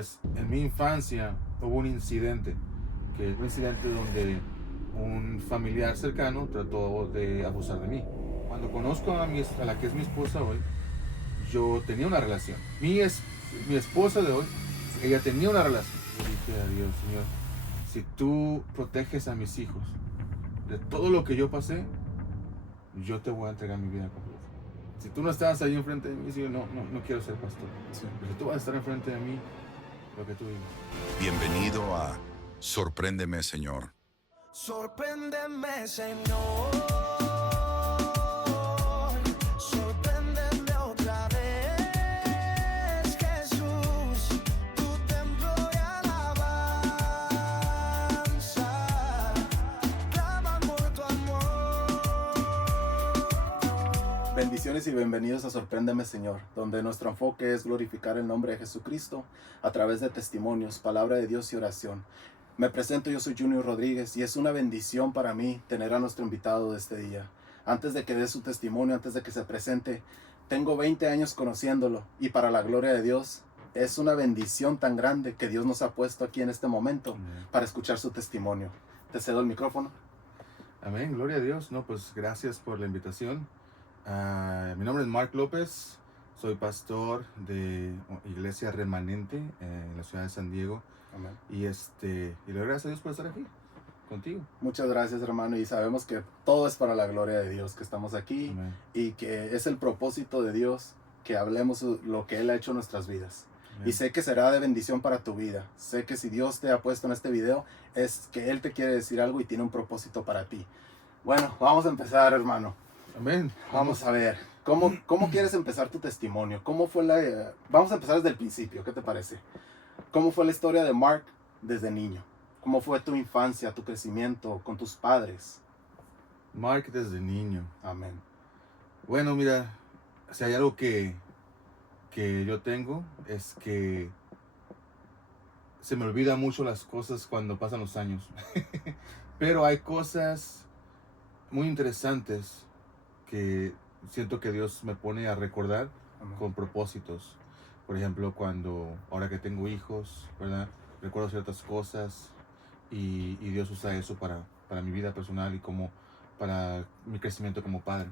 Entonces, en mi infancia hubo un incidente donde un familiar cercano trató de abusar de mí. Cuando conozco a la que es mi esposa hoy, yo tenía una relación. Mi esposa de hoy, ella tenía una relación. Yo dije a Dios, Señor, si tú proteges a mis hijos de todo lo que yo pasé, yo te voy a entregar mi vida completa. Si tú no estabas ahí enfrente de mí, Señor, no quiero ser pastor. Sí. Pero si tú vas a estar enfrente de mí, lo que tú digas. Bienvenido a Sorpréndeme, Señor. Sorpréndeme, Señor. Sorpréndeme otra vez, Jesús. Tu templo de alabanza. Clama por tu amor. Bendiciones y bienvenidos a Sorpréndeme, Señor, donde nuestro enfoque es glorificar el nombre de Jesucristo a través de testimonios, palabra de Dios y oración. Me presento, yo soy Junior Rodríguez y es una bendición para mí tener a nuestro invitado de este día. Antes de que dé su testimonio, antes de que se presente, tengo 20 años conociéndolo y para la gloria de Dios es una bendición tan grande que Dios nos ha puesto aquí en este momento para escuchar su testimonio. Te cedo el micrófono. Amén, gloria a Dios. No, pues gracias por la invitación. Mi nombre es Mark López, soy pastor de Iglesia Remanente en la ciudad de San Diego. Amén. Y le doy gracias a Dios por estar aquí contigo. Muchas gracias, hermano, y sabemos que todo es para la gloria de Dios, que estamos aquí. Amén. Y que es el propósito de Dios que hablemos lo que Él ha hecho en nuestras vidas. Amén. Y sé que será de bendición para tu vida. Sé que si Dios te ha puesto en este video es que Él te quiere decir algo y tiene un propósito para ti. Bueno, vamos a empezar, hermano. Amén. Vamos a ver, ¿cómo quieres empezar tu testimonio? Vamos a empezar desde el principio, ¿qué te parece? ¿Cómo fue la historia de Mark desde niño? ¿Cómo fue tu infancia, tu crecimiento con tus padres? Mark desde niño. Amén. Bueno, mira, si hay algo que yo tengo es que se me olvidan mucho las cosas cuando pasan los años. Pero hay cosas muy interesantes que siento que Dios me pone a recordar Amén. con propósitos. Por ejemplo, ahora que tengo hijos, ¿verdad? Recuerdo ciertas cosas y Dios usa eso para mi vida personal y como para mi crecimiento como padre.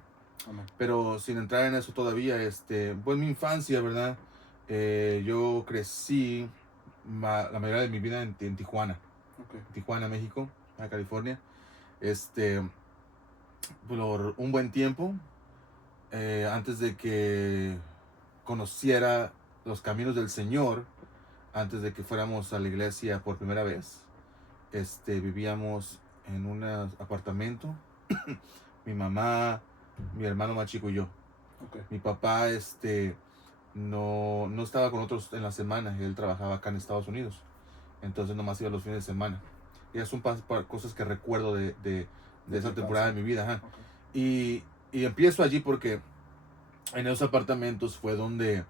Amén. Pero sin entrar en eso todavía, pues mi infancia, ¿verdad? Yo crecí la mayoría de mi vida en Tijuana. Okay. Tijuana, México, a California. Por un buen tiempo, antes de que conociera los caminos del Señor, antes de que fuéramos a la iglesia por primera vez, vivíamos en un apartamento, mi mamá, mi hermano más chico y yo. Okay. Mi papá no estaba con nosotros en la semana, él trabajaba acá en Estados Unidos, entonces nomás iba los fines de semana. Y son cosas que recuerdo de esa temporada de mi vida. Ajá. Okay. Y empiezo allí porque en esos apartamentos fue donde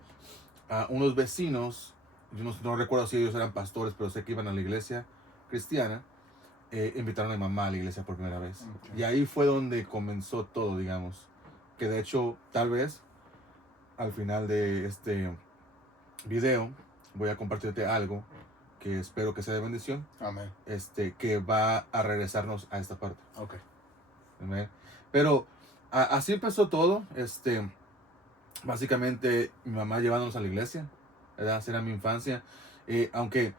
unos vecinos, yo no recuerdo si ellos eran pastores, pero sé que iban a la iglesia cristiana, invitaron a mi mamá a la iglesia por primera vez. Okay. Y ahí fue donde comenzó todo, digamos. Que de hecho, tal vez, al final de este video, voy a compartirte algo que espero que sea de bendición. Amén. Que va a regresarnos a esta parte. Okay. Amén. Pero así empezó todo. Básicamente mi mamá llevándonos a la iglesia, ¿verdad? Esa era mi infancia. Aunque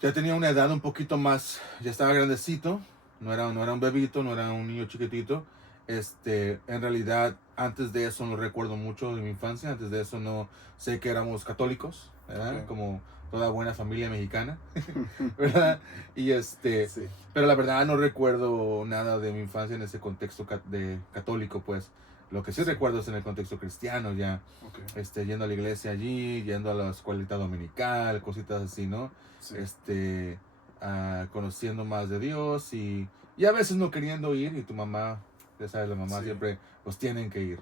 ya tenía una edad un poquito más, ya estaba grandecito, no era un bebito, no era un niño chiquitito. En realidad, antes de eso no recuerdo mucho de mi infancia. Antes de eso no sé que éramos católicos, ¿verdad? Okay. Como toda buena familia mexicana, ¿verdad? Y Sí. pero la verdad no recuerdo nada de mi infancia en ese contexto de católico, pues. Lo que sí recuerdo es en el contexto cristiano, ya, Okay. yendo a la iglesia allí, yendo a la escuelita dominical, cositas así, ¿no? Sí. Conociendo más de Dios y a veces no queriendo ir, y tu mamá, ya sabes, la mamá Sí. siempre, pues tienen que ir.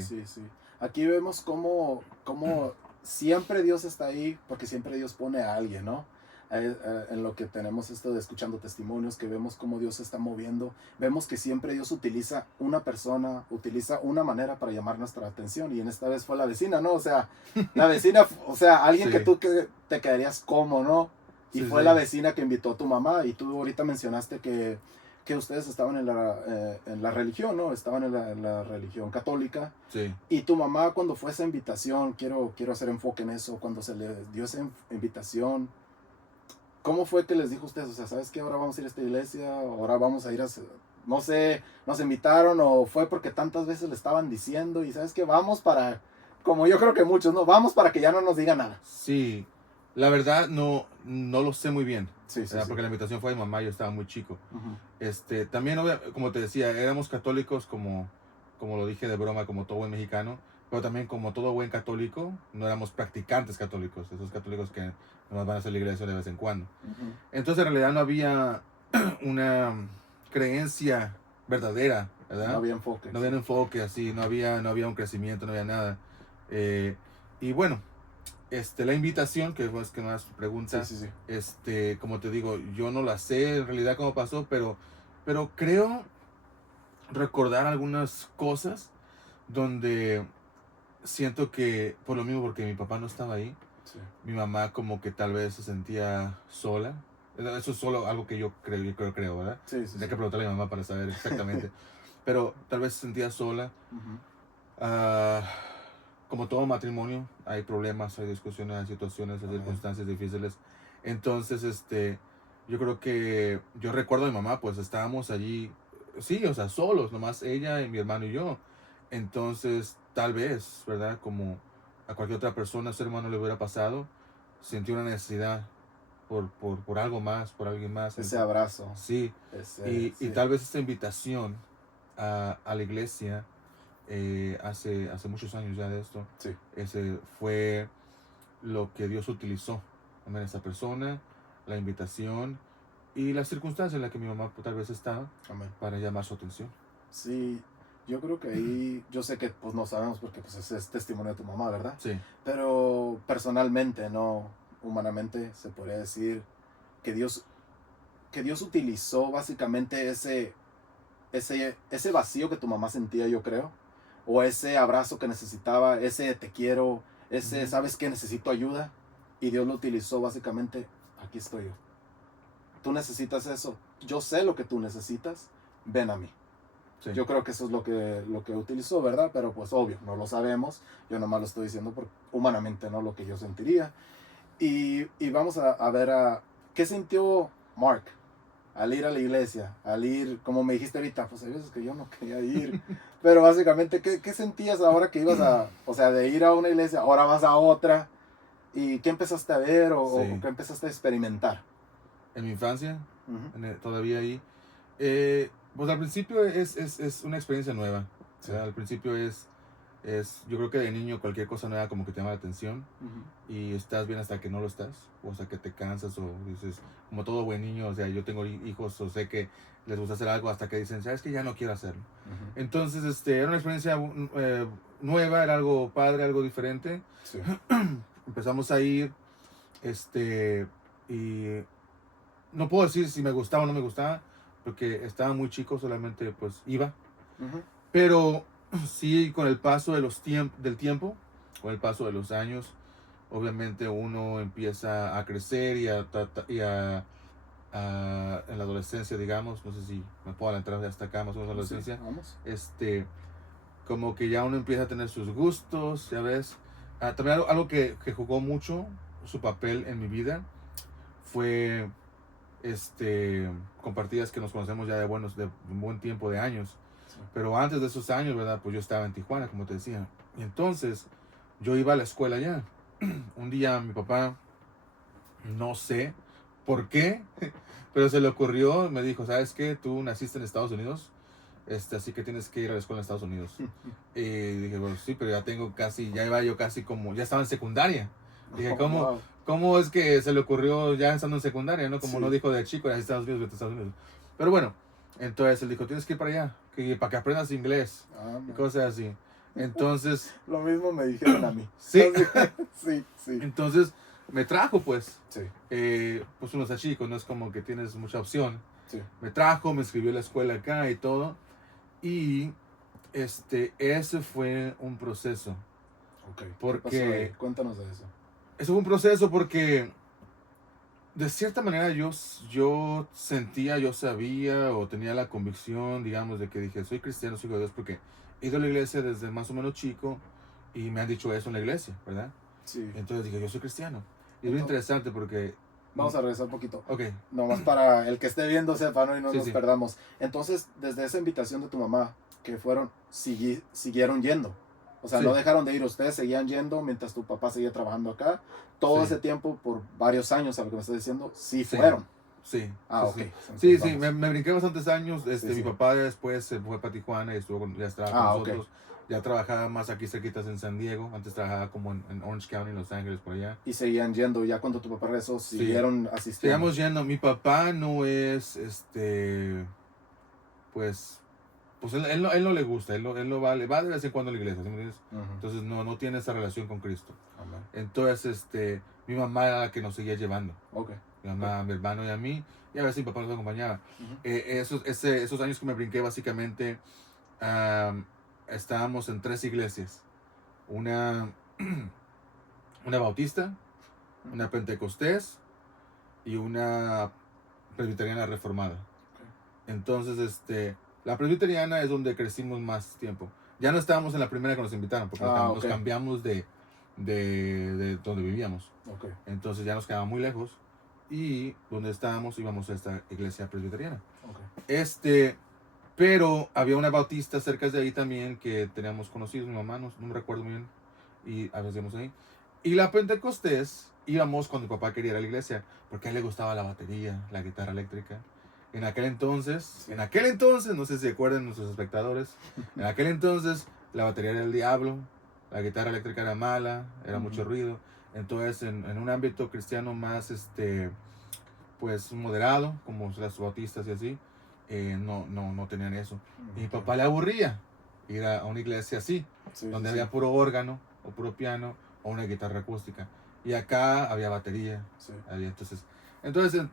Sí. Aquí vemos cómo siempre Dios está ahí, porque siempre Dios pone a alguien, ¿no? en lo que tenemos esto de escuchando testimonios, que vemos cómo Dios se está moviendo, vemos que siempre Dios utiliza una persona, utiliza una manera para llamar nuestra atención, y en esta vez fue la vecina, ¿no? O sea, la vecina, o sea, alguien Sí. que tú que te quedarías como, ¿no? Y Sí, fue sí. la vecina que invitó a tu mamá, y tú ahorita mencionaste que ustedes estaban en la religión, ¿no? Estaban en la religión católica. Sí. Y tu mamá, cuando fue esa invitación, quiero hacer enfoque en eso, cuando se le dio esa invitación, ¿cómo fue que les dijo a ustedes? O sea, ¿sabes qué? Ahora vamos a ir a esta iglesia, ahora vamos a ir a... No sé, nos invitaron, o fue porque tantas veces le estaban diciendo, y ¿sabes qué? Vamos para... Como yo creo que muchos, ¿no? Vamos para que ya no nos diga nada. Sí, la verdad no lo sé muy bien, Sí, ¿verdad? Porque la invitación fue de mi mamá, yo estaba muy chico. Ujú. También, como te decía, éramos católicos como lo dije de broma, como todo buen mexicano, pero también como todo buen católico, no éramos practicantes católicos, esos católicos que nomás van a hacer la iglesia de vez en cuando. Ujú. Entonces en realidad no había una creencia verdadera, ¿verdad? No había enfoque. No había un enfoque así, no había un crecimiento, no había nada. Y bueno, la invitación, que es que más preguntas, Sí, sí, sí. como te digo, yo no la sé en realidad cómo pasó, pero creo recordar algunas cosas donde siento que, por lo mismo, porque mi papá no estaba ahí, Sí. mi mamá como que tal vez se sentía sola. Eso es solo algo que yo creo, ¿verdad? Sí, sí, Tendría sí. que preguntarle a mi mamá para saber exactamente. Pero tal vez se sentía sola. Ujú. Ah, como todo matrimonio, hay problemas, hay discusiones, hay situaciones, hay Amén. circunstancias difíciles. Entonces, yo creo que yo recuerdo a mi mamá, pues estábamos allí, sí, o sea, solos, nomás ella y mi hermano y yo. Entonces, tal vez, ¿verdad? Como a cualquier otra persona, a su hermano le hubiera pasado, sintió una necesidad por algo más, por alguien más. Ese abrazo. Sí, y Sí. tal vez esta invitación a la iglesia hace muchos años ya de esto, Sí. ese fue lo que Dios utilizó. Amén, esa persona, la invitación y la circunstancia en la que mi mamá tal vez estaba Amén. para llamar su atención. Sí, yo creo que ahí, yo sé que pues no sabemos porque pues ese es testimonio de tu mamá, ¿verdad? Sí, Pero personalmente, no humanamente, se podría decir que Dios utilizó básicamente ese vacío que tu mamá sentía, yo creo, o ese abrazo que necesitaba, ese te quiero, ese Ujú. sabes que necesito ayuda, y Dios lo utilizó básicamente, aquí estoy yo. Tú necesitas eso, yo sé lo que tú necesitas, ven a mí. sí. Yo creo que eso es lo que utilizó, ¿verdad? Pero pues obvio, no lo sabemos. Yo nomás lo estoy diciendo humanamente, no lo que yo sentiría. Y vamos a ver qué sintió Mark al ir a la iglesia, al ir, como me dijiste ahorita, pues hay veces que yo no quería ir. Pero básicamente, ¿qué sentías ahora que ibas o sea, de ir a una iglesia, ahora vas a otra? ¿Y qué empezaste a ver o Sí. qué empezaste a experimentar? En mi infancia, Ujú. todavía ahí, pues al principio es una experiencia nueva. Sí. ¿Verdad? Al principio yo creo que de niño cualquier cosa nueva como que te llama la atención. Ujú. Y estás bien hasta que no lo estás, o hasta que te cansas, o dices, como todo buen niño, o sea, yo tengo hijos, o sé que les gusta hacer algo hasta que dicen, sabes que ya no quiero hacerlo. Ujú. Entonces, era una experiencia nueva, era algo padre, algo diferente. Sí. Empezamos a ir, y no puedo decir si me gustaba o no me gustaba, porque estaba muy chico, solamente pues iba. Ujú. Pero sí, con el paso de del tiempo, con el paso de los años, obviamente uno empieza a crecer y en la adolescencia, digamos, no sé si me puedo adelantar hasta acá, más o menos la adolescencia, Sí, vamos. como que ya uno empieza a tener sus gustos, ya ves. También algo que jugó mucho su papel en mi vida fue, compartidas que nos conocemos ya de un buen tiempo de años. Sí. Pero antes de esos años, ¿verdad? Pues yo estaba en Tijuana, como te decía. Y entonces yo iba a la escuela allá. Un día mi papá, no sé por qué, pero se le ocurrió, me dijo, ¿sabes qué? Tú naciste en Estados Unidos, así que tienes que ir a la escuela en Estados Unidos. Y dije, bueno, sí, pero ya iba yo casi como, ya estaba en secundaria. Dije, Oh, ¿cómo, wow. ¿cómo es que se le ocurrió ya estando en secundaria, no? Como Sí. no dijo de chico, ya Estados Unidos, vete a Estados Unidos. Pero bueno, entonces él dijo, tienes que ir para allá, para que aprendas inglés Ah, y man. cosas así. Entonces, Lo mismo me dijeron a mí. sí. Sí, sí. Entonces, me trajo, pues. Sí, Pues uno está chico, no es como que tienes mucha opción. sí. Me trajo, me escribió a la escuela acá y todo. Y ese fue un proceso. Ok. ¿Qué Porque- pasó ahí? Cuéntanos de eso. Eso fue un proceso porque de cierta manera yo sentía, yo sabía o tenía la convicción, digamos, de que dije, soy cristiano, soy hijo de Dios, porque he ido a la iglesia desde más o menos chico y me han dicho eso en la iglesia, ¿verdad? Sí. Entonces dije, yo soy cristiano. Y es muy Entonces- interesante porque... Vamos a regresar un poquito. Ok, Nomás para el que esté viendo sepa, ¿no? Y no Sí, nos sí. perdamos. Entonces, desde esa invitación de tu mamá, que fueron, siguieron yendo. O sea, Sí. no dejaron de ir, ustedes seguían yendo mientras tu papá seguía trabajando acá. Todo Sí. ese tiempo, por varios años, a lo que me estás diciendo, sí Sí. fueron. sí. Ah, sí, ok. sí. Entonces, Sí, sí, vamos. me brinqué bastantes años. Sí, Mi sí. papá después se fue para Tijuana y ya estaba con Ah, ok. nosotros. Ya trabajaba más aquí cerquitas en San Diego. Antes trabajaba como en Orange County, Los Ángeles, por allá. Y seguían yendo, ya cuando tu papá regresó, siguieron asistiendo. Sigamos yendo. Mi papá no es, pues él no le gusta. Él no va, va de vez en cuando a la iglesia, ¿sí me entiendes? Ujú. Entonces no tiene esa relación con Cristo. Amén. Entonces, mi mamá era la que nos seguía llevando. Ok. Mi mamá, mi hermano y a mí. Y a veces mi papá nos acompañaba. Ujú. Esos años que me brinqué, básicamente, estábamos en 3 iglesias. Una, una bautista, una pentecostés y una presbiteriana reformada. Entonces, la presbiteriana es donde crecimos más tiempo. Ya no estábamos en la primera que nos invitaron, porque nos ok. cambiamos de donde vivíamos. Ok. Entonces ya nos quedaba muy lejos. Y donde estábamos íbamos a esta iglesia presbiteriana. Ok. Pero había una bautista cerca de ahí también que teníamos conocidos, mi mamá, no me recuerdo muy bien. Y a veces íbamos ahí. Y la pentecostés íbamos cuando mi papá quería ir a la iglesia, porque a él le gustaba la batería, la guitarra eléctrica. En aquel entonces, no sé si se acuerdan nuestros espectadores, en aquel entonces la batería era el diablo, la guitarra eléctrica era mala, era Ujú. mucho ruido. Entonces, en un ámbito cristiano más, pues, moderado, como las bautistas y así, no tenían eso. Y mi Ok. papá le aburría ir a una iglesia así, Sí, donde sí, había sí. puro órgano, o puro piano, o una guitarra acústica. Y acá había batería. Sí. Entonces,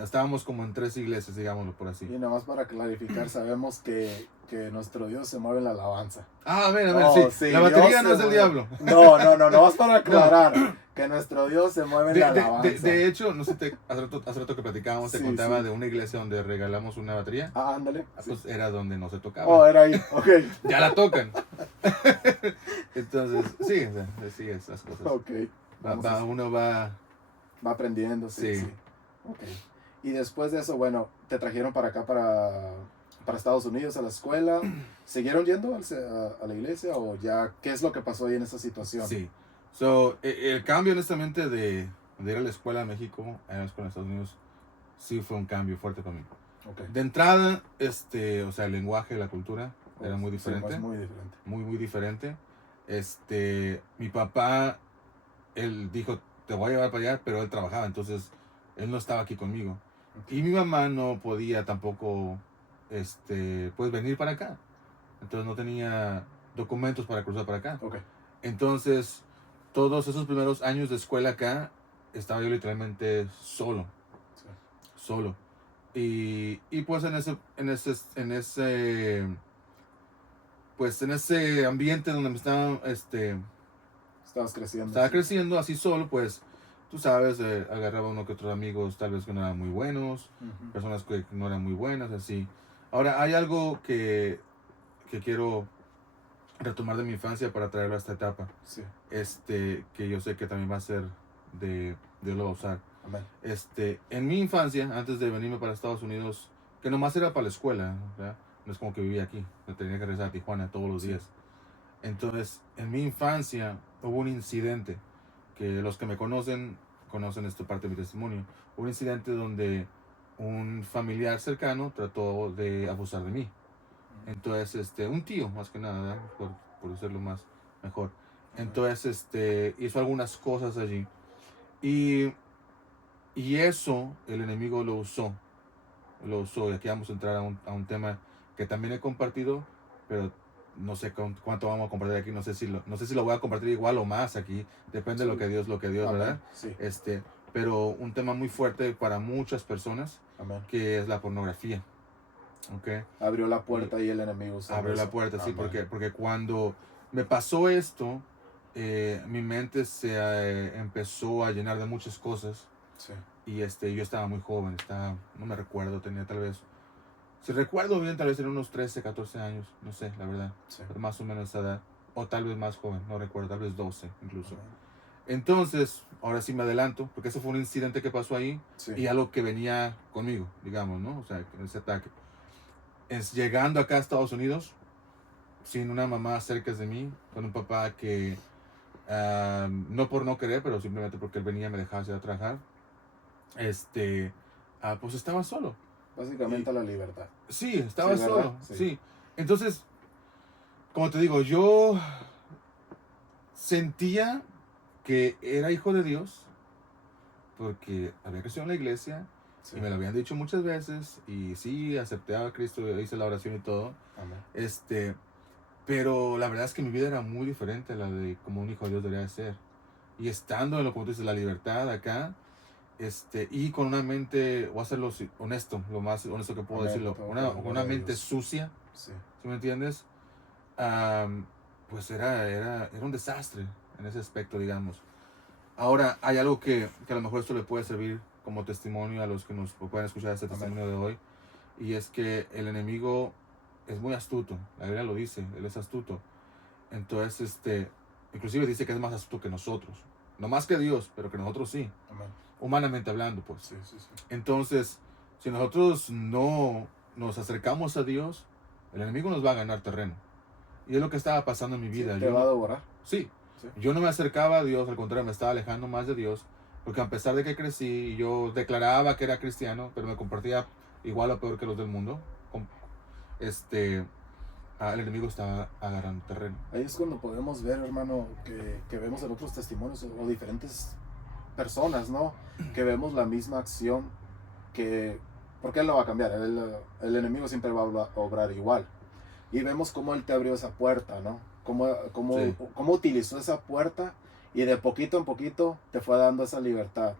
estábamos como en 3 iglesias, digámoslo por así. Y nada más para clarificar, sabemos que nuestro Dios se mueve en la alabanza. A ver, Oh, sí. sí, La batería Dios no se es del mueve. diablo. No, nada más para aclarar que nuestro Dios se mueve en la alabanza. De hecho, no sé, hace rato que platicábamos, te Sí, contaba sí. de una iglesia donde regalamos una batería. Ah, ándale. Sí. Pues era donde no se tocaba. Oh, era ahí, ok. Ya la tocan. Entonces, sí, o sea, sí, esas cosas. Ok. Vamos a- Uno va. Va aprendiendo, sí, Sí. sí. Ok. Y después de eso, bueno, te trajeron para acá, para Estados Unidos, a la escuela. ¿Siguieron yendo a la iglesia o ya qué es lo que pasó ahí en esa situación? Sí. El cambio, honestamente, de ir a la escuela a México a la escuela de Estados Unidos, sí fue un cambio fuerte para mí. Ok. De entrada, o sea, el lenguaje, la cultura era muy Sí, diferente. pues, muy diferente. Muy diferente. Mi papá, él dijo, te voy a llevar para allá, pero él trabajaba, entonces él no estaba aquí conmigo. Ok. Y mi mamá no podía tampoco, pues venir para acá. Entonces no tenía documentos para cruzar para acá. Ok. Entonces, todos esos primeros años de escuela acá, estaba yo literalmente solo. Sí. Solo. Y pues en ese ambiente donde me Estabas creciendo. estaba sí. creciendo así solo, pues, tú sabes, agarraba uno que otros amigos tal vez que no eran muy buenos, Ujú. personas que no eran muy buenas, así. Ahora, hay algo que quiero retomar de mi infancia para traerlo a esta etapa, Sí. que yo sé que también va a ser Dios lo va a usar. Amén. En mi infancia, antes de venirme para Estados Unidos, que nomás era para la escuela, ¿verdad? No es como que vivía aquí, me tenía que regresar a Tijuana todos los Sí. días. Entonces, en mi infancia hubo un incidente, que los que me conocen esta parte de mi testimonio. Un incidente donde un familiar cercano trató de abusar de mí. Entonces, un tío, más que nada, ¿verdad? Por decirlo más mejor. Entonces, hizo algunas cosas allí. Y eso el enemigo lo usó. Y aquí vamos a entrar a un tema que también he compartido, pero no sé cuánto vamos a compartir aquí, no sé si lo voy a compartir igual o más aquí, depende de lo que Dios, Amén. ¿verdad? Sí. Pero un tema muy fuerte para muchas personas, Amén. que es la pornografía. ¿Ok? Abrió la puerta y el enemigo usó Abrió eso. la puerta, sí, Amén. porque cuando me pasó esto, mi mente se empezó a llenar de muchas cosas. Sí. Y yo estaba muy joven, no me recuerdo, tenía tal vez, si recuerdo bien, tal vez tenía unos 13, 14 años, no sé, la verdad, Sí. pero más o menos esa edad, o tal vez más joven, no recuerdo, tal vez 12 incluso. Amén. Entonces, ahora sí me adelanto, porque eso fue un incidente que pasó ahí Sí. y algo que venía conmigo, digamos, ¿no? O sea, ese ataque. Llegando acá a Estados Unidos, sin una mamá cerca de mí, con un papá que, no por no querer, pero simplemente porque él venía y me dejaba ir a trabajar, pues estaba solo. Básicamente la libertad. Sí, estaba Sí, solo, ¿verdad? sí. Sí. Entonces, como te digo, yo sentía que era hijo de Dios porque había crecido en la iglesia Sí. y me lo habían dicho muchas veces y sí, acepté a Cristo, hice la oración y todo. Amén. Pero la verdad es que mi vida era muy diferente a la de como un hijo de Dios debería de ser. Y estando en lo que tú dices, la libertad acá, y con una mente, voy a serlo honesto, lo más honesto que puedo Amén. decirlo, Todo con por la una gloria de mente Dios. sucia, Sí. ¿sí me entiendes? Pues era un desastre en ese aspecto, digamos. Ahora, hay algo que a lo mejor esto le puede servir como testimonio a los que nos puedan escuchar este Amén. testimonio de hoy, y es que el enemigo es muy astuto, la Biblia lo dice, él es astuto. Entonces, inclusive dice que es más astuto que nosotros. No más que Dios, pero que nosotros sí. Amén. Humanamente hablando, pues. Sí, sí, sí. Entonces, si nosotros no nos acercamos a Dios, el enemigo nos va a ganar terreno. Y es lo que estaba pasando en mi vida. Te va a devorar. Sí, Sí. yo no me acercaba a Dios, al contrario, me estaba alejando más de Dios, porque a pesar de que crecí y yo declaraba que era cristiano, pero me comportaba igual o peor que los del mundo, el enemigo estaba agarrando terreno. Ahí es cuando podemos ver, hermano, que vemos en otros testimonios o diferentes personas, ¿no? Que vemos la misma acción porque él no va a cambiar, el enemigo siempre va a obrar igual. Y vemos cómo él te abrió esa puerta, ¿no? Sí. Cómo utilizó esa puerta y de poquito en poquito te fue dando esa libertad,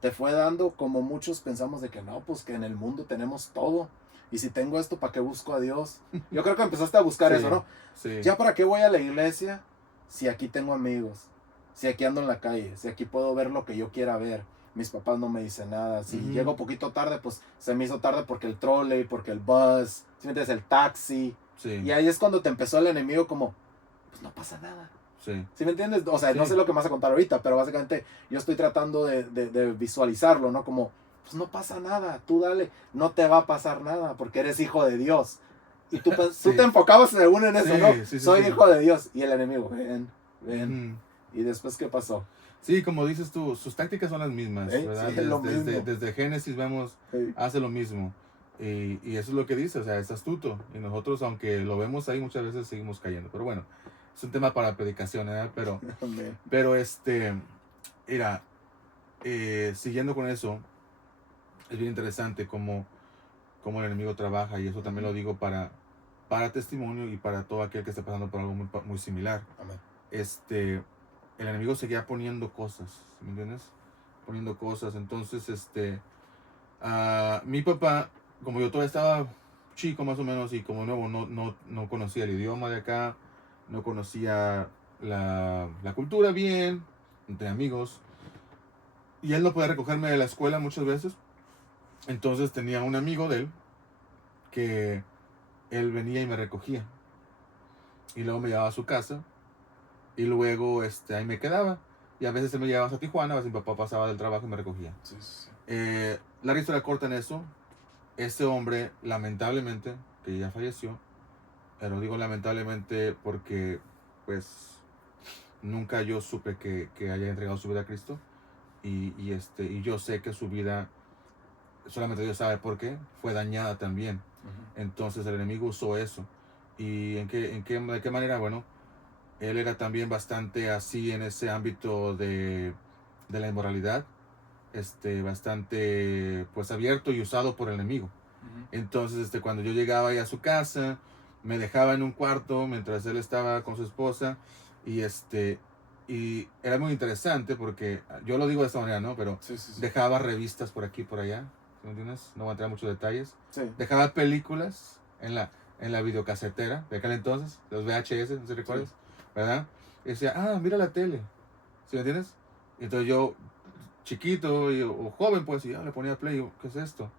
te fue dando como muchos pensamos de que no, pues que en el mundo tenemos todo. Y si tengo esto, ¿para qué busco a Dios? Yo creo que empezaste a buscar Sí, eso, ¿no? Sí. ¿Ya para qué voy a la iglesia si aquí tengo amigos? Si aquí ando en la calle, si aquí puedo ver lo que yo quiera ver. Mis papás no me dicen nada. Si Ujú. llego poquito tarde, pues se me hizo tarde porque el trolley, porque el bus, ¿sí me entiendes? El taxi. Sí. Y ahí es cuando te empezó el enemigo como, pues no pasa nada. Sí. ¿Sí me entiendes? O sea, no Sí. sé lo que me vas a contar ahorita, pero básicamente yo estoy tratando de visualizarlo, ¿no? Como, pues no pasa nada, tú dale, no te va a pasar nada porque eres hijo de Dios. Y tú, Sí. tú te enfocabas según en eso, Sí, ¿no? sí, sí, Soy sí. hijo de Dios. Y el enemigo, ven. Ujú. ¿Y después qué pasó? Sí, como dices tú, sus tácticas son las mismas, ¿verdad? Sí, es lo mismo. Desde Génesis vemos, hace lo mismo. Y eso es lo que dice, o sea, es astuto. Y nosotros, aunque lo vemos ahí, muchas veces seguimos cayendo. Pero bueno, es un tema para predicación, ¿verdad? Pero mira, siguiendo con eso, es bien interesante cómo el enemigo trabaja, y eso también lo digo para testimonio y para todo aquel que esté pasando por algo muy similar. Amén. El enemigo seguía poniendo cosas, ¿me entiendes? Poniendo cosas. Entonces, mi papá, como yo todavía estaba chico más o menos, y como nuevo no conocía el idioma de acá, no conocía la cultura bien, no tenía amigos, y él no podía recogerme de la escuela muchas veces. Entonces tenía un amigo de él que él venía y me recogía, y luego me llevaba a su casa, y luego ahí me quedaba, y a veces él me llevaba a Tijuana, a veces mi papá pasaba del trabajo y me recogía. Sí, sí, sí. La historia corta en eso, este hombre lamentablemente, que ya falleció, pero digo lamentablemente porque pues nunca yo supe que haya entregado su vida a Cristo, y yo sé que su vida, solamente Dios sabe por qué, fue dañada también. Ujú. Entonces el enemigo usó eso. ¿Y de qué manera? Bueno, él era también bastante así en ese ámbito de la inmoralidad, bastante pues abierto y usado por el enemigo. Ujú. Entonces, cuando yo llegaba ahí a su casa, me dejaba en un cuarto mientras él estaba con su esposa y era muy interesante porque yo lo digo de esta manera, ¿no? Pero Sí, sí, sí. dejaba revistas por aquí y por allá, ¿sí me entiendes? No voy a entrar en muchos detalles. Sí. Dejaba películas en la videocasetera de aquel entonces, los VHS, no sé si recuerdas, ¿verdad? Y decía, mira la tele, ¿sí me entiendes? Y entonces yo, chiquito o joven, pues, yo le ponía play, yo, ¿qué es esto?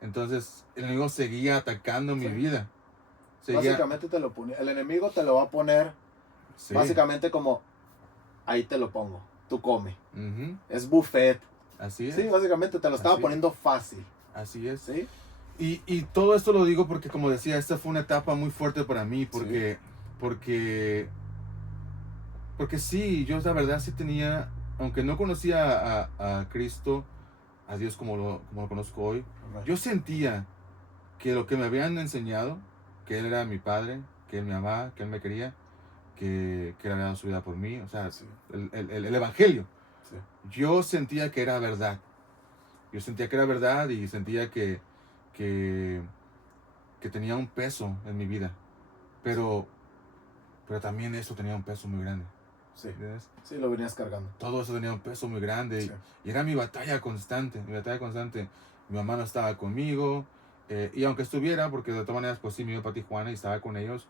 Entonces el enemigo seguía atacando mi Sí. vida. Seguía, Básicamente te lo ponía. El enemigo te lo va a poner sí. básicamente como, ahí te lo pongo, tú come. Ujú, Es buffet. así es. Sí, básicamente te lo estaba Así es. poniendo fácil. Así es. ¿Sí? Y todo esto lo digo porque, como decía, esta fue una etapa muy fuerte para mí, porque sí, yo la verdad sí tenía, aunque no conocía a Cristo, a Dios como lo conozco hoy, yo sentía que lo que me habían enseñado, que Él era mi Padre, que Él me amaba, que Él me quería, que Él había dado su vida por mí, o sea, Sí. el Evangelio, Sí. yo sentía que era verdad. Yo sentía que era verdad y sentía que tenía un peso en mi vida. Pero también eso tenía un peso muy grande. Sí. ¿Entiendes? Sí, lo venías cargando. Todo eso tenía un peso muy grande. Sí. Y era mi batalla constante. Mi batalla constante. Mi mamá no estaba conmigo. Y aunque estuviera, porque de todas maneras, pues sí, me iba para Tijuana y estaba con ellos.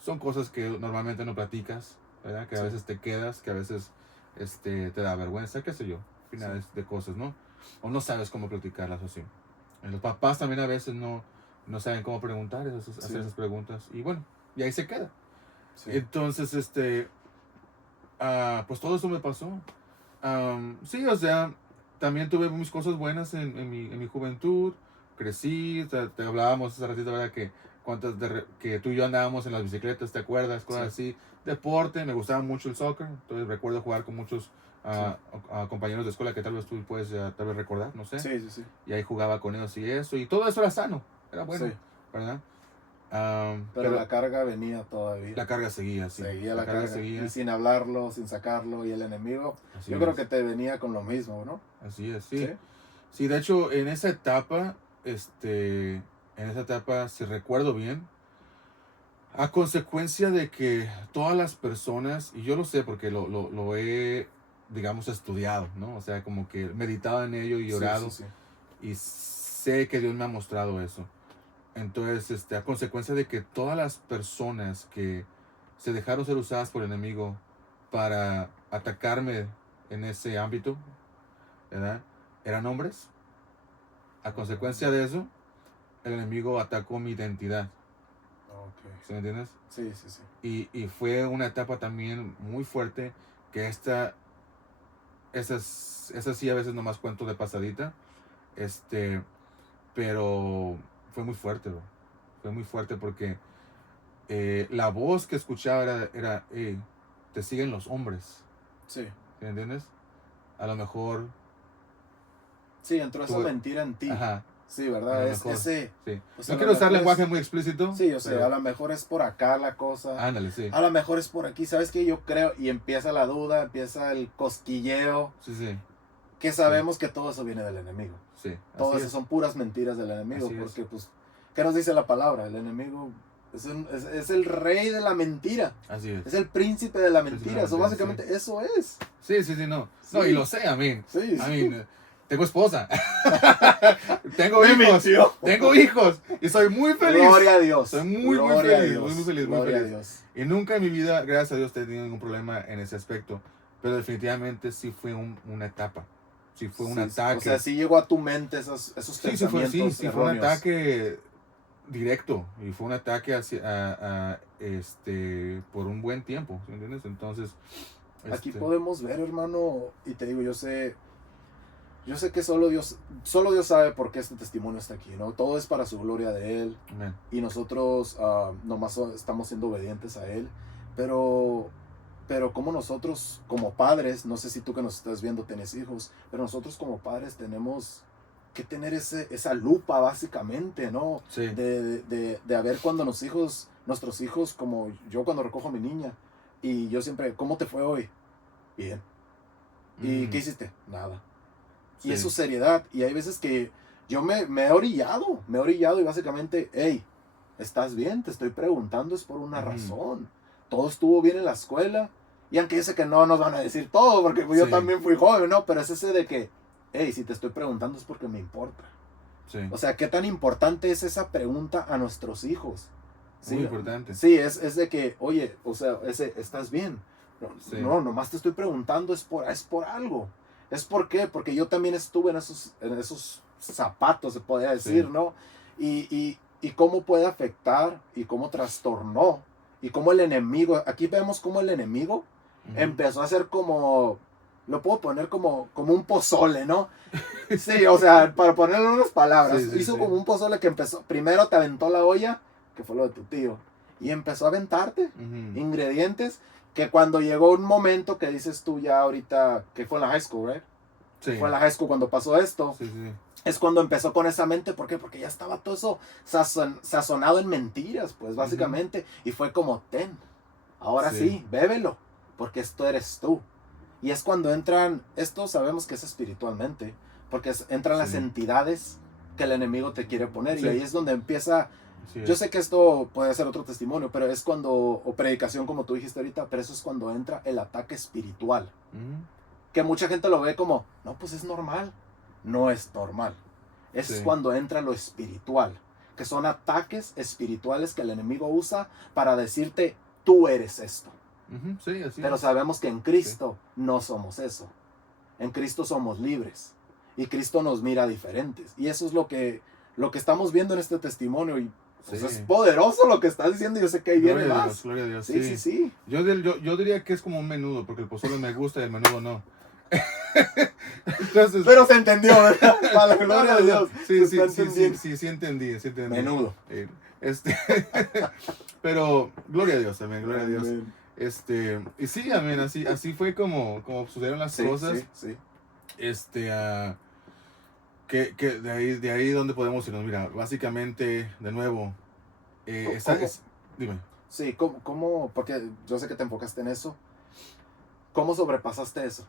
Son cosas que normalmente no platicas, ¿verdad? Que a Sí. veces te quedas, que a veces te da vergüenza, qué sé yo. Finales de cosas, ¿no? O no sabes cómo platicarlas así. Los papás también a veces no saben cómo preguntar, hacer esas preguntas. Y bueno, y ahí se queda. Sí. Entonces, pues todo eso me pasó. Sí, o sea, también tuve mis cosas buenas en mi juventud. Crecí, te hablábamos hace ratito, ¿verdad? Que tú y yo andábamos en las bicicletas, ¿te acuerdas? Cosas así. Deporte, me gustaba mucho el soccer. Entonces recuerdo jugar con muchos compañeros de escuela que tal vez tú puedes tal vez recordar, no sé. Sí, sí, sí. Y ahí jugaba con ellos y eso. Y todo eso era sano, era bueno, Sí. ¿verdad? Pero la carga venía todavía. la carga seguía, sí. Seguía la carga. seguía. Y sin hablarlo, sin sacarlo. Y el enemigo, Así yo creo es. que te venía con lo mismo, ¿no? Así es, sí. Sí, de hecho, en esa etapa, si recuerdo bien, a consecuencia de que todas las personas, y yo lo sé porque lo he, digamos, estudiado, ¿no? O sea, como que meditado en ello y orado, Sí, sí, y sé que Dios me ha mostrado eso. Entonces, a consecuencia de que todas las personas que se dejaron ser usadas por el enemigo para atacarme en ese ámbito, ¿verdad? Eran hombres. A consecuencia de eso, el enemigo atacó mi identidad. Ok. ¿Sí me entiendes? Sí, sí, sí. Y fue una etapa también muy fuerte que esa sí a veces nomás cuento de pasadita, pero fue muy fuerte, bro. Fue muy fuerte porque la voz que escuchaba era "Hey, te siguen los hombres", Sí. ¿sí me entiendes? A lo mejor, Sí, entró esa mentira en ti. ajá, Sí, a ¿verdad? lo Es mejor, ese. sí. O sea, No a quiero lo usar mejor lenguaje es- muy explícito. Sí, o sea, pero- a lo mejor es por acá la cosa. ándale, sí. A lo mejor es por aquí, ¿sabes qué? Yo creo, y empieza la duda, empieza el cosquilleo, Sí, sí, que sabemos que todo eso viene del enemigo. sí. Todo así eso es. son puras mentiras del enemigo, Así es. porque pues, ¿qué nos dice la palabra? El enemigo es el rey de la mentira, Así es. es el príncipe de la Príncipe de mentira, la eso mentira, básicamente eso es. Sí, sí, sí, no. No, Sí. y lo sé, a mí. Sí, Tengo esposa. Tengo Me hijos. mintió. Tengo hijos. Y soy muy feliz. Gloria a Dios. Soy muy Gloria a feliz, Dios. muy feliz, muy Gloria a feliz. Dios. Y nunca en mi vida, gracias a Dios, he tenido ningún problema en ese aspecto. Pero definitivamente sí fue una etapa. Sí fue un Sí, ataque. O sea, sí llegó a tu mente esos sí, pensamientos sí fue un erróneos. ataque directo. Y fue un ataque por un buen tiempo. ¿Sí me entiendes? Entonces. Aquí podemos ver, hermano, y te digo, yo sé que solo Dios sabe por qué este testimonio está aquí, ¿no? Todo es para su gloria de Él, Amén. y nosotros nomás estamos siendo obedientes a Él, pero como nosotros como padres, no sé si tú que nos estás viendo tienes hijos, pero nosotros como padres tenemos que tener esa lupa básicamente, ¿no? Sí. De a ver cuando nuestros hijos, como yo cuando recojo a mi niña, y yo siempre, ¿cómo te fue hoy? Bien. ¿Y qué hiciste? Nada. Sí. Y es su seriedad. Y hay veces que yo me he orillado y básicamente, hey, ¿estás bien? Te estoy preguntando, es por una Ujú. razón. Todo estuvo bien en la escuela. Y aunque yo sé que no nos van a decir todo, porque pues, yo Sí. también fui joven, ¿no? Pero es ese de que, hey, si te estoy preguntando es porque me importa. Sí. O sea, ¿qué tan importante es esa pregunta a nuestros hijos? Muy importante. Sí, es de que, oye, o sea, ¿estás bien? No, Sí. no, nomás te estoy preguntando, es por algo. ¿Es por qué? Porque yo también estuve en esos zapatos, se podría decir, Sí. ¿no? Y cómo puede afectar y cómo trastornó y cómo el enemigo, aquí vemos cómo el enemigo Ujú. empezó a hacer como, lo puedo poner como un pozole, ¿no? Sí, o sea, para ponerle unas palabras, Sí, sí, hizo sí. como un pozole que empezó, primero te aventó la olla, que fue lo de tu tío, y empezó a aventarte Ujú. ingredientes que cuando llegó un momento que dices tú ya ahorita, que fue en la high school, ¿right? Sí. Fue en la high school cuando pasó esto, Sí, sí. es cuando empezó con esa mente, ¿por qué? Porque ya estaba todo eso sazonado en mentiras, pues básicamente, y fue como, ten, ahora Sí. sí, bébelo, porque esto eres tú. Y es cuando entran, esto sabemos que es espiritualmente, porque entran las Sí. entidades que el enemigo te quiere poner, Sí. y ahí es donde empieza. Así Yo es. sé que esto puede ser otro testimonio, pero es cuando, o predicación como tú dijiste ahorita, pero eso es cuando entra el ataque espiritual, Ujú. que mucha gente lo ve como, no, pues es normal. No es normal. Es Sí. cuando entra lo espiritual, que son ataques espirituales que el enemigo usa para decirte, tú eres esto. Ujú. Sí, así Pero es. sabemos que en Cristo no somos eso. En Cristo somos libres. Y Cristo nos mira diferentes. Y eso es lo que estamos viendo en este testimonio. Y pues, Sí. es poderoso lo que estás diciendo. Yo sé que ahí viene Gloria a más. Dios, gloria a Dios. Sí, sí, sí. Yo diría que es como un menudo, porque el pozole me gusta y el menudo no. Entonces, Pero se entendió, ¿verdad? Para la gloria de no. Dios. Sí, Se está entendiendo. sí entendí, sí entendí. Menudo. Este, pero gloria a Dios también, gloria a Dios. Amén. Y sí, amén, así fue como sucedieron las Sí, cosas. sí, sí. Que de ahí donde podemos irnos. Mira, básicamente, de nuevo, ¿Cómo? dime. Sí, porque yo sé que te enfocaste en eso. ¿Cómo sobrepasaste eso?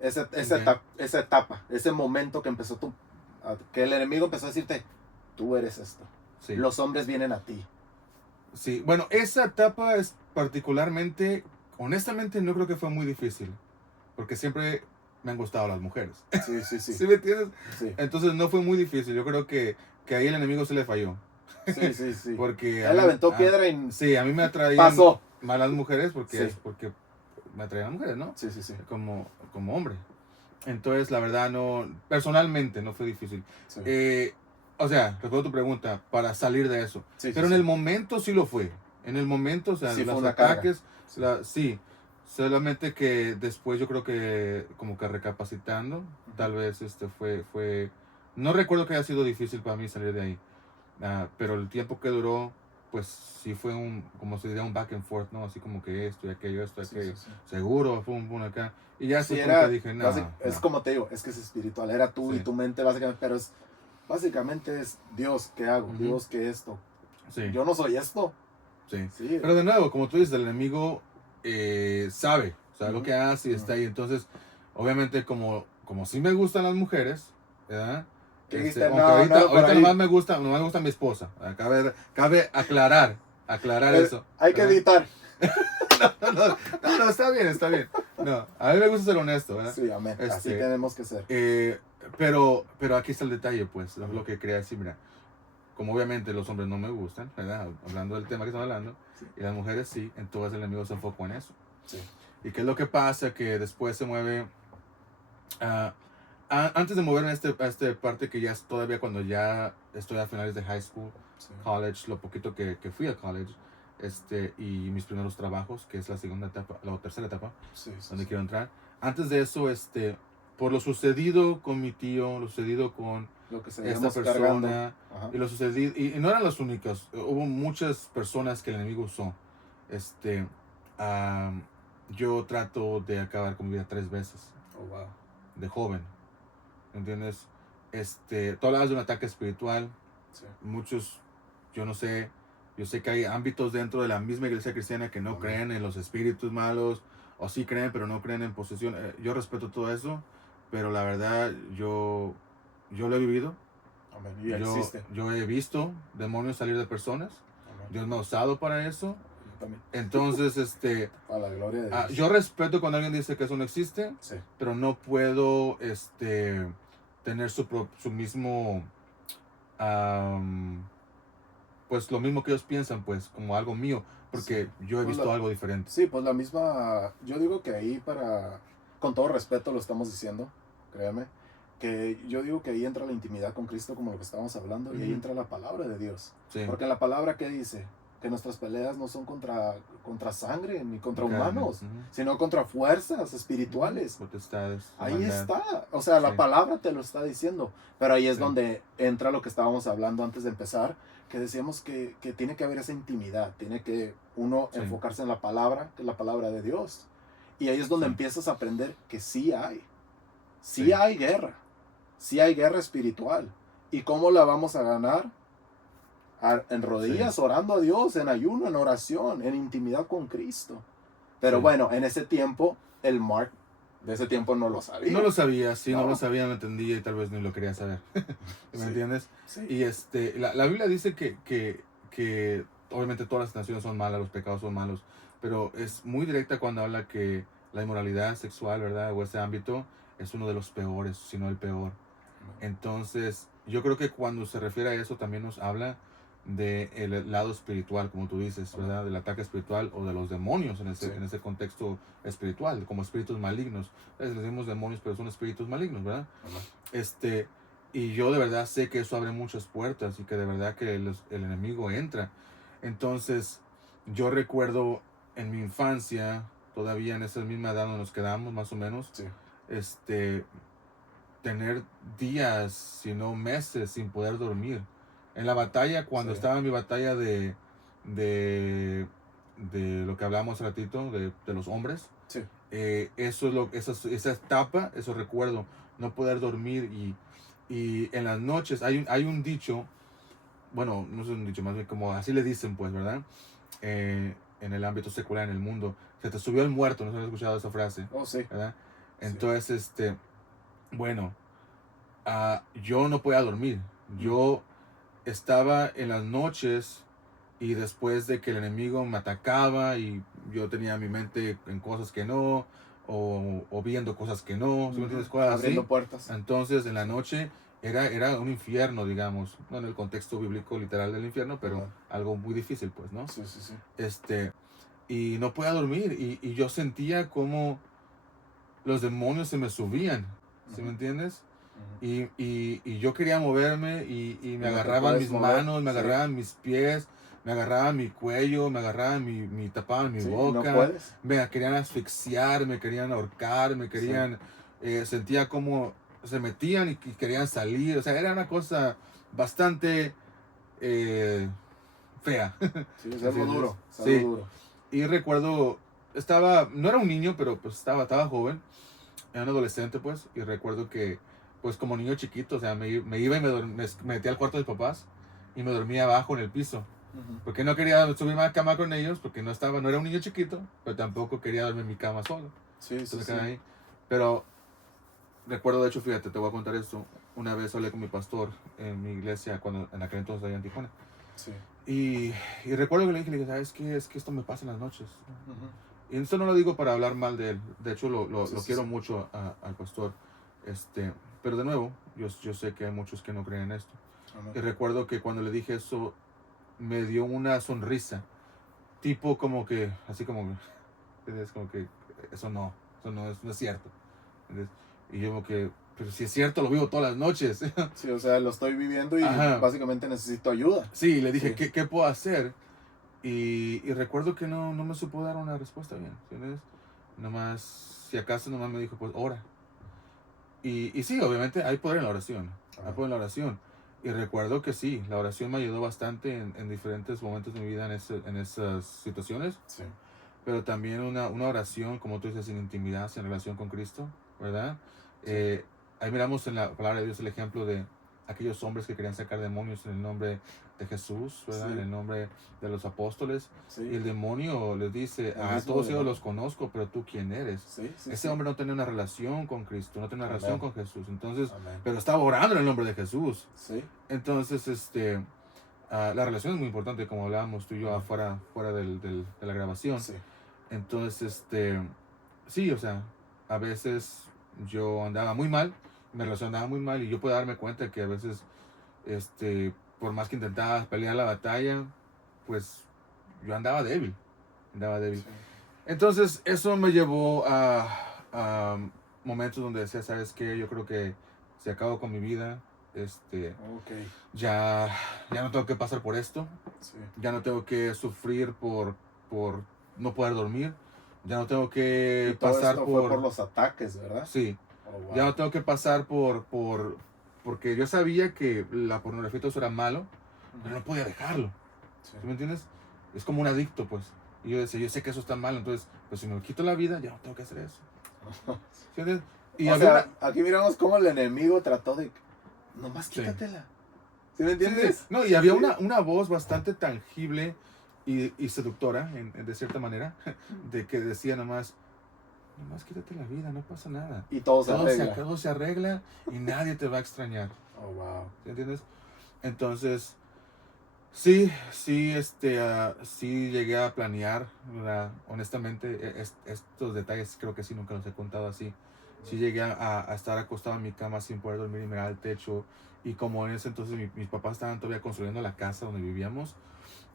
Esa etapa, ese momento que empezó que el enemigo empezó a decirte, tú eres esto. Sí. Los hombres vienen a ti. Sí, bueno, esa etapa es particularmente, honestamente no creo que fue muy difícil, porque siempre me han gustado las mujeres. Sí, sí, sí. ¿Sí me entiendes? Sí, Entonces no fue muy difícil, yo creo que ahí el enemigo se le falló. sí, sí, sí. Porque Él aventó piedra y sí, a mí me atraían pasó. más las mujeres porque Sí. porque me atraían las mujeres, ¿no? Sí, sí, sí. Como hombre. Entonces, la verdad, no, personalmente no fue difícil. Sí. O sea, respondo a tu pregunta, para salir de eso. Sí, Pero sí, en el sí. momento sí lo fue. En el momento, o sea, Sí, fue los una carga. ataques, Sí. sí. Solamente que después yo creo que como que recapacitando, tal vez fue, no recuerdo que haya sido difícil para mí salir de ahí. Pero el tiempo que duró, pues sí fue como se diría un back and forth, ¿no? Así como que esto y aquello, Sí, aquello. sí, sí. Seguro, pum, acá. Y ya Sí, después como que dije, no, es no. como te digo, es que es espiritual. Era tú y Sí. tu mente, básicamente. Pero básicamente es Dios, ¿qué hago? Ujú. Dios, ¿qué esto? Sí, Yo no soy esto. sí. Sí. Pero de nuevo, como tú dices, el enemigo sabe lo Ujú. que hace y está ahí. Entonces, obviamente, como sí me gustan las mujeres, ¿verdad? ¿Qué dijiste? Aunque No, ahorita, no, por ahorita ahí. nomás me gusta mi esposa. Cabe aclarar eso. Hay que ¿verdad? editar. No, está bien. No, a mí me gusta ser honesto, ¿verdad? Sí, amén. Así Este, tenemos que ser. pero aquí está el detalle, pues, lo que quería decir, mira, como obviamente los hombres no me gustan, ¿verdad? Hablando del tema que estamos hablando, Sí. y las mujeres sí, entonces el enemigo se enfocó en eso. Sí. ¿Y qué es lo que pasa? Que después se mueve, antes de moverme a esta parte que ya es todavía cuando ya estoy a finales de high school, Sí. college, lo poquito que fui a college, y mis primeros trabajos, que es la segunda etapa, la tercera etapa, Sí, sí, donde sí. quiero entrar. Antes de eso, por lo sucedido con mi tío, lo sucedido con Lo que esta seguimos cargando. persona, Ajá. y lo sucedido, y no eran los únicos, hubo muchas personas que el enemigo usó. Yo trato de acabar con mi vida 3 veces, Oh, wow. de joven, ¿entiendes? Tú hablabas de un ataque espiritual, Sí. muchos, yo sé que hay ámbitos dentro de la misma iglesia cristiana que no Amén. creen en los espíritus malos, o sí creen, pero no creen en posesión. Yo respeto todo eso, pero la verdad, yo lo he vivido. Amén. Y existe. Yo he visto demonios salir de personas, Dios me ha usado para eso. También. Entonces, A la gloria de Dios. yo respeto cuando alguien dice que eso no existe, Sí. pero no puedo, tener su mismo, pues lo mismo que ellos piensan, pues, como algo mío, porque Sí. yo he Pues visto algo diferente. Sí, pues la misma, yo digo que ahí con todo respeto lo estamos diciendo, créeme, que yo digo que ahí entra la intimidad con Cristo como lo que estábamos hablando, y ahí Ujú. entra la palabra de Dios. Sí. Porque la palabra que dice que nuestras peleas no son contra sangre ni contra Carne, humanos, ujú. sino contra fuerzas espirituales. Potestades, Ahí maldad. está, o sea, la Sí. palabra te lo está diciendo, pero ahí es Sí. donde entra lo que estábamos hablando antes de empezar, que decíamos que tiene que haber esa intimidad, tiene que uno Sí. enfocarse en la palabra, que es la palabra de Dios, y ahí es donde Sí. empiezas a aprender que sí Sí. hay guerra espiritual, y cómo la vamos a ganar. En rodillas, Sí. orando a Dios, en ayuno, en oración, en intimidad con Cristo. Pero Sí. bueno, en ese tiempo, el Mark de ese tiempo no lo sabía. No lo sabía, sí, no No. lo sabía, no entendía y tal vez ni lo quería saber. ¿Me Sí. entiendes? Sí. Y la Biblia dice que obviamente todas las naciones son malas, los pecados son malos, pero es muy directa cuando habla que la inmoralidad sexual, ¿verdad? O ese ámbito es uno de los peores, si no el peor. Entonces, yo creo que cuando se refiere a eso también nos habla del lado espiritual, como tú dices, ¿verdad? Del ataque espiritual o de los demonios en Sí. ese contexto espiritual, como espíritus malignos. Les decimos demonios, pero son espíritus malignos, ¿verdad? Ajá. Y yo de verdad sé que eso abre muchas puertas y que de verdad que el enemigo entra. Entonces, yo recuerdo en mi infancia, todavía en esa misma edad donde nos quedamos, más o menos, Sí. tener días, si no meses, sin poder dormir. En la batalla, cuando Sí. estaba en mi batalla de lo que hablamos hace ratito, de los hombres, Sí. esa etapa, eso recuerdo, no poder dormir y en las noches hay un dicho, bueno, no es un dicho, más bien como así le dicen, pues, ¿verdad? En el ámbito secular, en el mundo, se te subió el muerto, no sé si has escuchado esa frase, Oh, sí. ¿verdad? Sí. Entonces, bueno, yo no podía dormir. Yo estaba en las noches y después de que el enemigo me atacaba y yo tenía mi mente en cosas que no, o viendo cosas que no, ¿sí me entiendes? Cosas Abriendo así. puertas. Entonces en la noche era un infierno, digamos, no en el contexto bíblico literal del infierno, pero Ajá. algo muy difícil, pues, ¿no? Sí, sí, sí. Y no podía dormir y yo sentía como los demonios se me subían, ¿sí me Ujú. entiendes? Ujú. Y yo quería moverme y Y no me te agarraban puedes mis mover, manos, me sí. agarraban mis pies, me agarraban mi cuello, me agarraban tapaban mi Sí, boca, no puedes. me querían asfixiar, me querían ahorcar, me querían, sentía como se metían y querían salir, o sea, era una cosa bastante fea. Sí, es Así algo es. duro. Es Sí. algo duro. Y recuerdo, no era un niño, pero pues estaba joven, era un adolescente pues, y recuerdo que pues como niño chiquito, o sea, me iba y me metía al cuarto de mis papás y me dormía abajo en el piso, Ujú. porque no quería subirme a la cama con ellos, porque no era un niño chiquito, pero tampoco quería dormir en mi cama solo, Sí, sí, entonces sí. quedaba ahí. Pero recuerdo, de hecho, fíjate, te voy a contar esto, una vez hablé con mi pastor en mi iglesia, en aquel entonces allá en Tijuana, Sí. y recuerdo que le dije, ¿sabes qué? Es que esto me pasa en las noches. Ujú. Y esto no lo digo para hablar mal de él. De hecho, Sí, lo sí, quiero sí. mucho al pastor. Pero de nuevo, yo sé que hay muchos que no creen en esto. Amén. Y recuerdo que cuando le dije eso, me dio una sonrisa. Tipo como que, así como que, es como que eso no es cierto. ¿Entiendes? Y yo como que, pero si es cierto, lo vivo todas las noches. Sí, o sea, lo estoy viviendo y Ajá. básicamente necesito ayuda. Sí, le dije, Sí. ¿qué puedo hacer? Y recuerdo que no me supo dar una respuesta bien, ¿entiendes? Nomás, si acaso nomás me dijo, pues ora. Y sí, obviamente hay poder en la oración, hay poder en la oración. Y recuerdo que sí, la oración me ayudó bastante en diferentes momentos de mi vida en esas situaciones. Sí. Pero también una oración, como tú dices, en intimidad, en relación con Cristo, ¿verdad? Sí. Ahí miramos en la palabra de Dios el ejemplo de aquellos hombres que querían sacar demonios en el nombre de Jesús, ¿verdad? Sí. En el nombre de los apóstoles. Sí. Y el demonio les dice, El a mismo todos ellos demonio. los conozco, pero tú quién eres. Sí, sí, Ese sí. hombre no tenía una relación con Cristo, no tenía una Amén. relación con Jesús. Entonces, Amén. pero estaba orando en el nombre de Jesús. Sí. Entonces, la relación es muy importante, como hablábamos tú y yo fuera de la grabación. Sí. Entonces, sí, o sea, a veces yo andaba muy mal, mi relación andaba muy mal y yo puedo darme cuenta que a veces, por más que intentaba pelear la batalla, pues yo andaba débil, Sí. Entonces, eso me llevó a momentos donde decía, ¿sabes qué? Yo creo que se acabó con mi vida, Ok. ya no tengo que pasar por esto, Sí. ya no tengo que sufrir por no poder dormir, ya no tengo que Y todo pasar esto fue por los ataques, ¿verdad? Sí, Oh, wow. ya no tengo que pasar porque yo sabía que la pornografía y todo eso era malo, pero no podía dejarlo, Sí. ¿sí me entiendes? Es como un adicto, pues. Y yo decía, yo sé que eso está mal, entonces, pues si me quito la vida, ya no tengo que hacer eso. ¿Sí entiendes? Y O había sea, aquí miramos cómo el enemigo trató de... Nomás Sí. quítatela. ¿Sí me Sí, entiendes? sí. No, y había Sí. una voz bastante tangible y seductora, de cierta manera, de que decía nomás quítate la vida, no pasa nada. Y todo se arregla. Todo se arregla y nadie te va a extrañar. Oh, wow. ¿Sí entiendes? Entonces, sí, sí llegué a planear, ¿verdad? Honestamente, estos detalles creo que sí, nunca los he contado así. Sí llegué a estar acostado en mi cama sin poder dormir y mirar al techo. Y como en ese entonces mis papás estaban todavía construyendo la casa donde vivíamos,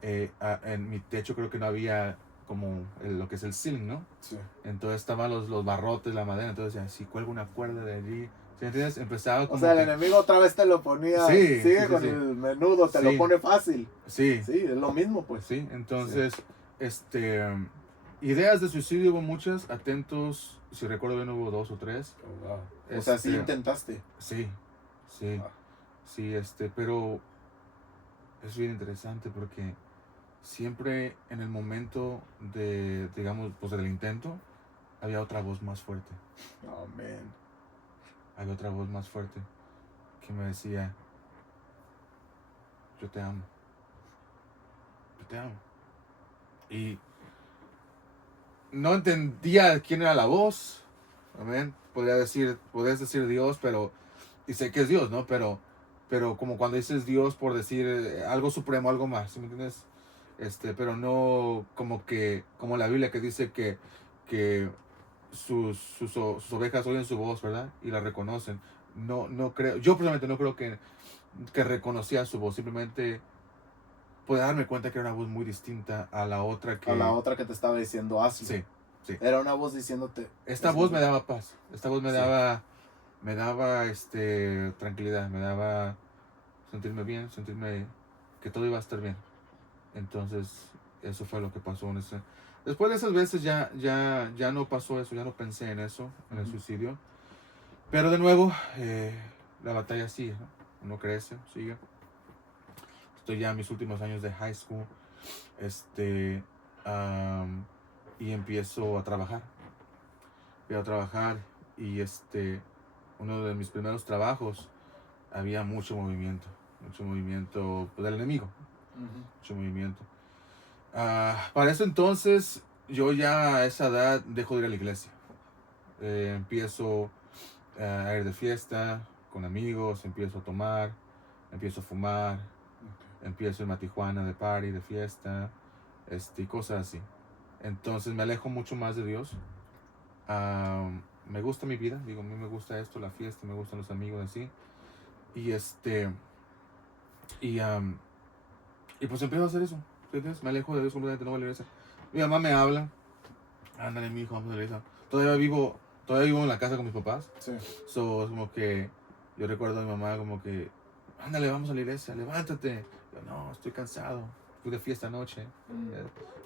en mi techo creo que no había como lo que es el ceiling, ¿no? Sí. Entonces estaban los barrotes, la madera, entonces decía, si cuelgo una cuerda de allí, ¿sí entiendes? Empezaba O como sea, el que- enemigo otra vez te lo ponía... Sí, Sigue sí, con sí. el menudo, te Sí. lo pone fácil. Sí, Sí, es lo mismo, pues. sí, entonces, ideas de suicidio hubo muchas, atentos, si recuerdo bien hubo 2 o 3, Oh, wow. O sea, sí intentaste. sí, sí, Ah. sí, pero es bien interesante porque siempre en el momento de, digamos, pues del intento, había otra voz más fuerte, Oh, man. había otra voz más fuerte que me decía, yo te amo, yo te amo. Y no entendía quién era la voz, amén. Podrías decir Dios, y sé que es Dios, ¿no? Pero como cuando dices Dios por decir algo supremo, algo más, ¿sí me entiendes? Pero no como la Biblia que dice que sus ovejas oyen su voz, ¿verdad? Y la reconocen. No creo, yo personalmente no creo que reconocía su voz, simplemente pude darme cuenta que era una voz muy distinta a la otra A la otra que te estaba diciendo hazlo. Sí, sí. Era una voz diciéndote... Esta voz me daba paz, esta voz me Sí. daba tranquilidad, me daba sentirme bien, sentirme que todo iba a estar bien. Entonces, eso fue lo que pasó en ese. Después de esas veces ya no pasó eso, ya no pensé en eso, en el Ujú. suicidio. Pero de nuevo, la batalla sigue, ¿no? Uno crece, sigue. Estoy ya en mis últimos años de high school. Y empiezo a trabajar. Empiezo a trabajar y uno de mis primeros trabajos había mucho movimiento pues, del enemigo, Ujú. mucho movimiento. Para eso entonces yo ya a esa edad dejo de ir a la iglesia. Empiezo a ir de fiesta con amigos, empiezo a tomar, empiezo a fumar, empiezo a irme a Tijuana de party, de fiesta, y cosas así. Entonces me alejo mucho más de Dios. Me gusta mi vida, digo, a mí me gusta esto, la fiesta, me gustan los amigos, así. Y y pues empiezo a hacer eso. ¿Entiendes? Me alejo de Dios completamente, no voy a la iglesia. Mi mamá me habla, ándale, mi hijo, vamos a la iglesia. Todavía vivo en la casa con mis papás. Sí. So, como que yo recuerdo a mi mamá como que, ándale, vamos a la iglesia, levántate. Yo, no, estoy cansado, fui de fiesta anoche.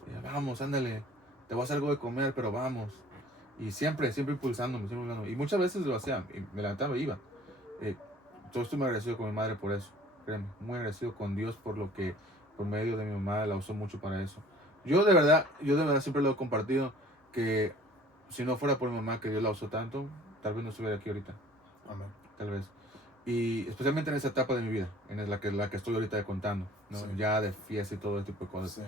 Y ella, vamos, ándale, te voy a hacer algo de comer, pero vamos. Y siempre impulsándome, Y muchas veces lo hacía, y me levantaba y iba. Yo estoy muy agradecido con mi madre por eso, créeme, muy agradecido con Dios por lo que por medio de mi mamá la usó mucho para eso. Yo de verdad siempre lo he compartido, que si no fuera por mi mamá que Dios la usó tanto, tal vez no estuviera aquí ahorita, Amén. tal vez. Y especialmente en esa etapa de mi vida, en la que estoy ahorita contando, ¿no? Sí. Ya de fiesta y todo ese tipo de cosas. Sí.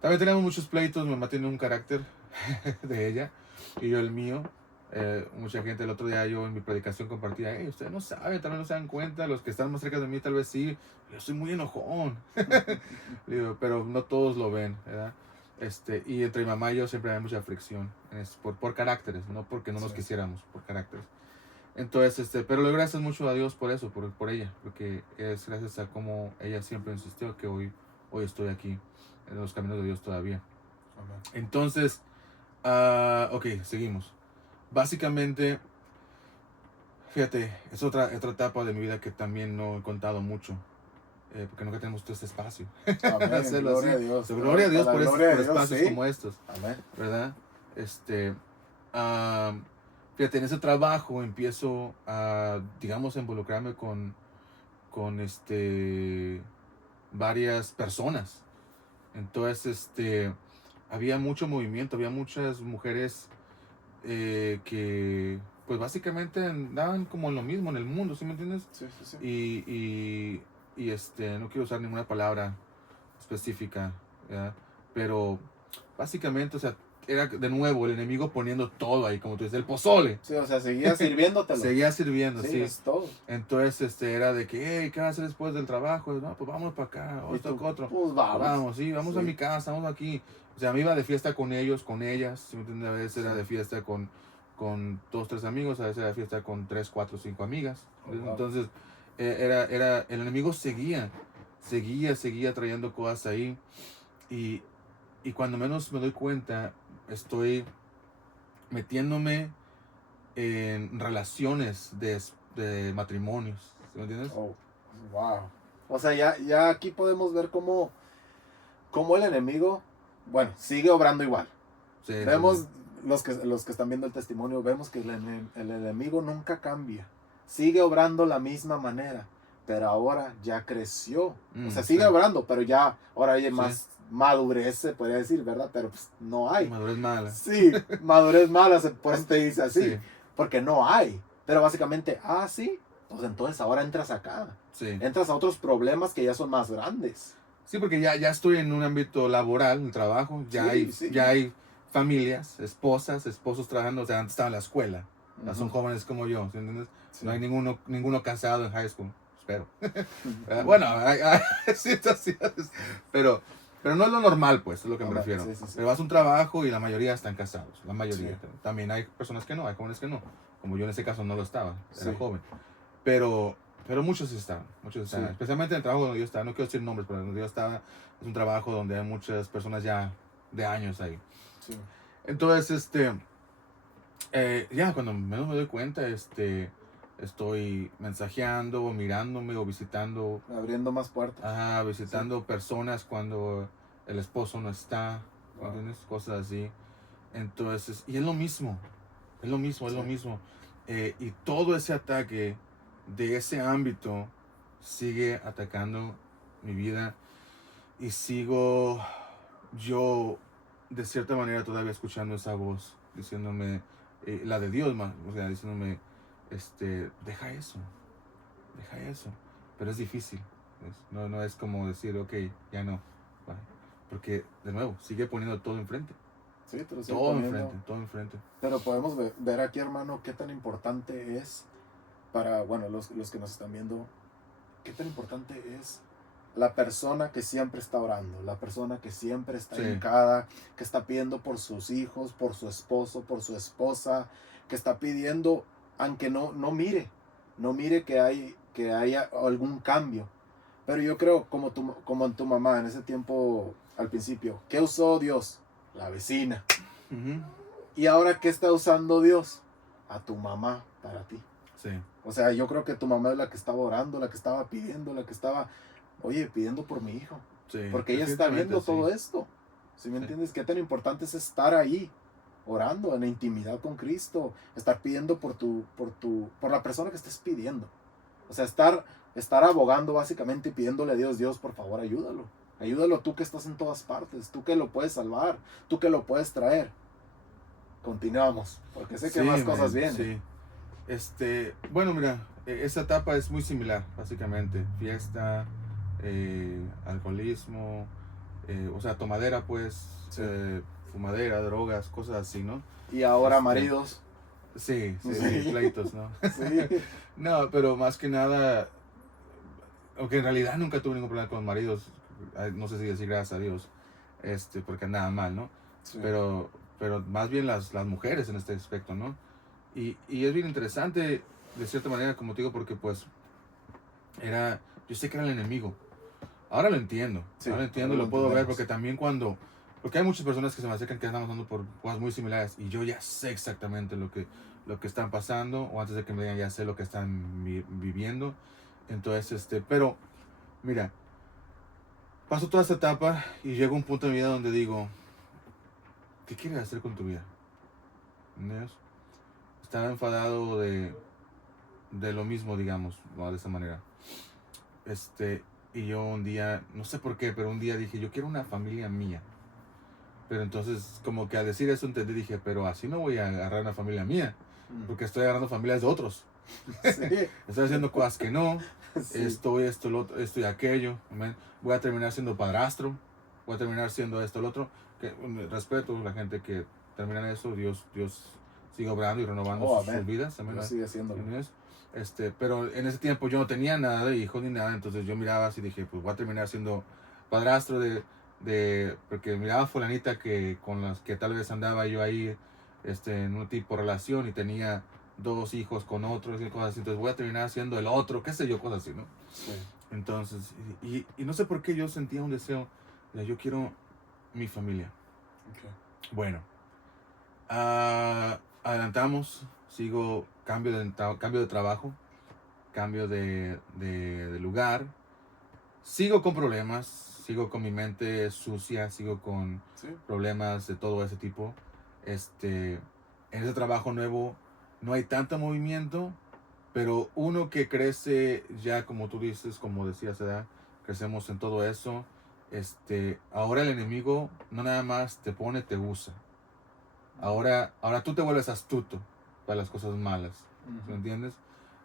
También tenemos muchos pleitos, mi mamá tiene un carácter de ella y yo el mío. Mucha gente el otro día yo en mi predicación compartía, hey, ustedes no saben, tal vez no se dan cuenta, los que están más cerca de mí tal vez sí, yo soy muy enojón. Digo, pero no todos lo ven, ¿verdad? Y entre mi mamá y yo siempre hay mucha fricción, por caracteres, no porque no nos Sí. quisiéramos, por caracteres. Entonces, pero le doy gracias mucho a Dios por eso, por ella, porque es gracias a cómo ella siempre insistió que hoy estoy aquí, en los caminos de Dios todavía. Amén. Entonces, ok, seguimos. Básicamente, fíjate, es otra etapa de mi vida que también no he contado mucho, porque nunca tenemos todo este espacio. Amén. Hacerlo Gloria así. a Dios. Gloria a Dios Para por, la gloria de por Dios, espacios sí. como estos, Amén. ¿verdad? Fíjate, en ese trabajo empiezo a, digamos, a involucrarme con varias personas. Entonces, había mucho movimiento, había muchas mujeres que, pues básicamente andaban como en lo mismo en el mundo, ¿sí me entiendes? Sí, sí, sí. Y no quiero usar ninguna palabra específica, ¿verdad? Pero básicamente, o sea, era de nuevo el enemigo poniendo todo ahí, como tú dices, el pozole. Sí, o sea, seguía sirviéndotelo. Seguía sirviendo, Sí, sí. es todo. Entonces, era de que, hey, ¿qué vas a hacer después del trabajo? No, pues vámonos para acá, o Y esto, tú, otro. pues vamos. Sí, vamos a Sí. mi casa, vamos aquí. O sea, me iba de fiesta con ellos, con ellas. ¿Sí me entiendes? A veces era Sí. de fiesta con 2, 3 amigos, a veces era de fiesta con 3, 4, 5 amigas. Oh, wow. Entonces, el enemigo seguía trayendo cosas ahí. Y cuando menos me doy cuenta, estoy metiéndome en relaciones de matrimonios. ¿Sí me entiendes? Oh, wow. O sea, ya aquí podemos ver cómo el enemigo, bueno, sigue obrando igual. Sí, Vemos, sí, los que están viendo el testimonio, vemos que el enemigo nunca cambia. Sigue obrando la misma manera, pero ahora ya creció. O sea, sigue sí. obrando, pero ya ahora hay Sí. más madurez, se podría decir, ¿verdad? Pero pues no hay. Madurez mala. Sí, madurez mala, por eso te dice así. Sí, Porque no hay. Pero básicamente, sí, pues entonces ahora entras acá. sí. Entras a otros problemas que ya son más grandes. Sí, porque ya estoy en un ámbito laboral, en trabajo, Sí, sí. ya hay familias, esposas, esposos trabajando, o sea, antes estaba en la escuela, ya son Ujú. jóvenes como yo, ¿sí entiendes? Sí. No hay ninguno casado en high school, espero. Ujú. Bueno, hay situaciones, pero no es lo normal, pues, es lo que me Normal, refiero. sí, sí, sí. Pero vas a un trabajo y la mayoría están casados, la mayoría. Sí. También hay personas que no, hay jóvenes que no, como yo en ese caso no lo estaba, era Sí. joven. Pero muchos están, Sí. especialmente en el trabajo donde yo estaba, no quiero decir nombres, pero donde yo estaba es un trabajo donde hay muchas personas ya de años ahí. Sí. Entonces, ya cuando menos me doy cuenta, estoy mensajeando, o mirándome o visitando, Abriendo más puertas. visitando personas cuando el esposo no está, Wow. ¿entiendes? Cosas así. Entonces, y es lo mismo, es lo Sí. mismo. Y todo ese ataque de ese ámbito sigue atacando mi vida y sigo yo de cierta manera todavía escuchando esa voz diciéndome, la de Dios más, o sea, diciéndome, deja eso, pero es difícil, ¿ves? No es como decir, ok, ya no, bye. Porque de nuevo, sigue poniendo todo enfrente, Sí, te lo estoy todo poniendo. enfrente, todo enfrente. Pero podemos ver aquí, hermano, qué tan importante es para, bueno, los que nos están viendo, qué tan importante es la persona que siempre está orando, la persona que siempre está Sí. hincada, que está pidiendo por sus hijos, por su esposo, por su esposa, que está pidiendo, aunque no mire que haya algún cambio. Pero yo creo, como en tu mamá en ese tiempo, al principio, ¿qué usó Dios? La vecina. Ujú. ¿Y ahora qué está usando Dios? A tu mamá para ti. Sí, O sea, yo creo que tu mamá es la que estaba orando, la que estaba pidiendo, la que estaba, oye, pidiendo por mi hijo. sí. Porque ella está viendo sí. todo esto. ¿Sí me Sí. entiendes? Qué tan importante es estar ahí, orando en la intimidad con Cristo, estar pidiendo por la persona que estés pidiendo. O sea, estar abogando básicamente y pidiéndole a Dios, por favor, ayúdalo. Ayúdalo tú que estás en todas partes, tú que lo puedes salvar, tú que lo puedes traer. Continuamos, porque sé que Sí, más man, cosas vienen. sí. Bueno, mira, esa etapa es muy similar, básicamente. Fiesta, alcoholismo, o sea, tomadera, pues, Sí. fumadera, drogas, cosas así, ¿no? Y ahora, Este, maridos, Sí, sí, Sí. pleitos, ¿no? Sí. No, pero más que nada, aunque en realidad nunca tuve ningún problema con los maridos, no sé si decir gracias a Dios, porque andaba mal, ¿no? Sí. Pero más bien las mujeres en este aspecto, ¿no? Y es bien interesante, de cierta manera, como te digo, porque pues yo sé que era el enemigo. Ahora lo entiendo, Sí, ahora lo entiendo, ahora lo lo puedo ver, entendemos. porque también porque hay muchas personas que se me acercan que están pasando por cosas muy similares y yo ya sé exactamente lo que están pasando, o antes de que me digan ya sé lo que están viviendo. Entonces, pero mira, paso toda esta etapa y llego a un punto de mi vida donde digo, ¿qué quieres hacer con tu vida? ¿Entiendes? Estaba enfadado de lo mismo, digamos, ¿no? De esa manera. Y yo un día, no sé por qué, pero un día dije, yo quiero una familia mía. Pero entonces, como que al decir eso entendí, dije, pero así no voy a agarrar una familia mía, porque estoy agarrando familias de otros. Sí. Estoy haciendo cosas que no, Sí. esto, lo otro, esto y aquello. Amén. Voy a terminar siendo padrastro, voy a terminar siendo esto, lo otro. Respeto a la gente que termina en eso, Dios sigue obrando y renovando Oh, sus amén. vidas. Amén. Dios sigue haciéndolo. ¿Entiendes? Pero en ese tiempo yo no tenía nada de hijos ni nada, entonces yo miraba así y dije, pues voy a terminar siendo padrastro porque miraba fulanita que con las que tal vez andaba yo ahí en un tipo de relación y tenía 2 hijos con otros y cosas así, entonces voy a terminar siendo el otro, qué sé yo, cosas así, ¿no? Sí. Entonces, y no sé por qué yo sentía un deseo de yo quiero mi familia. Okay. Bueno, adelantamos, sigo, cambio de trabajo, cambio de lugar, sigo con problemas, sigo con mi mente sucia, sigo con Sí. problemas de todo ese tipo. En ese trabajo nuevo no hay tanto movimiento, pero uno que crece ya, como tú dices, como decías, ¿verdad? Crecemos en todo eso. Ahora el enemigo no nada más te pone, te usa. Ahora tú te vuelves astuto para las cosas malas, ¿sí me entiendes?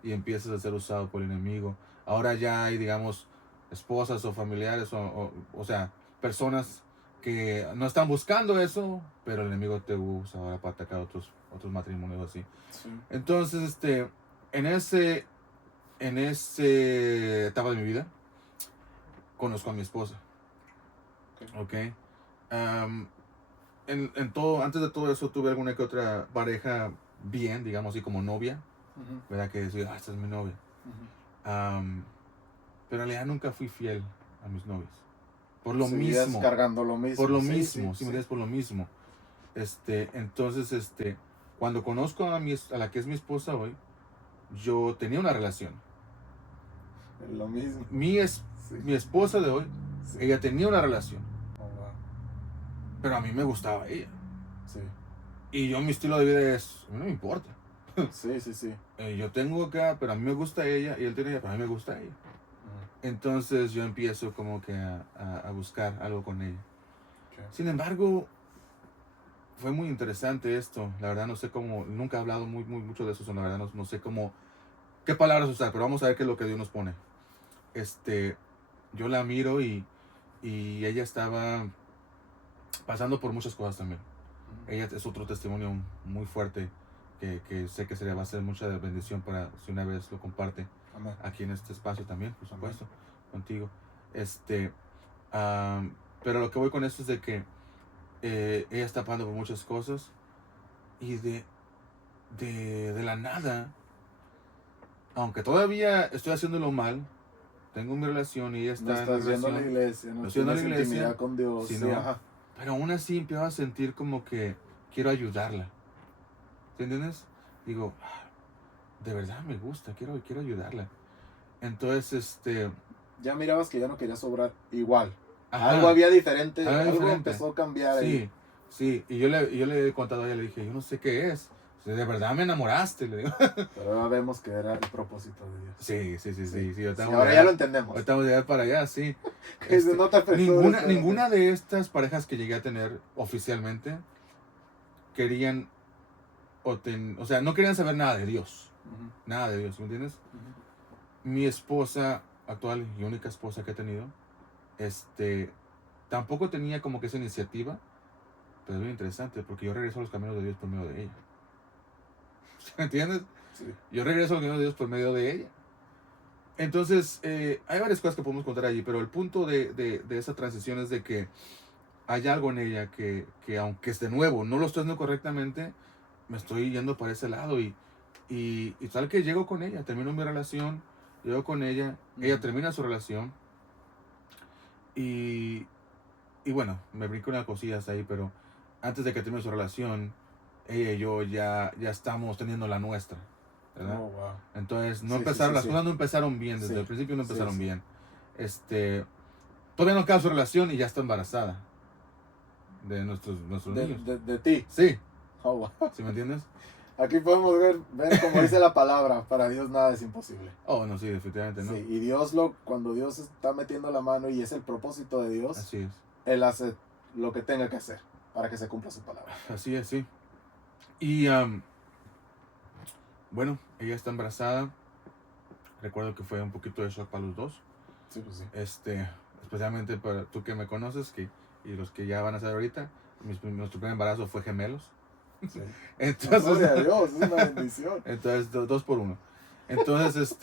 Y empiezas a ser usado por el enemigo. Ahora ya hay, digamos, esposas o familiares o sea, personas que no están buscando eso, pero el enemigo te usa ahora para atacar otros matrimonios así. Sí. Entonces, en ese etapa de mi vida, conozco a mi esposa. Ok. Antes de todo eso tuve alguna que otra pareja bien, digamos así como novia, ¿verdad? Que decía, esta es mi novia. Pero en realidad nunca fui fiel a mis novias. Por lo Seguías mismo. cargando lo mismo. Por lo Sí, mismo, sí, ¿sí me entiendes? Por lo mismo. Entonces, cuando conozco a la que es mi esposa hoy, yo tenía una relación. Lo mismo. Sí. Mi esposa de hoy, Sí. ella tenía una relación, Oh, wow. pero a mí me gustaba ella. Sí. Y yo mi estilo de vida es, a mí no me importa. Sí, sí, sí. Yo tengo acá, pero a mí me gusta ella, y él tiene ella, pero a mí me gusta ella. Entonces yo empiezo como que a buscar algo con ella. Okay. Sin embargo, fue muy interesante esto. La verdad no sé cómo, nunca he hablado mucho de eso, la verdad no sé qué palabras usar, pero vamos a ver qué es lo que Dios nos pone. Yo la miro y ella estaba pasando por muchas cosas también. Ella es otro testimonio muy fuerte que sé que va a ser mucha bendición para si una vez lo comparte. Amén. Aquí en este espacio también, por supuesto, contigo. Pero lo que voy con esto es de que ella está pasando por muchas cosas y de la nada, aunque todavía estoy haciéndolo mal, tengo mi relación y ella está No en estás mi yendo a la relación, iglesia, no no estoy yendo a la tienes iglesia, intimidad con Dios. sí, Sí, no. ajá. Pero aún así empiezo a sentir como que quiero ayudarla. ¿Sí entiendes? Digo, de verdad me gusta, quiero ayudarla. Entonces, Ya mirabas que ya no querías obrar igual. ajá, Algo había diferente, algo algo diferente. empezó a cambiar ahí. Sí, y yo le he contado a ella, le dije, yo no sé qué es. De verdad me enamoraste, le digo. Pero ahora vemos que era el propósito de Dios. Sí. Sí, ahora ya lo entendemos. Estamos de allá para allá, sí. Que no te apresures, pero- Ninguna de estas parejas que llegué a tener oficialmente querían, o sea, no querían saber nada de Dios. Ujú, Nada de Dios, ¿me entiendes? ujú. Mi esposa actual y única esposa que he tenido, tampoco tenía como que esa iniciativa, pero es bien interesante porque yo regreso a los caminos de Dios por medio de ella. ¿Me entiendes? Sí. Yo regreso al camino de Dios por medio de ella. Entonces, hay varias cosas que podemos contar allí, pero el punto de esa transición es de que hay algo en ella que aunque es de nuevo, no lo estoy haciendo correctamente, me estoy yendo para ese lado y tal que llego con ella, termino mi relación, llego con ella, ella termina su relación y bueno, me brinco unas cosillas ahí, pero antes de que termine su relación, ella y yo ya estamos teniendo la nuestra, ¿verdad? Oh, wow. Entonces, no Sí, empezaron, sí, las sí. cosas no empezaron bien, desde Sí. el principio no Sí, empezaron sí. bien. Todavía no acaba su relación y ya está embarazada de nuestros niños. De ti. Sí, Oh, wow. ¿sí me entiendes? Aquí podemos ver como dice la palabra, para Dios nada es imposible. Oh, no, sí, definitivamente no. Sí, y cuando Dios está metiendo la mano y es el propósito de Dios, Así es, Él hace lo que tenga que hacer para que se cumpla su palabra. así es, sí. Y bueno, ella está embarazada. Recuerdo que fue un poquito de shock para los dos. Sí, pues sí. Especialmente para tú que me conoces y los que ya van a saber ahorita, nuestro primer embarazo fue gemelos. Sí. Entonces, Gloria a Dios, es una bendición. entonces 2 por 1. Entonces,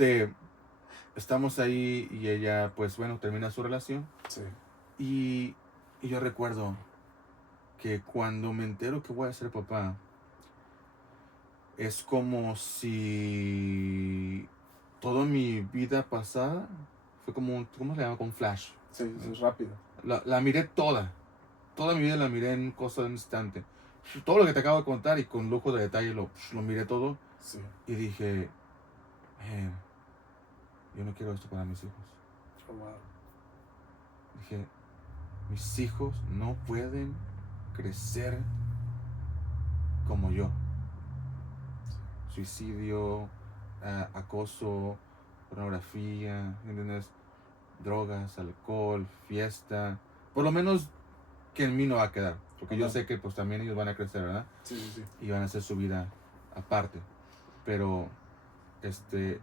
estamos ahí y ella, pues bueno, termina su relación. Sí. Y yo recuerdo que cuando me entero que voy a ser papá, es como si toda mi vida pasada fue como ¿cómo se llama? Como un flash. Sí, es rápido. La miré toda mi vida la miré en cosa de un instante. Todo lo que te acabo de contar y con lujo de detalle lo miré todo Sí. y dije, "Man, yo no quiero esto para mis hijos". Oh, wow. Dije, mis hijos no pueden crecer como yo. Suicidio, acoso, pornografía, ¿entiendes? Drogas, alcohol, fiesta. Por lo menos que en mí no va a quedar. Porque yo Ajá. sé que pues también ellos van a crecer, ¿verdad? Sí, sí, sí. Y van a hacer su vida aparte. Pero,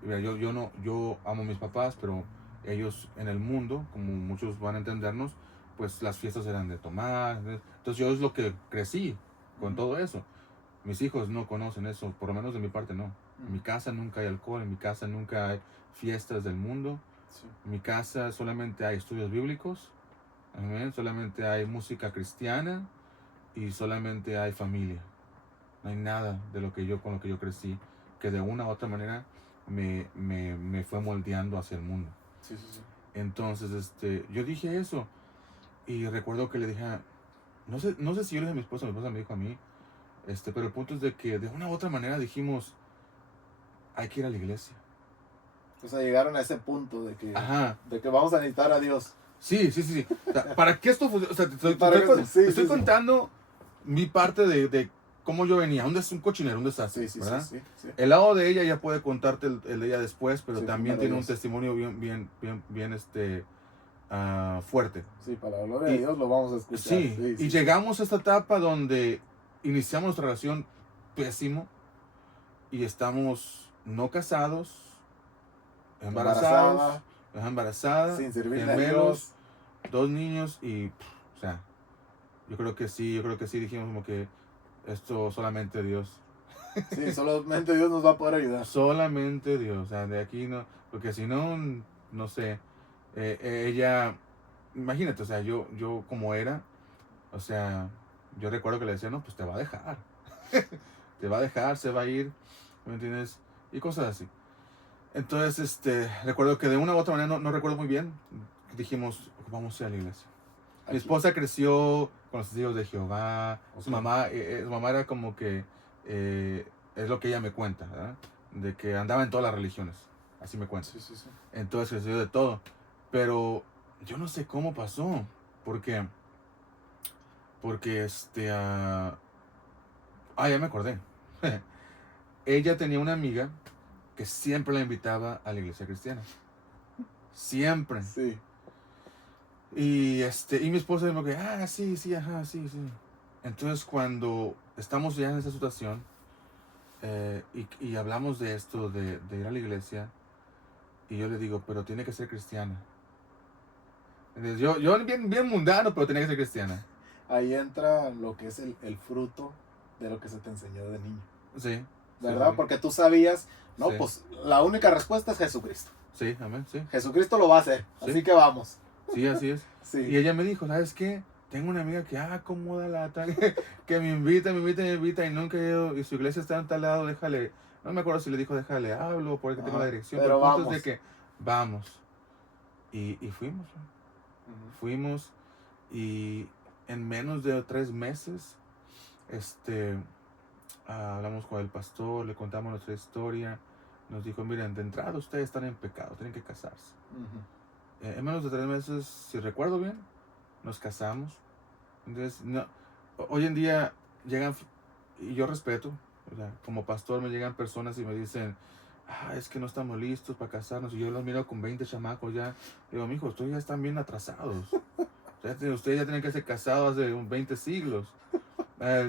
mira, yo amo a mis papás, pero ellos en el mundo, como muchos van a entendernos, pues las fiestas eran de tomar. Entonces yo es lo que crecí con todo eso. Mis hijos no conocen eso, por lo menos de mi parte no. En mi casa nunca hay alcohol, en mi casa nunca hay fiestas del mundo. Sí. En mi casa solamente hay estudios bíblicos, amén, solamente hay música cristiana y solamente hay familia. No hay nada de con lo que yo crecí que de una u otra manera me fue moldeando hacia el mundo. Sí, sí, sí. Entonces, yo dije eso y recuerdo que le dije, no sé si yo le dije a mi esposa me dijo a mí, pero el punto es de que de una u otra manera dijimos, hay que ir a la iglesia. O sea, llegaron a ese punto Ajá. de que vamos a necesitar a Dios. Sí. O sea, para que esto funcione, o sea, Sí, estoy sí. contando mi parte de cómo yo venía. Un cochinero, un desastre, Sí, sí, ¿verdad? sí, sí. El lado de ella ya puede contarte el de ella después, pero Sí, también primero tiene un Dios. testimonio bien fuerte. Sí, para la gloria de Dios lo vamos a escuchar. Sí, y llegamos a esta etapa donde iniciamos nuestra relación pésimo y estamos no casados, embarazada, sin servirle a gemelos, Dios. 2 niños y, o sea, yo creo que sí dijimos como que esto solamente Dios. Sí, solamente Dios nos va a poder ayudar. Solamente Dios, o sea, de aquí no, porque si no, no sé, ella, imagínate, o sea, yo como era, o sea, yo recuerdo que le decía, no, pues te va a dejar, te va a dejar, se va a ir, ¿me entiendes? Y cosas así. Entonces, recuerdo que de una u otra manera, no recuerdo muy bien, dijimos, vamos a ir a la iglesia. Mi esposa creció con los testigos de Jehová. Ok. Su mamá era como que, es lo que ella me cuenta, ¿verdad? De que andaba en todas las religiones. Así me cuenta. Sí, sí, sí. Entonces creció de todo. Pero yo no sé cómo pasó. Porque ya me acordé. Ella tenía una amiga que siempre la invitaba a la iglesia cristiana. Siempre. Sí. Y mi esposa dijo que, sí, ajá, sí. Entonces cuando estamos ya en esa situación y hablamos de esto, de ir a la iglesia, y yo le digo, pero tiene que ser cristiana. Entonces, yo bien mundano, pero tenía que ser cristiana. Ahí entra lo que es el fruto de lo que se te enseñó de niño. Sí. ¿verdad? sí. Porque tú sabías, no, Sí. pues la única respuesta es Jesucristo. Sí, amén, sí. Jesucristo lo va a hacer, Sí. así que vamos. Sí, así es. Sí. Y ella me dijo, ¿sabes qué? Tengo una amiga que, cómoda lata, que me invita, y nunca he ido, y su iglesia está en tal lado, déjale, no me acuerdo si le dijo, déjale, hablo, porque tengo la dirección, pero el punto vamos. es de que vamos. Y fuimos, ¿no? Ujú. Fuimos, y en menos de 3 meses, hablamos con el pastor, le contamos nuestra historia, nos dijo, miren, de entrada ustedes están en pecado, tienen que casarse. Ujú. En menos de 3 meses, si recuerdo bien, nos casamos. Entonces, no, hoy en día llegan, y yo respeto, o sea, como pastor me llegan personas y me dicen, es que no estamos listos para casarnos, y yo los miro con 20 chamacos ya. Digo, mijo, ustedes ya están bien atrasados. Ustedes ya tienen que ser casados hace 20 siglos.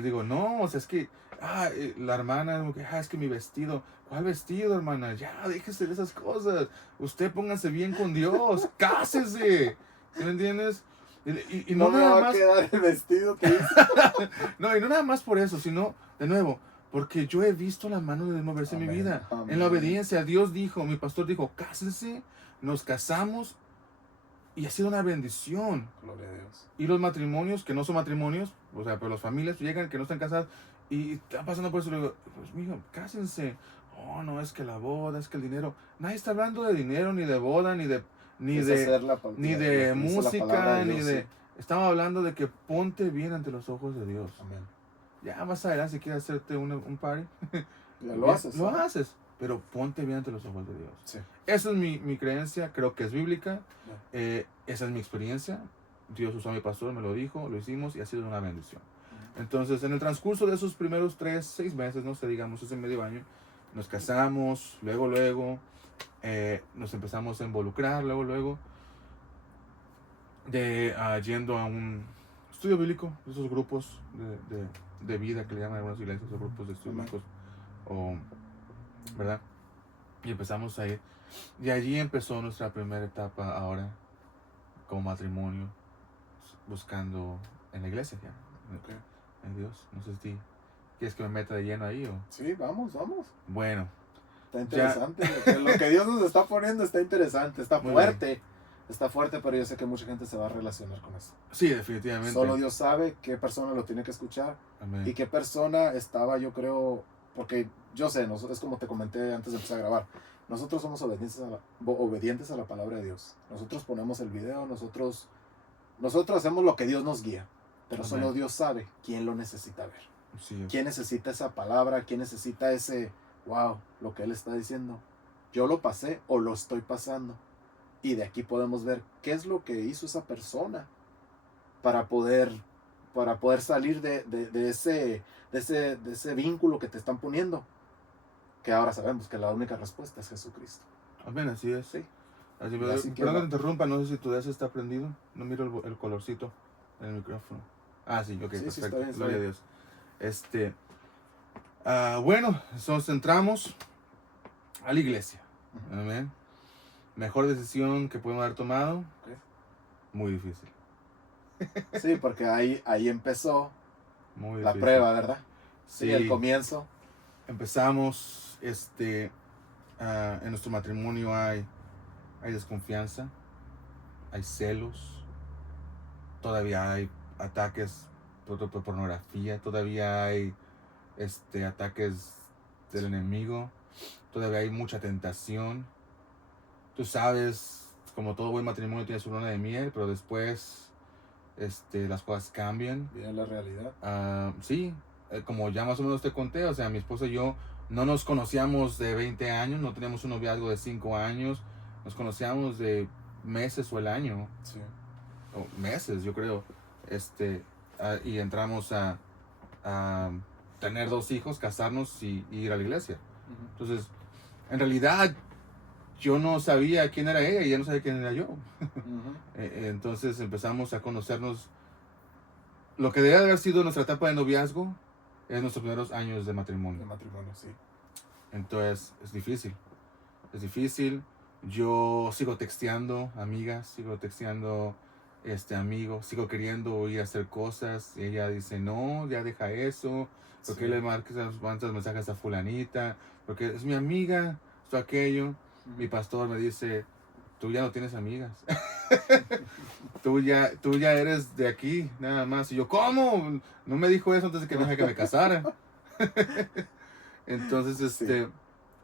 Digo, no, o sea, es que, la hermana, como que, es que mi vestido. ¿Cuál vestido, hermana? Ya, déjese de esas cosas. Usted póngase bien con Dios, cásese. ¿Sí me entiendes? Y No no me nada va a más, quedar el vestido que hice. no, y no nada más por eso, sino, de nuevo, porque yo he visto la mano de Dios moverse en mi Amén, vida. amén. En la obediencia, Dios dijo, mi pastor dijo, cásense, nos casamos, y ha sido una bendición. Gloria a Dios. Y los matrimonios, que no son matrimonios, o sea, pero las familias llegan que no están casadas y están pasando por eso. Le digo, pues mijo, cásense. Oh, no, es que la boda, es que el dinero. Nadie está hablando de dinero, ni de boda, ni de Es hacer la pal- ni la- de la- dice la palabra música, de ni Dios, de. sí. Estamos hablando de que ponte bien ante los ojos de Dios. Amén. Ya más adelante, si quieres hacerte un party, Ya lo bien, haces. lo ¿no? haces, pero ponte bien ante los ojos de Dios. Sí. Esa es mi creencia, creo que es bíblica. Esa es mi experiencia. Dios usó a mi pastor, me lo dijo, lo hicimos y ha sido una bendición. Entonces, en el transcurso de esos primeros 6 meses, no sé, digamos, ese medio año, nos casamos, luego, nos empezamos a involucrar, luego, yendo a un estudio bíblico, esos grupos de vida que le llaman algunas iglesias, o grupos de estudios Amén. bíblicos, ¿verdad? Y empezamos a ir. Y allí empezó nuestra primera etapa ahora, como matrimonio, buscando en la iglesia ya, Ok. en Dios. No sé si quieres que me meta de lleno ahí o... Sí, vamos. Bueno, Está interesante. Lo que Dios nos está poniendo está interesante, está Muy fuerte. Está fuerte, pero yo sé que mucha gente se va a relacionar con eso. sí, definitivamente. Solo Dios sabe qué persona lo tiene que escuchar Amén. y qué persona estaba, yo creo, porque yo sé, es como te comenté antes de empezar a grabar. Nosotros somos obedientes a la palabra de Dios. Nosotros ponemos el video, nosotros hacemos lo que Dios nos guía. Pero Amén. solo Dios sabe quién lo necesita ver. Sí, ¿Quién necesita esa palabra? ¿Quién necesita ese, wow, lo que Él está diciendo? Yo lo pasé o lo estoy pasando. Y de aquí podemos ver qué es lo que hizo esa persona para poder salir de ese vínculo que te están poniendo. Que ahora sabemos que la única respuesta es Jesucristo. amén, así es. Sí. Así, Y así que perdón que va. te interrumpa, no sé si tu DS está prendido. No miro el colorcito en el micrófono. Sí, ok, Sí, sí, perfecto. está bien, está Gloria a bien. Dios. Bueno, nos entramos a la iglesia. Ujú. Amén. Mejor decisión que pudimos haber tomado. Ok. Muy difícil. Sí, porque ahí empezó Muy la difícil. prueba, ¿verdad? Sí, Sí. el comienzo. Empezamos, en nuestro matrimonio hay desconfianza, hay celos, todavía hay ataques por pornografía, todavía hay ataques del enemigo, todavía hay mucha tentación. Tú sabes, como todo buen matrimonio tiene su luna de miel, pero después las cosas cambian. Viene la realidad. Sí, como ya más o menos te conté, o sea, mi esposa y yo no nos conocíamos de 20 años, no teníamos un noviazgo de 5 años, nos conocíamos de meses o el año, Sí. o meses yo creo, y entramos a tener 2 hijos, casarnos y ir a la iglesia. Ujú. Entonces, en realidad, yo no sabía quién era ella y ella no sabía quién era yo. Ujú. Entonces empezamos a conocernos. Lo que debe haber sido nuestra etapa de noviazgo es nuestros primeros años de De matrimonio. matrimonio, sí. Entonces es difícil. Es difícil. Yo sigo texteando amigas, sigo texteando amigo, sigo queriendo ir a hacer cosas. Y ella dice, no, ya deja eso. ¿Por qué Sí. le mandas mensajes a fulanita? Porque es mi amiga, esto, aquello. Mi pastor me dice, tú ya no tienes amigas. tú ya eres de aquí, nada más. Y yo, ¿cómo? No me dijo eso antes de que me deje que me casara. Entonces, Sí.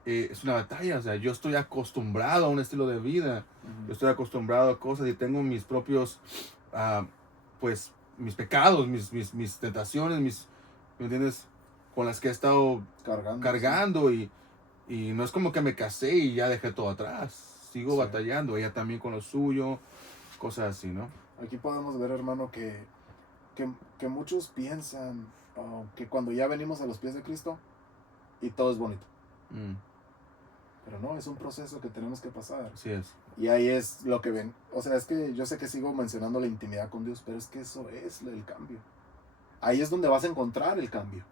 es una batalla. O sea, yo estoy acostumbrado a un estilo de vida. Yo Ujú. estoy acostumbrado a cosas y tengo mis propios, ah, pues, mis pecados, mis tentaciones, ¿me entiendes? Con las que he estado Cargando. cargando y no es como que me casé y ya dejé todo atrás. Sigo Sí. batallando, ella también con lo suyo, cosas así, ¿no? Aquí podemos ver, hermano, que muchos piensan que cuando ya venimos a los pies de Cristo y todo es bonito. Mm, Pero no, es un proceso que tenemos que pasar. así es. Y ahí es lo que ven. O sea, es que yo sé que sigo mencionando la intimidad con Dios, pero es que eso es el cambio. Ahí es donde vas a encontrar el cambio.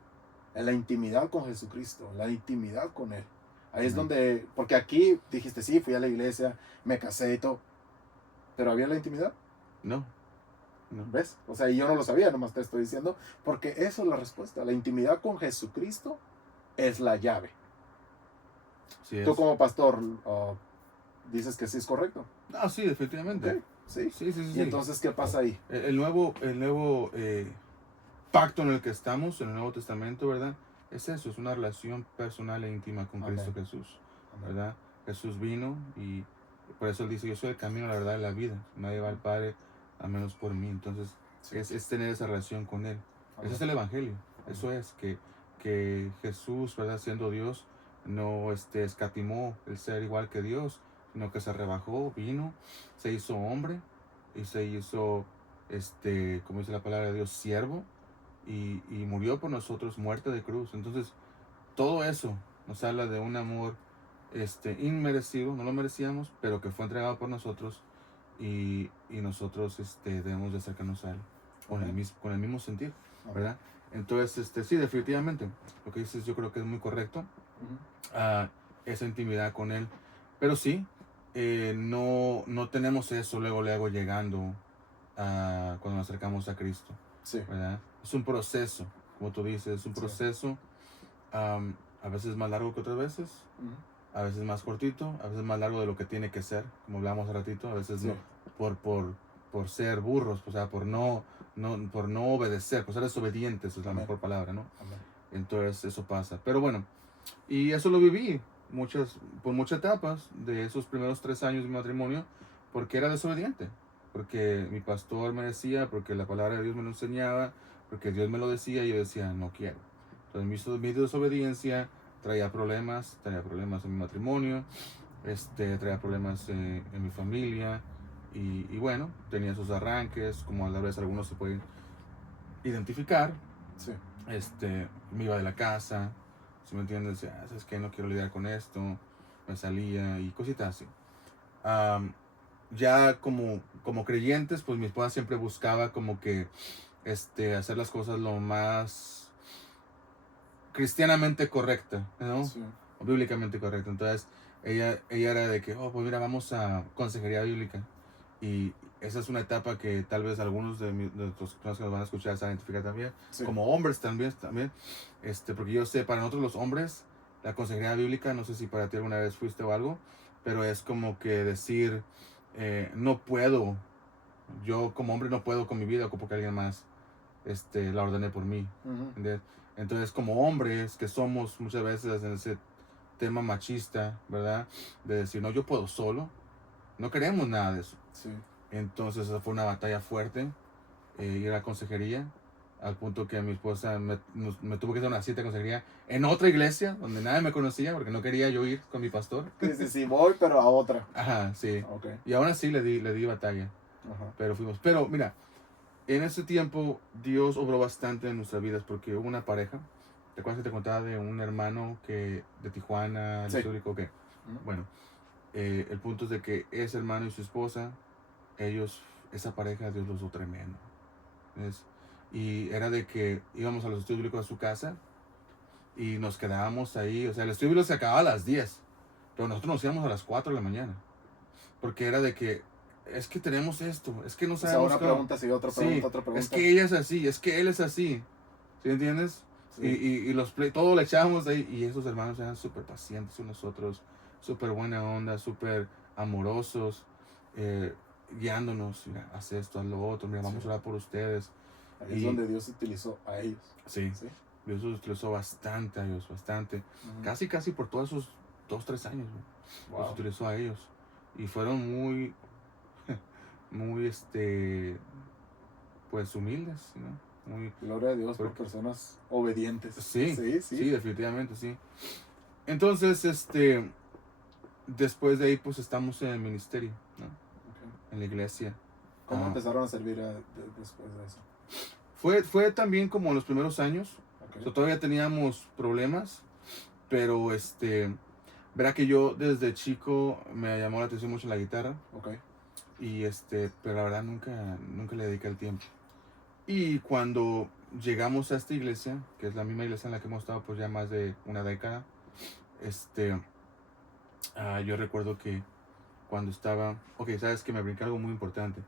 En la intimidad con Jesucristo, la intimidad con Él. Ahí es Ujú. donde, porque aquí dijiste, sí, fui a la iglesia, me casé y todo. Pero había la intimidad, No, no. ¿ves? O sea, y yo no lo sabía, nomás te estoy diciendo, porque eso es la respuesta. La intimidad con Jesucristo es la llave. Así es. Tú como pastor dices que sí es correcto. No, sí, definitivamente. Ok, sí. Sí, sí, sí. Y Sí. entonces, ¿qué pasa ahí? El nuevo pacto en el que estamos, en el Nuevo Testamento, ¿verdad? Es eso, es una relación personal e íntima con Amén. Cristo Jesús, ¿verdad? Jesús vino y por eso él dice, yo soy el camino, la verdad y la vida. Nadie va al Padre a menos por mí. Entonces, Sí. es tener esa relación con Él. Amén. Ese es el Evangelio. Eso es, que Jesús, ¿verdad? Siendo Dios, no escatimó el ser igual que Dios, sino que se rebajó, vino, se hizo hombre y se hizo, como dice la palabra de Dios, siervo y murió por nosotros, muerte de cruz. Entonces, todo eso nos habla de un amor inmerecido, no lo merecíamos, pero que fue entregado por nosotros y nosotros debemos de acercarnos a Él con Amén. con el mismo sentido, Amén. ¿verdad? Entonces, sí, definitivamente, lo que dices yo creo que es muy correcto, Ujú. esa intimidad con Él, pero sí, no tenemos eso luego llegando cuando nos acercamos a Cristo, Sí. ¿verdad? Es un proceso, como tú dices, es un Sí. proceso, a veces más largo que otras veces, Ujú. a veces más cortito, a veces más largo de lo que tiene que ser, como hablamos hace ratito, a veces Sí. no, por ser burros, o sea, por no obedecer, por ser desobedientes es la Amén. mejor palabra, ¿no? Amén. Entonces eso pasa. Pero bueno, y eso lo viví por muchas etapas de esos primeros 3 años de mi matrimonio, porque era desobediente, porque mi pastor me decía, porque la palabra de Dios me lo enseñaba, porque Dios me lo decía y yo decía, no quiero. Entonces mi desobediencia traía problemas en mi matrimonio, traía problemas en mi familia, y bueno, tenía sus arranques, como a la vez algunos se pueden identificar. Sí. Me iba de la casa, si me entiendes, decía, ¿sabes qué? No quiero lidiar con esto, me salía y cositas así. Ya como creyentes, pues mi esposa siempre buscaba como que hacer las cosas lo más cristianamente correcta, ¿no? Sí. O bíblicamente correcta. Entonces, ella era de que, oh, pues mira, vamos a consejería bíblica. Y esa es una etapa que tal vez algunos de los personas que nos van a escuchar se van a identificar también. Sí. Como hombres también. Porque yo sé, para nosotros los hombres, la consejería bíblica, no sé si para ti alguna vez fuiste o algo, pero es como que decir, no puedo, yo como hombre no puedo con mi vida, ocupo que alguien más la ordene por mí. Ujú. ¿Entiendes? Entonces, como hombres que somos muchas veces en ese tema machista, ¿verdad? De decir, no, yo puedo solo, no queremos nada de eso. Sí. Entonces, esa fue una batalla fuerte, ir a la consejería, al punto que mi esposa me tuvo que hacer una cita de consejería en otra iglesia, donde nadie me conocía, porque no quería yo ir con mi pastor. Dice, sí, voy, pero a otra. Ajá, sí. Ok. Y aún así le di batalla, Ajá. pero fuimos. Pero mira, en ese tiempo Dios obró bastante en nuestras vidas, porque hubo una pareja, ¿te acuerdas que te contaba de un hermano de Tijuana, Sí. histórico, que, Ujú. bueno, el punto es de que ese hermano y su esposa, esa pareja, Dios los dio tremendo. ¿Ves? Y era de que íbamos a los estudios bíblicos a su casa y nos quedábamos ahí. O sea, el estudio bíblico se acababa a las 10, pero nosotros nos íbamos a las 4 de la mañana. Porque era de que es que tenemos esto, es que no O sea, sabemos una cómo. pregunta sigue otra Sí, pregunta, otra pregunta. es que ella es así, es que él es así, ¿sí entiendes? Sí. Y todo le echábamos ahí, y esos hermanos eran súper pacientes con nosotros, súper buena onda, súper amorosos, guiándonos, mira, haz esto, haz lo otro, mira, vamos Sí. a orar por ustedes. Ahí es y- donde Dios utilizó a ellos. Sí, ¿Sí? Dios los utilizó bastante a ellos, bastante. Ujú. Casi por todos esos 2-3 años, ¿no? Los Wow. utilizó a ellos. Y fueron muy, muy, pues humildes, ¿no? Muy, Gloria a Dios por Porque- personas obedientes. sí, Sí, sí, sí. definitivamente, sí. Entonces, después de ahí, pues estamos en el ministerio, ¿no? Ok. En la iglesia. ¿Cómo Ah, empezaron a servir después de eso? Fue también como en los primeros años. Ok. O sea, todavía teníamos problemas, pero verá que yo desde chico me llamó la atención mucho la guitarra. Ok. Y pero la verdad nunca le dediqué el tiempo. Y cuando llegamos a esta iglesia, que es la misma iglesia en la que hemos estado pues ya más de una década, yo recuerdo que cuando estaba, ok, sabes que me brinqué algo muy importante.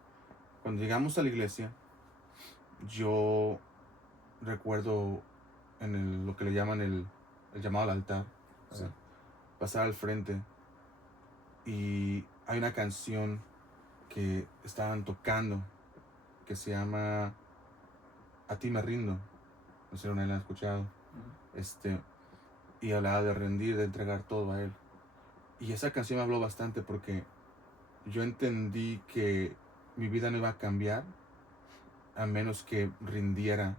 Cuando llegamos a la iglesia, yo recuerdo lo que le llaman el llamado al altar, Sí. ¿verdad? Pasar al frente, y hay una canción que estaban tocando que se llama A ti me rindo. No sé si nadie la ha escuchado. Ujú. Y hablaba de rendir, de entregar todo a él. Y esa canción me habló bastante porque yo entendí que mi vida no iba a cambiar a menos que rindiera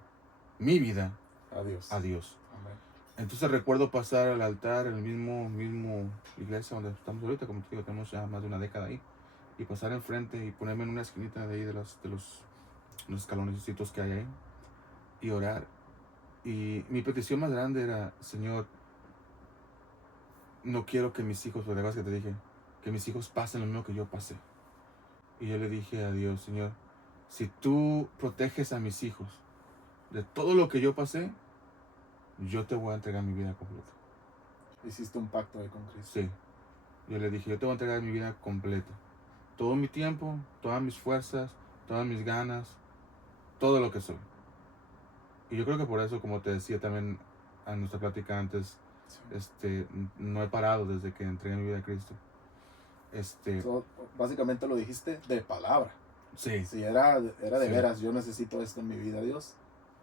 mi vida Adiós. a Dios. Amén. Entonces recuerdo pasar al altar, en el mismo iglesia donde estamos ahorita, como te digo, tenemos ya más de una década ahí, y pasar enfrente y ponerme en una esquinita de ahí de los escalonecitos que hay ahí y orar. Y mi petición más grande era, Señor, no quiero que mis hijos, por que te dije, que mis hijos pasen lo mismo que yo pasé. Y yo le dije a Dios, Señor, si tú proteges a mis hijos de todo lo que yo pasé, yo te voy a entregar mi vida completa. Hiciste un pacto ahí con Cristo. Sí. Yo le dije, yo te voy a entregar mi vida completa. Todo mi tiempo, todas mis fuerzas, todas mis ganas, todo lo que soy. Y yo creo que por eso, como te decía también a nuestra plática antes, Sí. no he parado desde que entregué mi vida a Cristo. So, básicamente lo dijiste de palabra. Sí, Si era de Sí. veras, yo necesito esto en mi vida, Dios.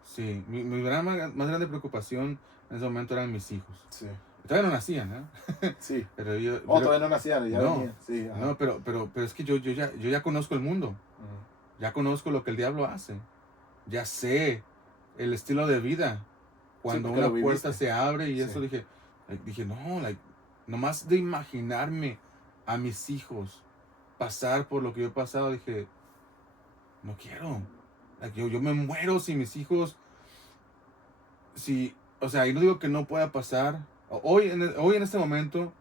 sí. Mi más grande preocupación en ese momento eran mis hijos. Sí. Todavía no nacían, ¿eh? Sí. Pero yo, Oh, todavía no nacían, ya No. venían. Sí. Ajá. no, pero es que yo ya conozco el mundo. Ujú. Ya conozco lo que el diablo hace. Ya sé el estilo de vida. Cuando porque una lo puerta viviste. se abre y Sí. eso dije, no, nomás de imaginarme a mis hijos pasar por lo que yo he pasado, dije, no quiero. Yo me muero si mis hijos, o sea, y no digo que no pueda pasar. Hoy en este momento,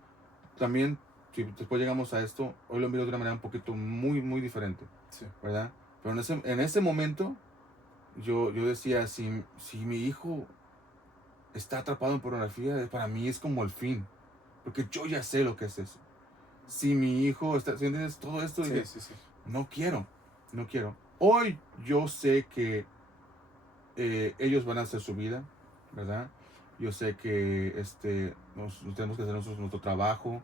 también, si después llegamos a esto, hoy lo miro de una manera un poquito muy, muy diferente. Sí. ¿Verdad? Pero en ese momento yo decía, si mi hijo está atrapado en pornografía, para mí es como el fin, porque yo ya sé lo que es eso. Si mi hijo está, ¿sí entiendes? Todo esto, Sí, dije, sí, sí. no quiero. Hoy yo sé que ellos van a hacer su vida, ¿verdad? Yo sé que nos tenemos que hacer nuestro trabajo,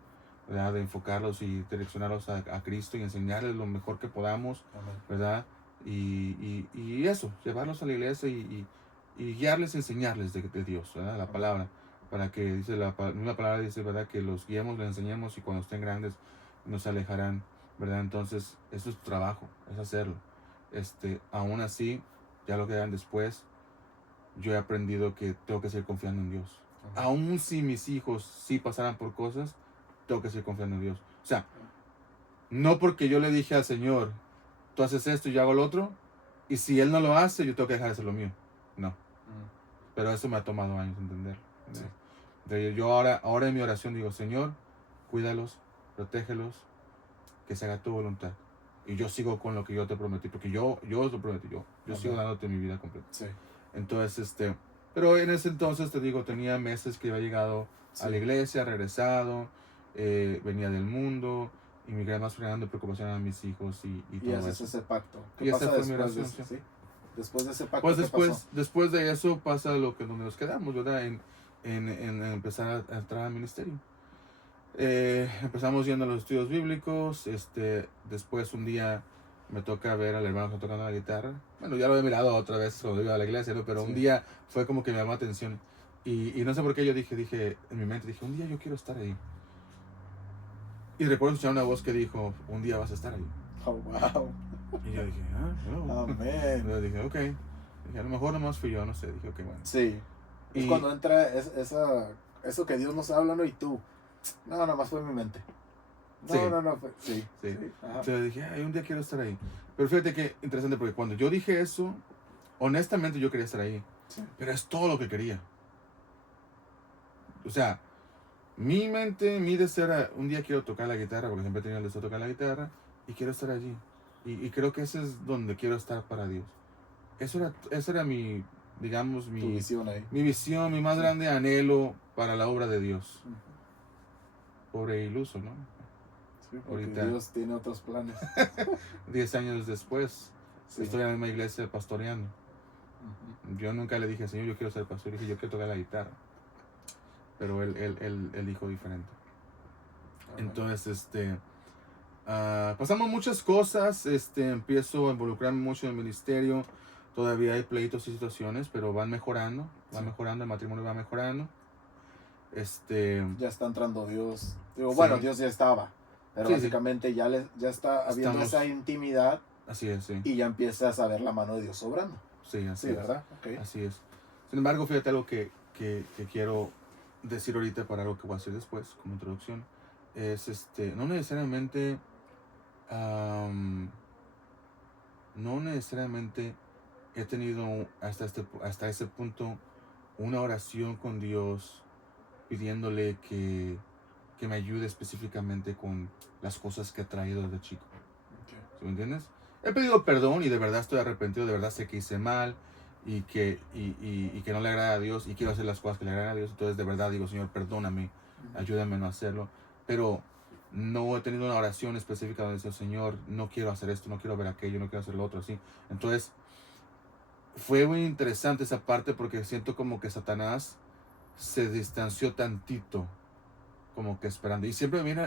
¿verdad? De enfocarlos y direccionarlos a Cristo y enseñarles lo mejor que podamos, Amén. ¿verdad? Y eso, llevarlos a la iglesia y guiarles y enseñarles de Dios, ¿verdad? La palabra, para que dice la misma palabra, dice, ¿verdad? Que los guiemos, les enseñemos y cuando estén grandes nos alejarán, ¿verdad? Entonces, eso es tu trabajo, es hacerlo. Aún así, ya lo que hagan después, yo he aprendido que tengo que seguir confiando en Dios. Amén. Aún si mis hijos sí pasaran por cosas, tengo que seguir confiando en Dios. O sea, no porque yo le dije al Señor, tú haces esto y yo hago lo otro, y si Él no lo hace, yo tengo que dejar de hacer lo mío. No. Ujú. Pero eso me ha tomado años entender. Sí. Yo ahora en mi oración digo, Señor, cuídalos, protégelos, que se haga tu voluntad. Y yo sigo con lo que yo te prometí, porque yo os lo prometí, yo Amén. sigo dándote mi vida completa. Sí. Entonces, pero en ese entonces, te digo, tenía meses que había llegado Sí. a la iglesia, regresado, venía del mundo, y mi gran más fregando preocupación a mis hijos y Y todo haces eso. ese pacto. Y ¿Qué esa pasa fue mi después de oración, eso? ¿Sí? Después de ese pacto, Pues ¿qué pasó? después de eso pasa lo que donde nos quedamos, ¿verdad? En empezar a entrar al ministerio. Empezamos yendo a los estudios bíblicos. Después un día me toca ver al hermano tocando la guitarra. Bueno, ya lo había mirado otra vez cuando iba a la iglesia, ¿no? Pero Sí. un día fue como que me llamó la atención. Y no sé por qué yo dije, en mi mente dije, un día yo quiero estar ahí. Y recuerdo escuchar una voz que dijo, un día vas a estar ahí. Oh, wow. Y yo dije, no. Amén. Yo dije, ok. Dije, a lo mejor nomás fui yo, no sé. Dije, ok, bueno. Sí. Es Y- cuando entra eso que Dios nos habla, ¿no? Y tú, no, nomás fue en mi mente. No, Sí. no, fue. Sí. Sí. Ajá. Entonces dije, ay, un día quiero estar ahí. Pero fíjate que interesante, porque cuando yo dije eso, honestamente yo quería estar ahí. Sí. Pero es todo lo que quería. O sea, mi mente, mi deseo era, un día quiero tocar la guitarra, porque siempre he tenido el deseo de tocar la guitarra, y quiero estar allí. Y creo que ese es donde quiero estar para Dios. Eso era mi, digamos, Tu mi visión ahí. visión, mi más grande anhelo para la obra de Dios. Ujú. Pobre iluso, ¿no? Sí, porque Ahorita. Dios tiene otros planes. 10 años después, Sí. estoy en la misma iglesia pastoreando. Ujú. Yo nunca le dije, Señor, yo quiero ser pastor. Dije, yo quiero tocar la guitarra. Pero él dijo diferente. Amén. Entonces, pasamos muchas cosas. Empiezo a involucrarme mucho en el ministerio. Todavía hay pleitos y situaciones, pero van mejorando. Van Sí. mejorando, el matrimonio va mejorando. Ya está entrando Dios. Digo, Sí. bueno, Dios ya estaba. Pero Sí, sí. básicamente ya está habiendo Estamos- esa intimidad Así es, sí. y ya empiezas a ver la mano de Dios obrando. Sí, así Sí, es. ¿verdad? Ok. Así es. Sin embargo, fíjate algo que quiero decir ahorita para algo que voy a hacer después, como introducción. Es no necesariamente. No necesariamente he tenido hasta ese punto una oración con Dios pidiéndole que me ayude específicamente con las cosas que he traído desde chico. Ok. ¿Sí me entiendes? He pedido perdón y de verdad estoy arrepentido, de verdad sé que hice mal y que no le agrada a Dios y quiero hacer las cosas que le agradan a Dios. Entonces de verdad digo, Señor, perdóname, ayúdame a no hacerlo. Pero no he tenido una oración específica donde dice, Señor, no quiero hacer esto, no quiero ver aquello, no quiero hacer lo otro, así. Entonces fue muy interesante esa parte porque siento como que Satanás se distanció tantito, como que esperando. Y siempre me viene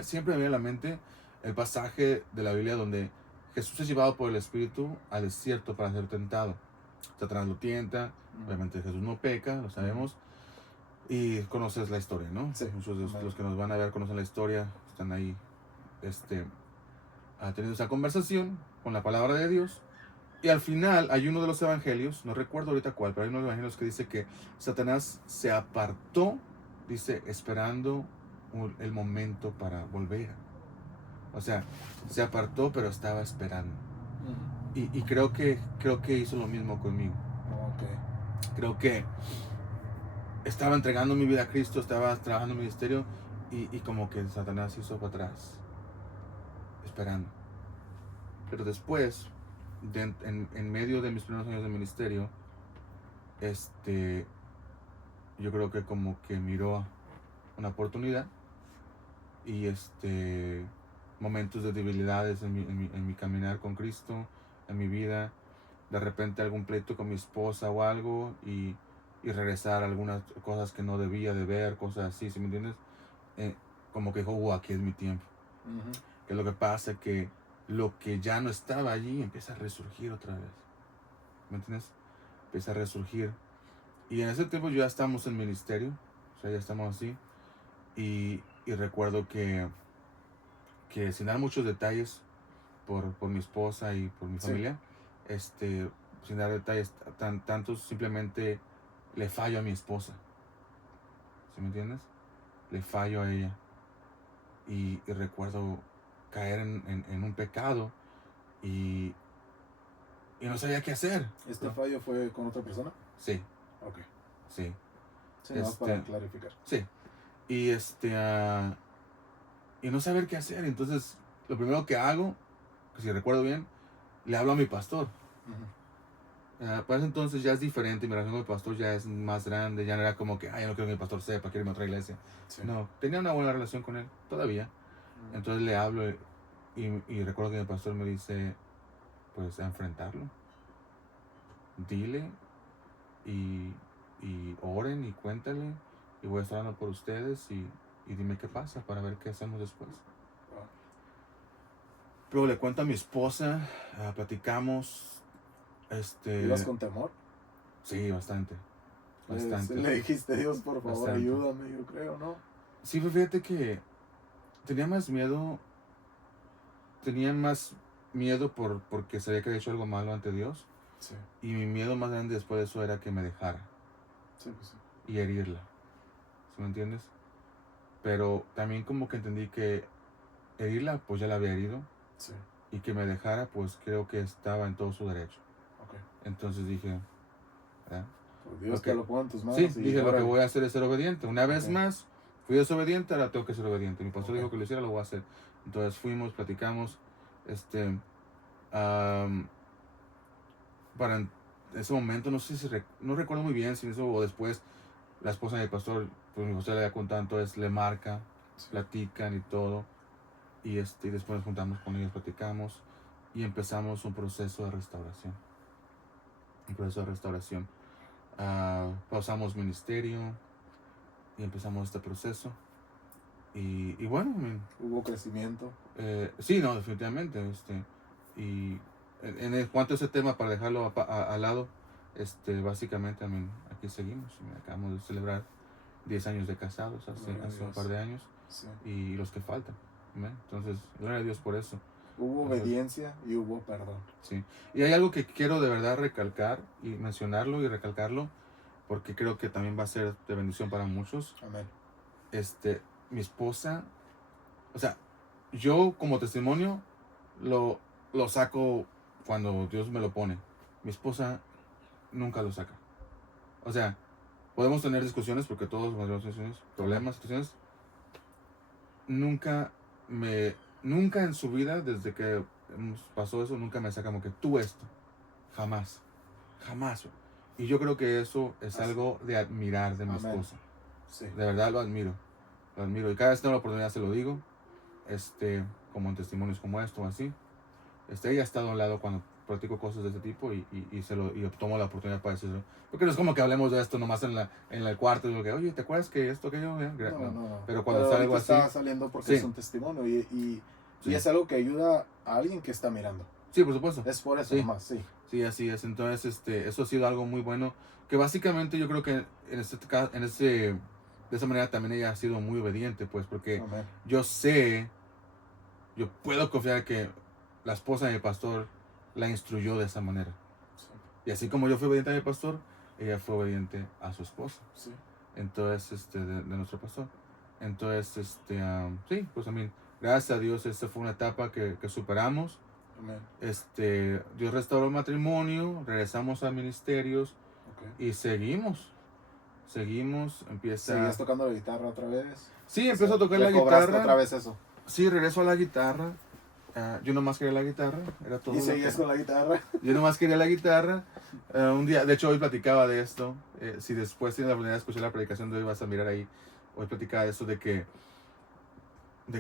a la mente el pasaje de la Biblia donde Jesús es llevado por el Espíritu al desierto para ser tentado. Satanás lo tienta, obviamente Jesús no peca, lo sabemos. Y conoces la historia, ¿no? Sí. Muchos de los que nos van a ver conocen la historia, están ahí teniendo esa conversación con la palabra de Dios. Y al final hay uno de los evangelios, no recuerdo ahorita cuál, pero hay uno de los evangelios que dice que Satanás se apartó, dice, esperando el momento para volver. O sea, se apartó, pero estaba esperando. Y creo que hizo lo mismo conmigo. Ok. Creo que estaba entregando mi vida a Cristo, estaba trabajando en mi ministerio y como que Satanás hizo para atrás, esperando. Pero después, en medio de mis primeros años de ministerio, yo creo que como que miró una oportunidad y momentos de debilidades en mi caminar con Cristo, en mi vida, de repente algún pleito con mi esposa o algo y regresar a algunas cosas que no debía de ver, cosas así, ¿sí me entiendes? Como que dijo, aquí es mi tiempo. Ujú. Que lo que pasa es que lo que ya no estaba allí empieza a resurgir otra vez. ¿Me entiendes? Empieza a resurgir. Y en ese tiempo ya estamos en ministerio, o sea, ya estamos así. Y recuerdo que sin dar muchos detalles por mi esposa y por mi Sí. familia, sin dar detalles tantos, simplemente le fallo a mi esposa. ¿Sí me entiendes? Le fallo a ella. Y recuerdo caer en un pecado y no sabía qué hacer. ¿Este ¿no? fallo fue con otra persona? Sí, Ok. sí, Sí, nada más para Este- clarificar. sí. Y y no saber qué hacer. Entonces, lo primero que hago, que si recuerdo bien, le hablo a mi pastor. Ujú. Para ese entonces ya es diferente, mi relación con el pastor ya es más grande, ya no era como que, yo no quiero que mi pastor sepa, quiero irme a otra iglesia. Sí. No, tenía una buena relación con él, todavía. Ujú. Entonces le hablo Y recuerdo que mi pastor me dice, pues, a enfrentarlo. Dile y oren y cuéntale. Y voy a estar orando por ustedes y dime qué pasa para ver qué hacemos después. Luego le cuento a mi esposa, platicamos. ¿Ibas con temor? Sí, bastante. Le dijiste, Dios, por favor, Bastante. ayúdame, yo creo, ¿no? Sí, fíjate que tenía más miedo porque sabía que había hecho algo malo ante Dios. Sí, Y mi miedo más grande después de eso era que me dejara sí, pues sí. y herirla. ¿Sí me entiendes? Pero también como que entendí que herirla, pues ya la había herido. Sí, Y que me dejara, pues creo que estaba en todo su derecho. ok. Entonces dije, ¿verdad? Pues Dios Ok. te lo pone en tus manos. Sí, y dije, lo que órale. voy a hacer es ser obediente. Una vez Ok. más, fui desobediente, ahora tengo que ser obediente. Mi pastor Ok. dijo que lo hiciera, lo voy a hacer. Entonces fuimos, platicamos, am, para en ese momento, no sé si, no recuerdo muy bien si eso o después, la esposa del pastor, pues mi pastor le había contado, entonces le marca, Sí. platican y todo. Y después nos juntamos con ellos, platicamos y empezamos un proceso de restauración. Pausamos ministerio y empezamos este proceso. Y bueno, Hubo crecimiento. sí, no, definitivamente. Y en cuanto a ese tema, para dejarlo al lado, básicamente, aquí seguimos. Acabamos de celebrar 10 años de casados hace Gloria a un Dios. par de años Sí. y los que faltan. Amén. Entonces, gloria a Dios por eso. Hubo Entonces, obediencia y hubo perdón. sí. Y hay algo que quiero de verdad recalcar y mencionarlo y recalcarlo, porque creo que también va a ser de bendición para muchos. Amén. Mi esposa, o sea, yo como testimonio lo saco cuando Dios me lo pone. Mi esposa nunca lo saca. O sea, podemos tener discusiones porque todos tenemos discusiones, problemas, situaciones. Nunca en su vida, desde que pasó eso, nunca me saca como que tú esto. Jamás. Jamás. Y yo creo que eso es Así. algo de admirar de mi Amén. esposa. Sí. De verdad lo admiro. Lo admiro. Y cada vez que tengo la oportunidad se lo digo. Como en testimonios como esto, así. Ella ha estado a un lado cuando platico cosas de ese tipo y tomo la oportunidad para decirlo. Porque no es como que hablemos de esto nomás en el cuarto y digo que, oye, ¿te acuerdas que esto, que yo? No. Pero cuando sale algo ahorita así. está saliendo porque Sí. es un testimonio y Sí. es algo que ayuda a alguien que está mirando. Sí, por supuesto. Es por eso Sí. nomás, sí. Sí, así es. Entonces, eso ha sido algo muy bueno. Que básicamente yo creo que de esa manera también ella ha sido muy obediente, pues, porque Amén. yo puedo confiar que la esposa de mi pastor la instruyó de esa manera. Sí. Y así como yo fui obediente a mi pastor, ella fue obediente a su esposa. Sí. Entonces, de nuestro pastor. Entonces, sí, pues también, gracias a Dios, esta fue una etapa que superamos. Amén. Dios restauró el matrimonio, regresamos a ministerios Ok. y seguimos, empieza... ¿Seguías tocando la guitarra otra vez? Sí, empiezo a tocar la ¿Recobraste guitarra. otra vez eso? Sí, regreso a la guitarra. Yo nomás quería la guitarra, era todo ¿Y lo seguías que... con la guitarra? Yo nomás quería la guitarra. Un día, de hecho hoy platicaba de esto. Si después tienes la oportunidad de escuchar la predicación de hoy, vas a mirar ahí. Hoy platicaba de eso, de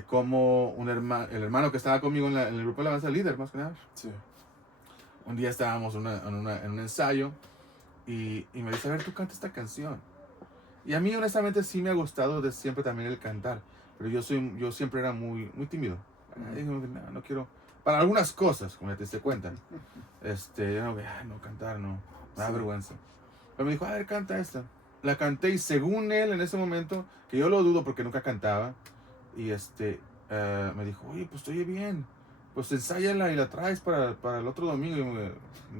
cómo el hermano que estaba conmigo en el grupo de alabanza, líder más que nada. Sí. Un día estábamos en un ensayo y me dice, a ver, tú canta esta canción. Y a mí honestamente sí me ha gustado de siempre también el cantar, pero yo siempre era muy, muy tímido. Ay, no quiero, para algunas cosas, como ya te diste cuenta. Yo no, cantar no, me da Sí. vergüenza. Pero me dijo, a ver, canta esta. La canté y según él en ese momento, que yo lo dudo porque nunca cantaba, y me dijo, oye, pues te oye bien, pues ensáyala y la traes para el otro domingo. Y yo,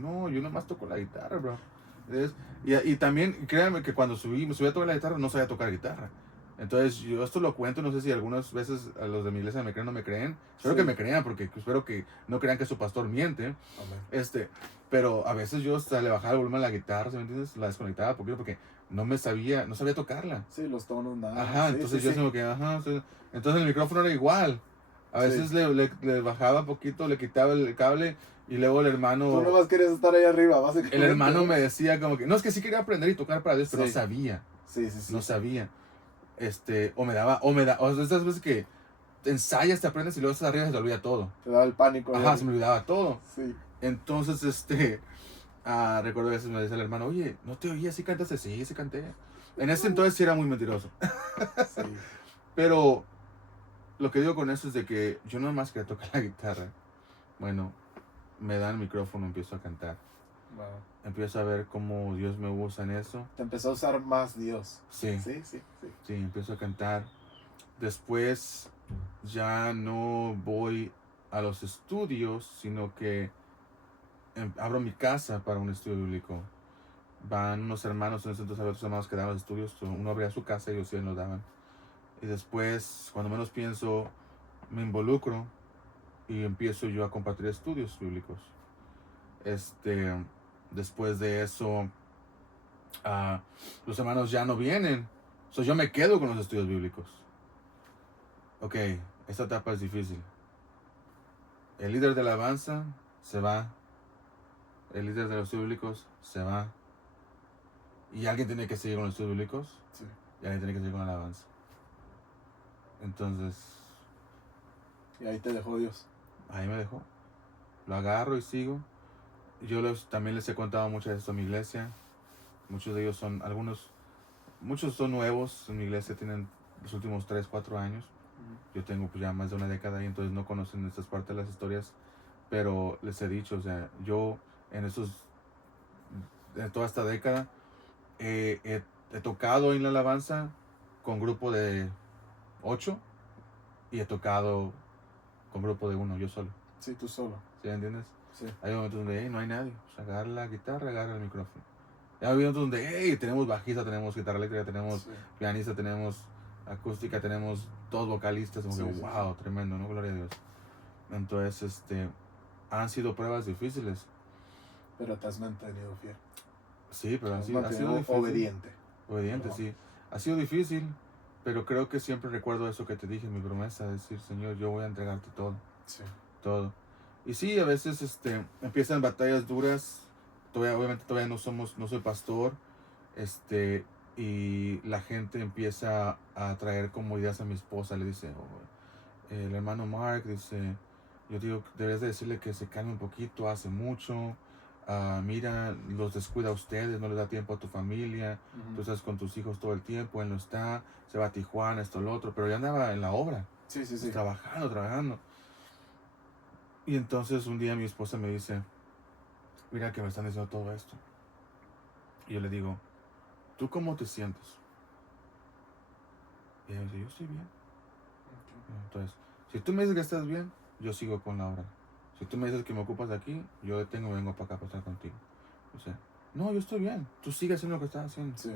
no, yo nomás toco la guitarra, bro. Y también, créanme que cuando me subí a tocar la guitarra, no sabía tocar guitarra. Entonces, yo esto lo cuento, no sé si algunas veces a los de mi iglesia me creen o no me creen. Espero Sí. que me crean, porque espero que no crean que su pastor miente. Amén. Pero a veces yo hasta le bajaba el volumen a la guitarra, ¿sí me entiendes? La desconectaba porque no sabía tocarla. Sí, los tonos nada. Ajá, Sí, entonces sí, yo sí. como que, entonces el micrófono era igual. A veces le bajaba poquito, le quitaba el cable y luego el hermano... Tú nomás querías estar ahí arriba, básicamente. El hermano me decía como que, no, es que sí quería aprender y tocar para Dios, pero Sí. no sabía, Sí, sí, sí. no sabía. O sea, estas veces que te ensayas, te aprendes y luego estás arriba y se te olvida todo. Te da el pánico. Ajá, se me olvidaba todo. Sí. Entonces, recuerdo a veces me decía el hermano, oye, ¿no te oías? ¿Sí cantaste? Sí, sí canté. En ese entonces sí era muy mentiroso. Sí. Pero lo que digo con eso es de que yo no más quería tocar la guitarra. Bueno, me dan el micrófono, empiezo a cantar. Wow. Empiezo a ver cómo Dios me usa en eso. Te empezó a usar más Dios. Sí, Sí, sí, sí. sí, empiezo a cantar. Después ya no voy a los estudios, sino que abro mi casa para un estudio bíblico. Van unos hermanos, en ese entonces había otros hermanos que daban los estudios. Uno abría su casa y ellos sí lo daban. Y después, cuando menos pienso, me involucro y empiezo yo a compartir estudios bíblicos. Después de eso, los hermanos ya no vienen. So, yo me quedo con los estudios bíblicos. Ok, esta etapa es difícil. El líder de la alabanza se va. El líder de los estudios bíblicos se va. Y alguien tiene que seguir con los estudios bíblicos. Sí. Y alguien tiene que seguir con la alabanza. Entonces, Y ahí te dejó Dios. ahí me dejó. Lo agarro y sigo. Yo también les he contado muchas de esto a mi iglesia. Muchos de ellos muchos son nuevos en mi iglesia, tienen los últimos 3, 4 años. Yo tengo pues ya más de una década y entonces no conocen estas partes de las historias. Pero les he dicho, o sea, yo en toda esta década he tocado en la alabanza con grupo de 8 y he tocado con grupo de 1, yo solo. Sí, tú solo. ¿Sí me entiendes? Sí. Hay momentos donde no hay nadie. Pues agarra la guitarra, agarra el micrófono. Y hay momentos donde tenemos bajista, tenemos guitarra eléctrica, tenemos Sí. pianista, tenemos acústica, tenemos todos vocalistas. Como Sí, que, sí, wow, tremendo, ¿no? Gloria a Dios. Entonces, han sido pruebas difíciles. Pero te has mantenido fiel. Sí, pero ha Has sido mantenido difícil. obediente. Obediente, Wow. sí. Ha sido difícil, pero creo que siempre recuerdo eso que te dije, mi promesa, decir, Señor, yo voy a entregarte todo. Sí. Todo. Y sí, a veces empiezan batallas duras. Obviamente todavía no soy pastor. Y la gente empieza a traer como ideas a mi esposa. Le dice, el hermano Mark dice, yo digo, deberías de decirle que se calme un poquito, hace mucho. Mira, los descuida a ustedes, no les da tiempo a tu familia. Tú estás con tus hijos todo el tiempo, él no está, se va a Tijuana, esto, lo otro. Pero ya andaba en la obra, Sí, sí, sí. trabajando. Y entonces un día mi esposa me dice, mira que me están diciendo todo esto. Y yo le digo, ¿tú cómo te sientes? Y ella me dice, yo estoy bien. Entonces, si tú me dices que estás bien, yo sigo con la obra. Si tú me dices que me ocupas de aquí, yo detengo y vengo para acá para estar contigo. O sea, no, yo estoy bien. Tú sigues haciendo lo que estás haciendo. Sí.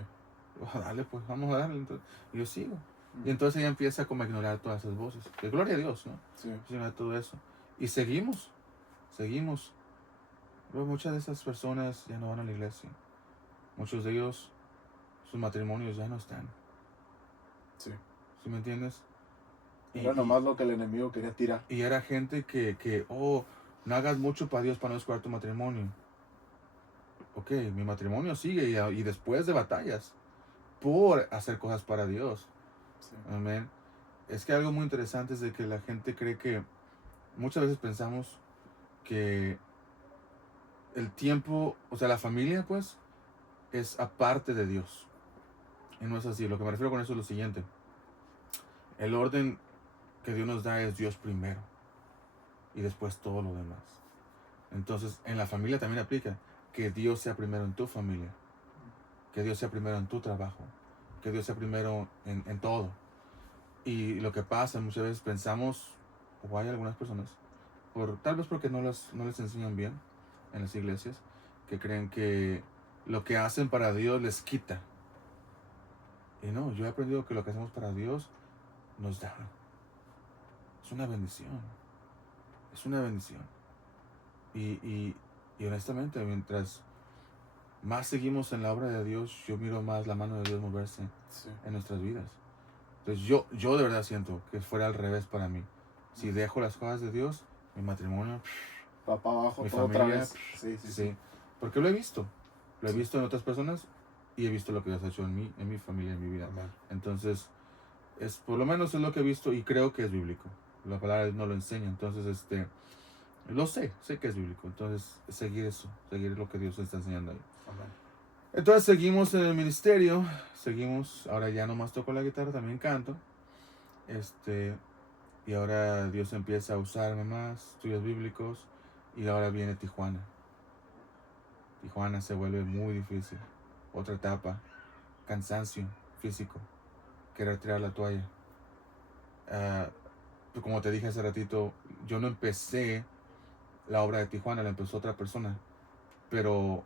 Dale, pues, vamos a darle. Entonces, y yo sigo. Y entonces ella empieza como a ignorar todas esas voces. Que gloria a Dios, ¿no? Sí. Ignorar todo eso. Y seguimos. Pero muchas de esas personas ya no van a la iglesia. Muchos de ellos, sus matrimonios ya no están. Sí. ¿Sí me entiendes? Era nomás lo que el enemigo quería tirar. Y era gente que no hagas mucho para Dios para no descuidar tu matrimonio. Ok, mi matrimonio sigue y después de batallas por hacer cosas para Dios. Sí. Amén. Es que algo muy interesante es de que la gente cree que muchas veces pensamos que el tiempo, o sea, la familia, pues, es aparte de Dios. Y no es así. Lo que me refiero con eso es lo siguiente. El orden que Dios nos da es Dios primero. Y después todo lo demás. Entonces, en la familia también aplica que Dios sea primero en tu familia. Que Dios sea primero en tu trabajo. Que Dios sea primero en todo. Y lo que pasa, muchas veces pensamos, o hay algunas personas, tal vez porque no les enseñan bien en las iglesias, que creen que lo que hacen para Dios les quita. Y no, yo he aprendido que lo que hacemos para Dios nos da. Es una bendición. Es una bendición. Y honestamente, mientras más seguimos en la obra de Dios, yo miro más la mano de Dios moverse Sí. en nuestras vidas. Entonces yo de verdad siento que fuera al revés para mí. Si dejo las cosas de Dios, mi matrimonio, Papá abajo, mi todo otra familia, vez. Sí, sí, sí. sí. Porque lo he visto. Lo he Sí. visto en otras personas y he visto lo que Dios ha hecho en mi familia, en mi vida. Amén. Entonces, por lo menos es lo que he visto y creo que es bíblico. La palabra no lo enseña, entonces lo sé que es bíblico. Entonces seguir eso, seguir lo que Dios está enseñando ahí. Amén. Entonces seguimos en el ministerio, ahora ya nomás toco la guitarra, también canto. Y ahora Dios empieza a usarme más, estudios bíblicos, y ahora viene Tijuana. Tijuana se vuelve muy difícil. Otra etapa, cansancio físico, querer tirar la toalla. Como te dije hace ratito, yo no empecé la obra de Tijuana, la empezó otra persona, pero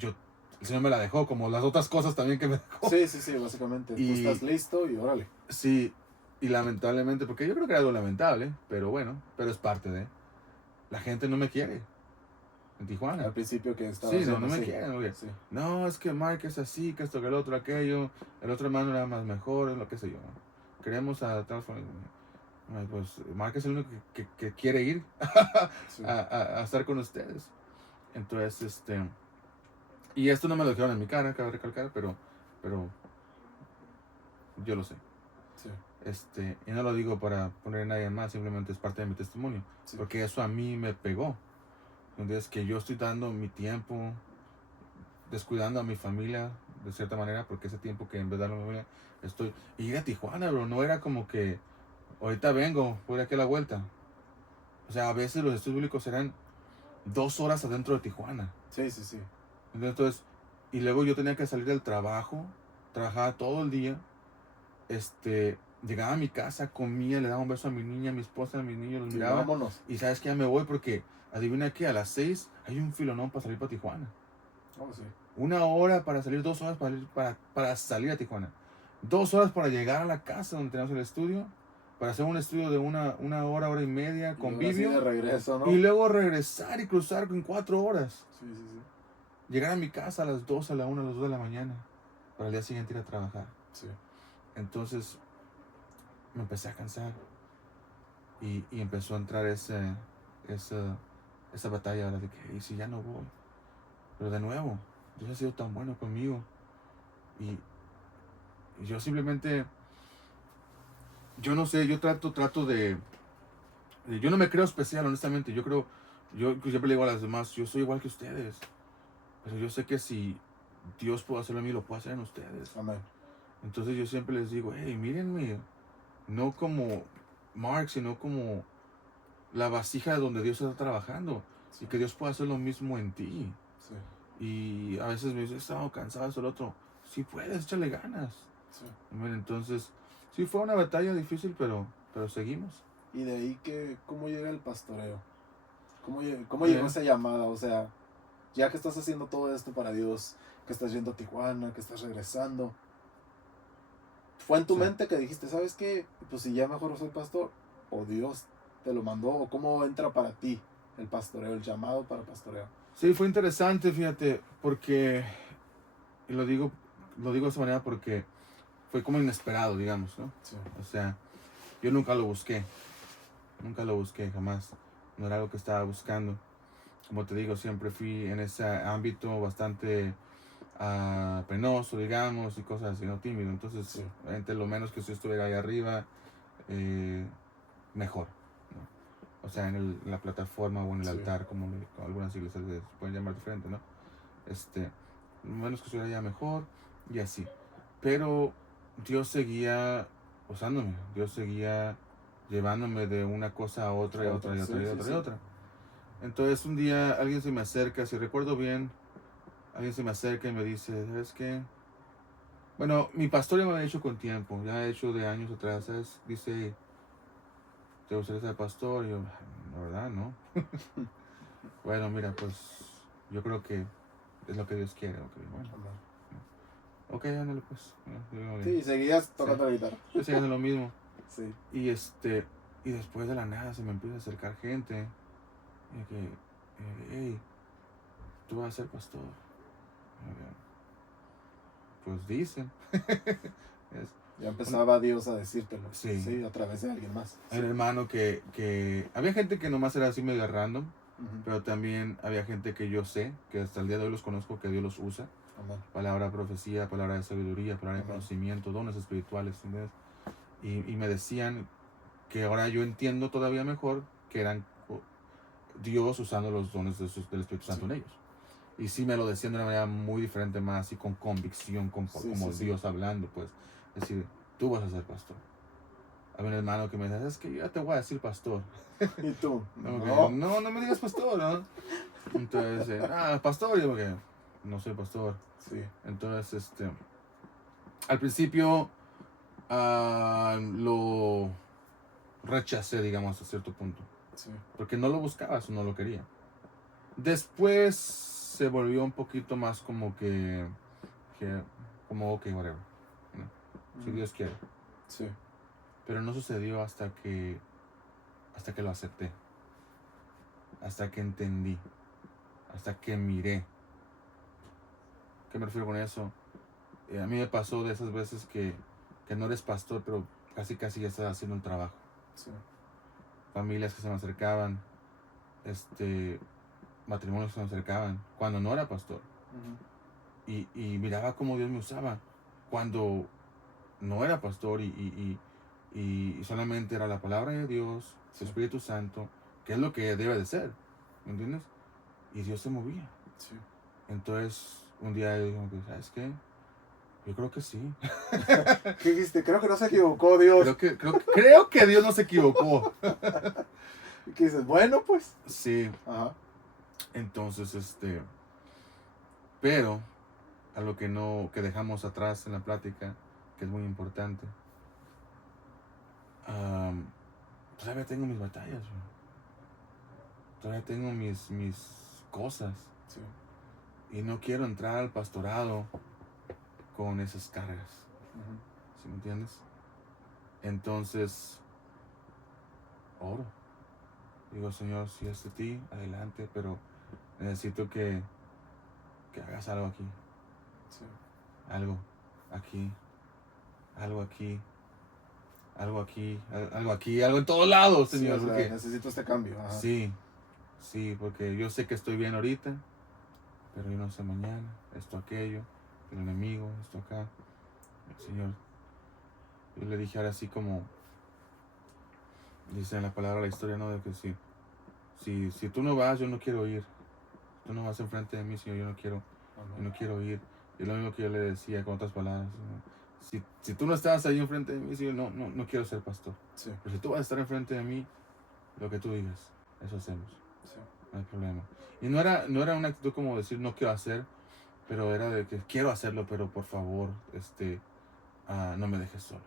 el Señor me la dejó, como las otras cosas también que me dejó. Sí, básicamente. Tú estás listo y órale. Sí, y lamentablemente, porque yo creo que era algo lamentable, pero bueno, pero es parte de... La gente no me quiere en Tijuana. Al principio que estaba Sí, no me quieren. Oye. Sí. No, es que Mark es así, que esto, que el otro, aquello. El otro hermano era más mejor, es lo que sé yo. Queremos a tal forma. Pues Mark es el único que quiere ir Sí. a estar con ustedes. Entonces, y esto no me lo dijeron en mi cara, cabe recalcar, pero yo lo sé. Sí. Y no lo digo para poner a nadie más, simplemente es parte de mi testimonio. Sí. Porque eso a mí me pegó. Es que yo estoy dando mi tiempo, descuidando a mi familia, de cierta manera, porque ese tiempo que en vez de darle a mi familia, y ir a Tijuana, bro, no era como que, ahorita vengo, voy aquí a la vuelta. O sea, a veces los estudios bíblicos eran 2 horas adentro de Tijuana. Sí. Entonces, y luego yo tenía que salir del trabajo, trabajaba todo el día, llegaba a mi casa, comía, le daba un beso a mi niña, a mi esposa, a mis niños, los miraba. Vámonos. Y sabes que ya me voy porque, adivina qué, a las 6 hay un filonón para salir para Tijuana. Oh, sí. 1 hora para salir, 2 horas para salir a Tijuana. 2 horas para llegar a la casa donde tenemos el estudio, para hacer un estudio de una hora, hora y media, convivio. De regreso, ¿no? Y luego regresar y cruzar en 4 horas. Sí. Llegar a mi casa a las 2, a la 1, a las 2 de la mañana, para el día siguiente ir a trabajar. Sí. Entonces me empecé a cansar y empezó a entrar esa batalla ahora de que, ¿y si ya no voy? Pero de nuevo, Dios ha sido tan bueno conmigo y yo simplemente, yo no sé, yo trato de yo no me creo especial, honestamente. Yo siempre le digo a las demás, yo soy igual que ustedes, pero yo sé que si Dios puede hacerlo a mí, lo puede hacer en ustedes. Amén. Entonces yo siempre les digo, hey, mírenme, no como Mark, sino como la vasija donde Dios está trabajando. Sí. Y que Dios pueda hacer lo mismo en ti. Sí. Y a veces me dicen, he estado cansado, eso, el otro. Sí puedes, échale ganas. Sí. Bueno, entonces, sí fue una batalla difícil, pero seguimos. Y de ahí ¿cómo llega el pastoreo? ¿Cómo llegó esa llamada? O sea, ya que estás haciendo todo esto para Dios, que estás yendo a Tijuana, que estás regresando, ¿fue en tu mente que dijiste, sabes qué? Pues si ya mejor soy pastor, o Dios te lo mandó, o cómo entra para ti el pastoreo, el llamado para pastoreo? Sí, fue interesante, fíjate, porque, y lo digo de esa manera porque fue como inesperado, digamos, ¿no? Sí. O sea, yo nunca lo busqué, jamás. No era algo que estaba buscando. Como te digo, siempre fui en ese ámbito bastante penoso, digamos, y cosas así, no tímido. Entonces, Sí. entre lo menos que si estuviera ahí arriba, mejor, ¿no? O sea, en la plataforma o en el Sí. altar, como algunas iglesias se pueden llamar diferente, ¿no? Lo menos que estuviera allá mejor y así. Pero Dios seguía usándome, Dios seguía llevándome de una cosa a otra y a otra y a otra y a otra y a otra. Entonces un día alguien se me acerca, si recuerdo bien, alguien se me acerca y me dice, ¿sabes qué? Bueno, mi pastor ya me lo ha dicho con tiempo, ya ha hecho de años atrás, ¿sabes? Dice, ¿te gustaría ser pastor? Y yo, la verdad, no. Bueno, mira, pues yo creo que es lo que Dios quiere. Okay, bueno. Ok, ándale pues. Sí, seguías tocando la guitarra. Yo seguía haciendo lo mismo. Sí. Y y después de la nada se me empieza a acercar gente. Y que, hey, tú vas a ser pastor. Pues dicen. Ya empezaba Dios a decírtelo. Sí. A través de alguien más. El hermano que había gente que nomás era así medio random, Ujú. pero también había gente que yo sé, que hasta el día de hoy los conozco, que Dios los usa. Amén. Palabra de profecía, palabra de sabiduría, palabra de Amén. conocimiento, dones espirituales, ¿entiendes? y me decían que ahora yo entiendo todavía mejor que eran Dios usando los dones del Espíritu Santo en ellos. Y sí me lo decían de una manera muy diferente, más así con convicción, como Dios hablando, pues. Es decir, tú vas a ser pastor. Había un hermano que me decía, es que yo ya te voy a decir pastor. ¿Y tú? No me digas pastor, ¿no? Entonces, pastor, yo que no soy pastor. Sí. Entonces, al principio lo rechacé, digamos, a cierto punto. Sí. Porque no lo buscaba, no lo quería. Después se volvió un poquito más como como ok, whatever. ¿No? Si Dios quiere. Sí. Pero no sucedió hasta que lo acepté. Hasta que entendí. Hasta que miré. ¿Qué me refiero con eso? A mí me pasó de esas veces que no eres pastor, pero casi ya estás haciendo un trabajo. Sí. Familias que se me acercaban, matrimonios que se me acercaban, cuando no era pastor. Y miraba cómo Dios me usaba, cuando no era pastor y solamente era la palabra de Dios, su Espíritu Santo, que es lo que debe de ser, ¿me entiendes? Y Dios se movía. Sí. Entonces, un día yo digo, ¿sabes qué? Yo creo que sí. ¿Qué dijiste? Creo que no se equivocó Dios. Creo que Dios no se equivocó. ¿Qué dices? Bueno, pues. Sí. Ajá. Entonces, pero a lo que dejamos atrás en la plática, que es muy importante, todavía tengo mis batallas, bro. Todavía tengo mis cosas. Sí. Y no quiero entrar al pastorado con esas cargas. ¿Sí me entiendes? Entonces, oro. Digo, Señor, si es de ti, adelante, pero necesito que hagas algo aquí. Sí. Algo aquí. Algo aquí. Algo aquí. Algo aquí. Algo en todos lados, Señor. Sí, o sea, porque, necesito este cambio. Ajá. Sí, porque yo sé que estoy bien ahorita, pero yo no sé mañana. Esto, aquello. El enemigo, esto acá. Señor, yo le dije ahora así como dice en la palabra, la historia, ¿no? De que si tú no vas, yo no quiero ir. Tú no vas enfrente de mí, Señor, yo no quiero ir. Y lo mismo que yo le decía con otras palabras, ¿no? Si tú no estás ahí enfrente de mí, Señor, no quiero ser pastor. Sí. Pero si tú vas a estar enfrente de mí, lo que tú digas, eso hacemos. Sí. No hay problema. Y no era una actitud como decir no quiero hacer, pero era de que quiero hacerlo, pero por favor, no me dejes solo.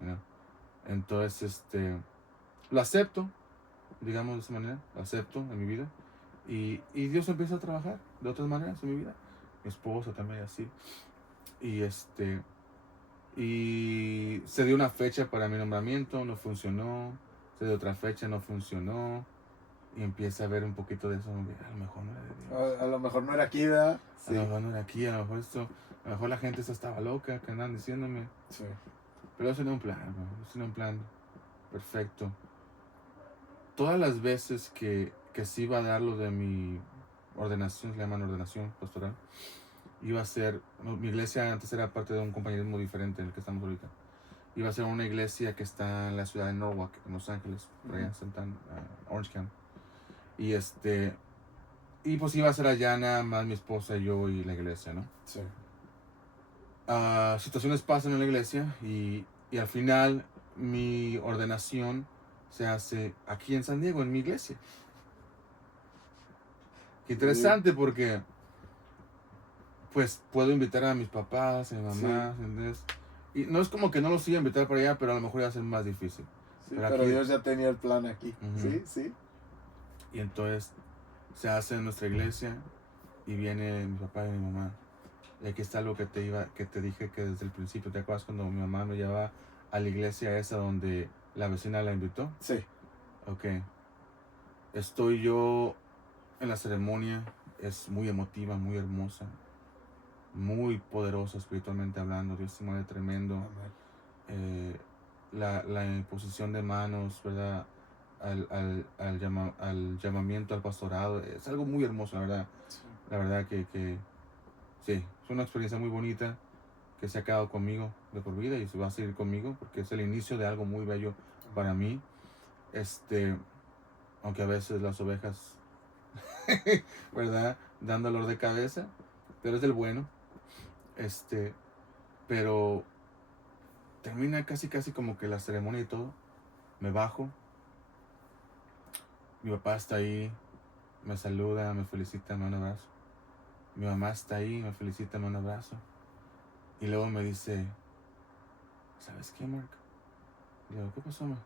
¿No? Entonces, lo acepto, digamos de esa manera, lo acepto en mi vida. Y Dios empieza a trabajar de otras maneras en mi vida. Mi esposa también así. Y se dio una fecha para mi nombramiento, no funcionó. Se dio otra fecha, no funcionó. Y empieza a ver un poquito de eso. A lo mejor no era de Dios. A lo mejor no era aquí, ¿verdad? A lo mejor no era aquí, a lo mejor la gente esa estaba loca, que andan diciéndome. Sí. Pero eso era un plan, ¿no? Eso era un plan perfecto. Todas las veces que se iba a dar lo de mi ordenación, se llaman ordenación pastoral, iba a ser, mi iglesia antes era parte de un compañerismo diferente en el que estamos ahorita. Iba a ser una iglesia que está en la ciudad de Norwalk, en Los Ángeles, por allá en Orange County. Y pues iba a ser allá nada más mi esposa, yo y la iglesia, ¿no? Sí. Situaciones pasan en la iglesia y al final mi ordenación se hace aquí en San Diego, en mi iglesia. Qué interesante porque pues puedo invitar a mis papás, a mi mamá, ¿entendés? Y no es como que no los iba a invitar para allá, pero a lo mejor iba a ser más difícil. Sí, Pero pero aquí- Dios ya tenía el plan aquí. Sí. Y entonces se hace en nuestra iglesia y viene mi papá y mi mamá. Y aquí está algo que te dije que desde el principio, ¿te acuerdas cuando mi mamá me llevaba a la iglesia esa donde la vecina la invitó? Sí. Ok. Estoy yo en la ceremonia, es muy emotiva, muy hermosa, muy poderosa espiritualmente hablando, Dios se mueve tremendo. Amén. La imposición de manos, ¿verdad? Al llamamiento al pastorado, es algo muy hermoso, la verdad. Sí. La verdad que sí, es una experiencia muy bonita. que se ha quedado conmigo de por vida y se va a seguir conmigo porque es el inicio de algo muy bello para mí. Aunque a veces las ovejas, ¿verdad? Dan dolor de cabeza, pero es del bueno. Pero termina casi como que la ceremonia y todo. Me bajo. Mi papá está ahí, me saluda, me felicita, me da un abrazo. Mi mamá está ahí, me felicita, me da un abrazo. Y luego me dice, ¿sabes qué, Mark? Le digo, ¿qué pasó, ma?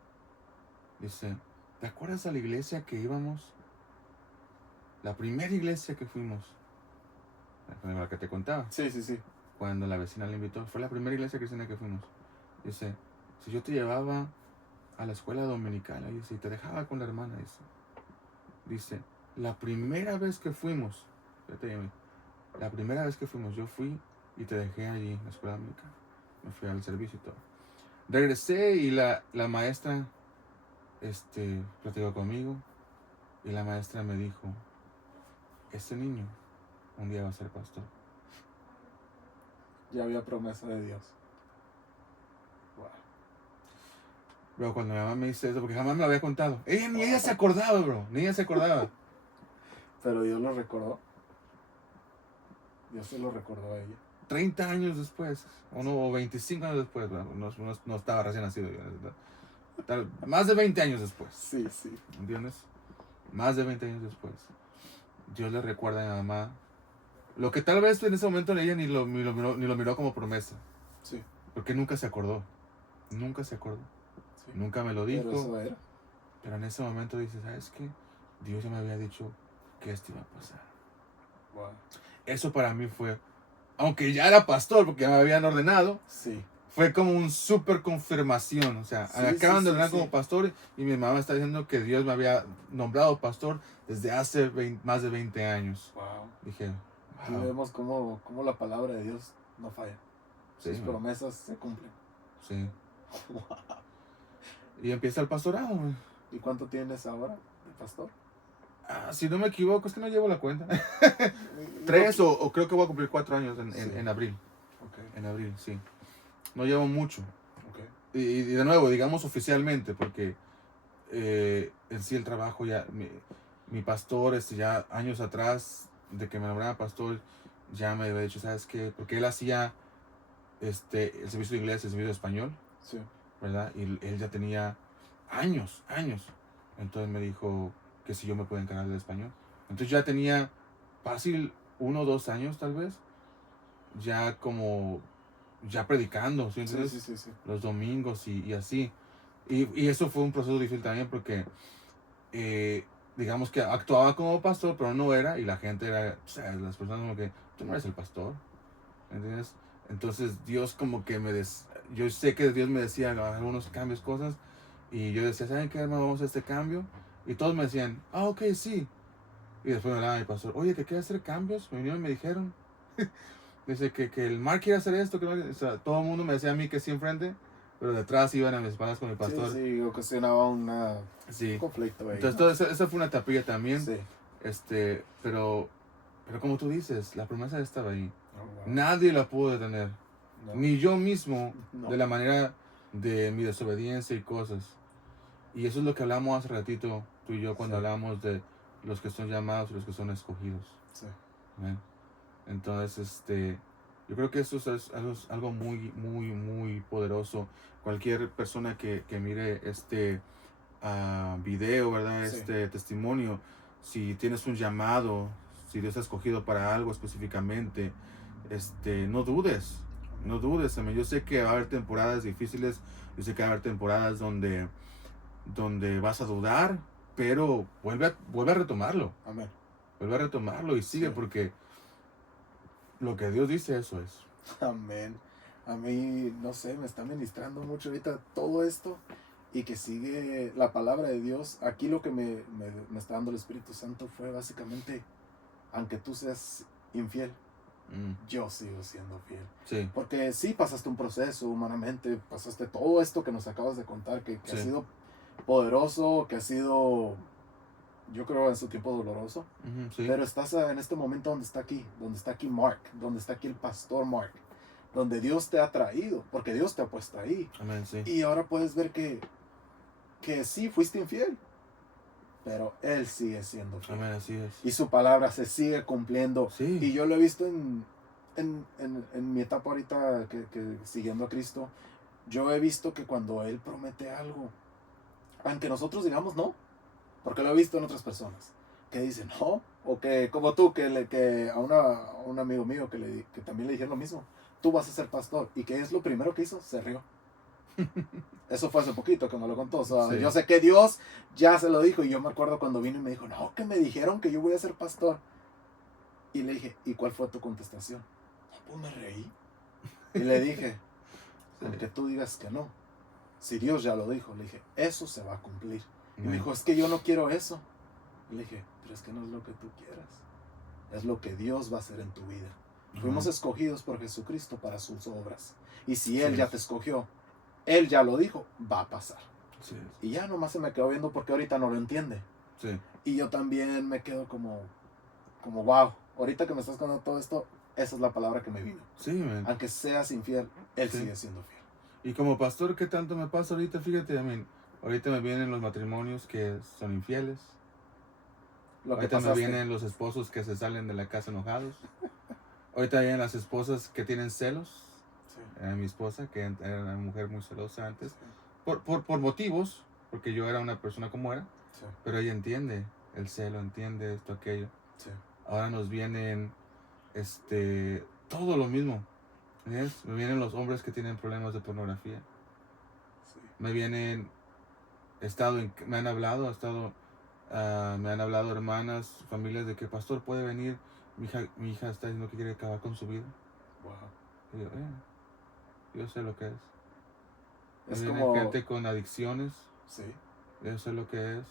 Dice, ¿te acuerdas de la iglesia que íbamos? La primera iglesia que fuimos. La que te contaba. Sí, sí, sí. Cuando la vecina le invitó. Fue la primera iglesia cristiana que fuimos. Dice, si yo te llevaba a la escuela dominical, dice, y te dejaba con la hermana, dice, la primera vez que fuimos, la primera vez que fuimos, yo fui y te dejé allí en la escuela dominical. Me fui al servicio y todo. Regresé y la maestra platicó conmigo y la maestra me dijo, este niño un día va a ser pastor. Ya había promesa de Dios. Wow. Pero cuando mi mamá me dice eso, porque jamás me lo había contado, ni ella se acordaba, bro, ni ella se acordaba. Pero Dios lo recordó. Dios se lo recordó a ella. 30 años después, o 25 años después, bro, no estaba recién nacido yo, más de 20 años después. Sí, sí. ¿Entiendes? Más de 20 años después. Dios le recuerda a mi mamá lo que tal vez en ese momento ella ni lo miró como promesa. Sí. Porque nunca se acordó. Nunca se acordó. Sí. Nunca me lo dijo. Pero eso era. Pero en ese momento dice, ¿sabes qué? Dios ya me había dicho que esto iba a pasar. Wow. Eso para mí fue, aunque ya era pastor, porque ya me habían ordenado, Sí. fue como un súper confirmación. O sea, Sí, me acaban de ordenar sí. como pastor y mi mamá está diciendo que Dios me había nombrado pastor desde hace más de 20 años. Wow. Dije, Aquí wow. vemos cómo la palabra de Dios no falla. Sí, Sus man. promesas se cumplen. Sí. Wow. Y empieza el pastorado, güey. ¿Y cuánto tienes ahora de pastor? Si no me equivoco, es que no llevo la cuenta. 3 o creo que voy a cumplir 4 años en abril. Ok, En abril, sí. No llevo mucho. ok. Y de nuevo, digamos oficialmente, porque en sí el trabajo ya, mi pastor, ya años atrás de que me nombraba pastor, ya me había dicho, ¿sabes qué? Porque él hacía el servicio de inglés, el servicio de español, Sí. ¿verdad? Y él ya tenía años. Entonces me dijo que si yo me podía encargar del español. Entonces ya tenía fácil 1 o 2 años tal vez, ya predicando, ¿sí Sí, entiendes? sí, sí. Los domingos y así. Y eso fue un proceso difícil también porque, digamos que actuaba como pastor, pero no era, y la gente era, o sea, las personas como que, tú no eres el pastor, ¿entiendes? Entonces Dios como que yo sé que Dios me decía algunos cambios, cosas, y yo decía, ¿saben qué, hermano? Vamos a este cambio, y todos me decían, ok, sí. Y después me hablaba mi pastor, oye, ¿que quiere hacer cambios? Me vinieron y me dijeron. Dice que el Mark quiere hacer esto, o sea, todo el mundo me decía a mí que sí enfrente, pero detrás iban a mis espaldas con el pastor. Sí, sí, ocasionaba un Sí. conflicto ahí. Entonces, ¿no? todo esa fue una tapilla también. Sí. Pero como tú dices, la promesa estaba ahí. Oh, wow. Nadie la pudo detener. No. Ni yo mismo, No. de la manera de mi desobediencia y cosas. Y eso es lo que hablamos hace ratito, tú y yo, cuando Sí. hablamos de los que son llamados y los que son escogidos. Sí. Amén. Entonces, yo creo que eso es algo muy, muy, muy poderoso. Cualquier persona que mire este video, ¿verdad? Sí. Este testimonio, si tienes un llamado, si Dios ha escogido para algo específicamente, no dudes, amén. Yo sé que va a haber temporadas difíciles, yo sé que va a haber temporadas donde vas a dudar, pero vuelve a retomarlo. Amén. Vuelve a retomarlo y sigue, Sí. porque lo que Dios dice, eso es. Amén. A mí, no sé, me está ministrando mucho ahorita todo esto y que sigue la palabra de Dios. Aquí lo que me está dando el Espíritu Santo fue básicamente, aunque tú seas infiel, yo sigo siendo fiel. Sí, Porque sí, pasaste un proceso humanamente, pasaste todo esto que nos acabas de contar, que Sí. ha sido poderoso, que ha sido, yo creo, en su tiempo doloroso. ujú, sí, Pero estás en este momento donde está aquí Mark, donde está aquí el pastor Mark. donde Dios te ha traído, porque Dios te ha puesto ahí. Amén, sí. Y ahora puedes ver que sí, fuiste infiel, pero Él sigue siendo fiel. Amén, así es. Y su palabra se sigue cumpliendo. Sí. Y yo lo he visto en mi etapa ahorita que siguiendo a Cristo. Yo he visto que cuando Él promete algo, aunque nosotros digamos no, porque lo he visto en otras personas, que dicen no, o que como tú, que a un amigo mío que también le dijeron lo mismo, tú vas a ser pastor, y que es lo primero que hizo, se rió. Eso fue hace poquito que me lo contó. O sea, Sí. yo sé que Dios ya se lo dijo, y yo me acuerdo cuando vino y me dijo, no, que me dijeron que yo voy a ser pastor. Y le dije, ¿y cuál fue tu contestación? No, pues me reí. Y le dije, aunque tú digas que no, si Dios ya lo dijo, le dije, eso se va a cumplir. Y me Amén. dijo, es que yo no quiero eso. Y le dije, pero es que no es lo que tú quieras, es lo que Dios va a hacer en tu vida. Fuimos Amén. escogidos por Jesucristo para sus obras. Y si Él Sí. ya te escogió, Él ya lo dijo, va a pasar. Sí, Y ya nomás se me quedó viendo porque ahorita no lo entiende. sí. Y yo también me quedo como wow, ahorita que me estás contando todo esto, esa es la palabra que me vino. Sí, man. Aunque seas infiel, Él Sí. sigue siendo fiel. Y como pastor, ¿qué tanto me pasa ahorita? Fíjate, ahorita me vienen los matrimonios que son infieles. Lo que Ahorita me pasaste. vienen los esposos que se salen de la casa enojados. Ahorita vienen las esposas que tienen celos. Sí. Mi esposa, que era una mujer muy celosa antes. Por motivos, porque yo era una persona como era. Sí. Pero ella entiende el celo, entiende esto, aquello. Sí. Ahora nos vienen, todo lo mismo. ¿Ves? Me vienen los hombres que tienen problemas de pornografía. Sí. Me vienen, me han hablado, me han hablado hermanas, familias de que pastor puede venir, mi hija está diciendo que quiere acabar con su vida. Wow. Y yo sé lo que es. Me Es viene como. gente con adicciones, Sí. yo sé lo que es.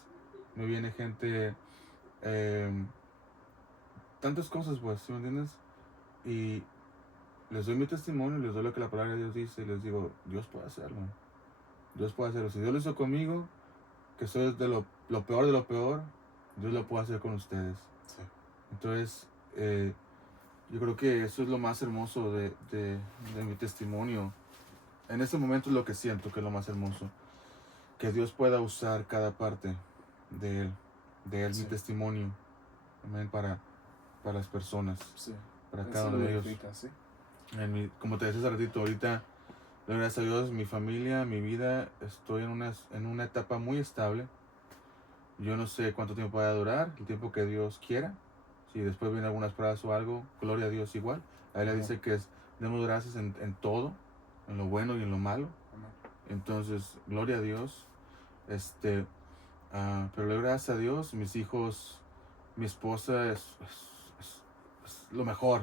Me viene gente, tantas cosas, pues, ¿sí me entiendes? Y les doy mi testimonio, les doy lo que la palabra de Dios dice y les digo, Dios puede hacerlo. Dios puede hacerlo. Si Dios lo hizo conmigo, que soy de lo peor de lo peor, Dios lo puede hacer con ustedes. Sí. Entonces, yo creo que eso es lo más hermoso de mi testimonio. En este momento es lo que siento que es lo más hermoso. Que Dios pueda usar cada parte de Él, Sí. mi testimonio, amén, para las personas, Sí. para Eso cada lo uno de ellos. verifica, sí. Como te decía hace ratito, ahorita, gracias a Dios, mi familia, mi vida, estoy en una etapa muy estable. Yo no sé cuánto tiempo vaya a durar, el tiempo que Dios quiera. Si después vienen algunas pruebas o algo, gloria a Dios igual. A Él le Amén. dice que demos gracias en todo, en lo bueno y en lo malo. Amén. Entonces, gloria a Dios. Pero le doy gracias a Dios, mis hijos, mi esposa es lo mejor.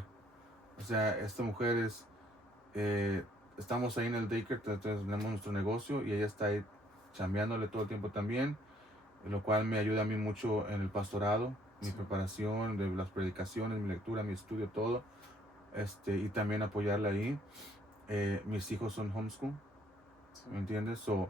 O sea, esta mujer estamos ahí en el daycare, tenemos nuestro negocio y ella está ahí chambeándole todo el tiempo también, lo cual me ayuda a mí mucho en el pastorado, mi Sí. preparación de las predicaciones, mi lectura, mi estudio, todo. Y también apoyarla ahí. Mis hijos son homeschool, Sí. ¿me entiendes? So,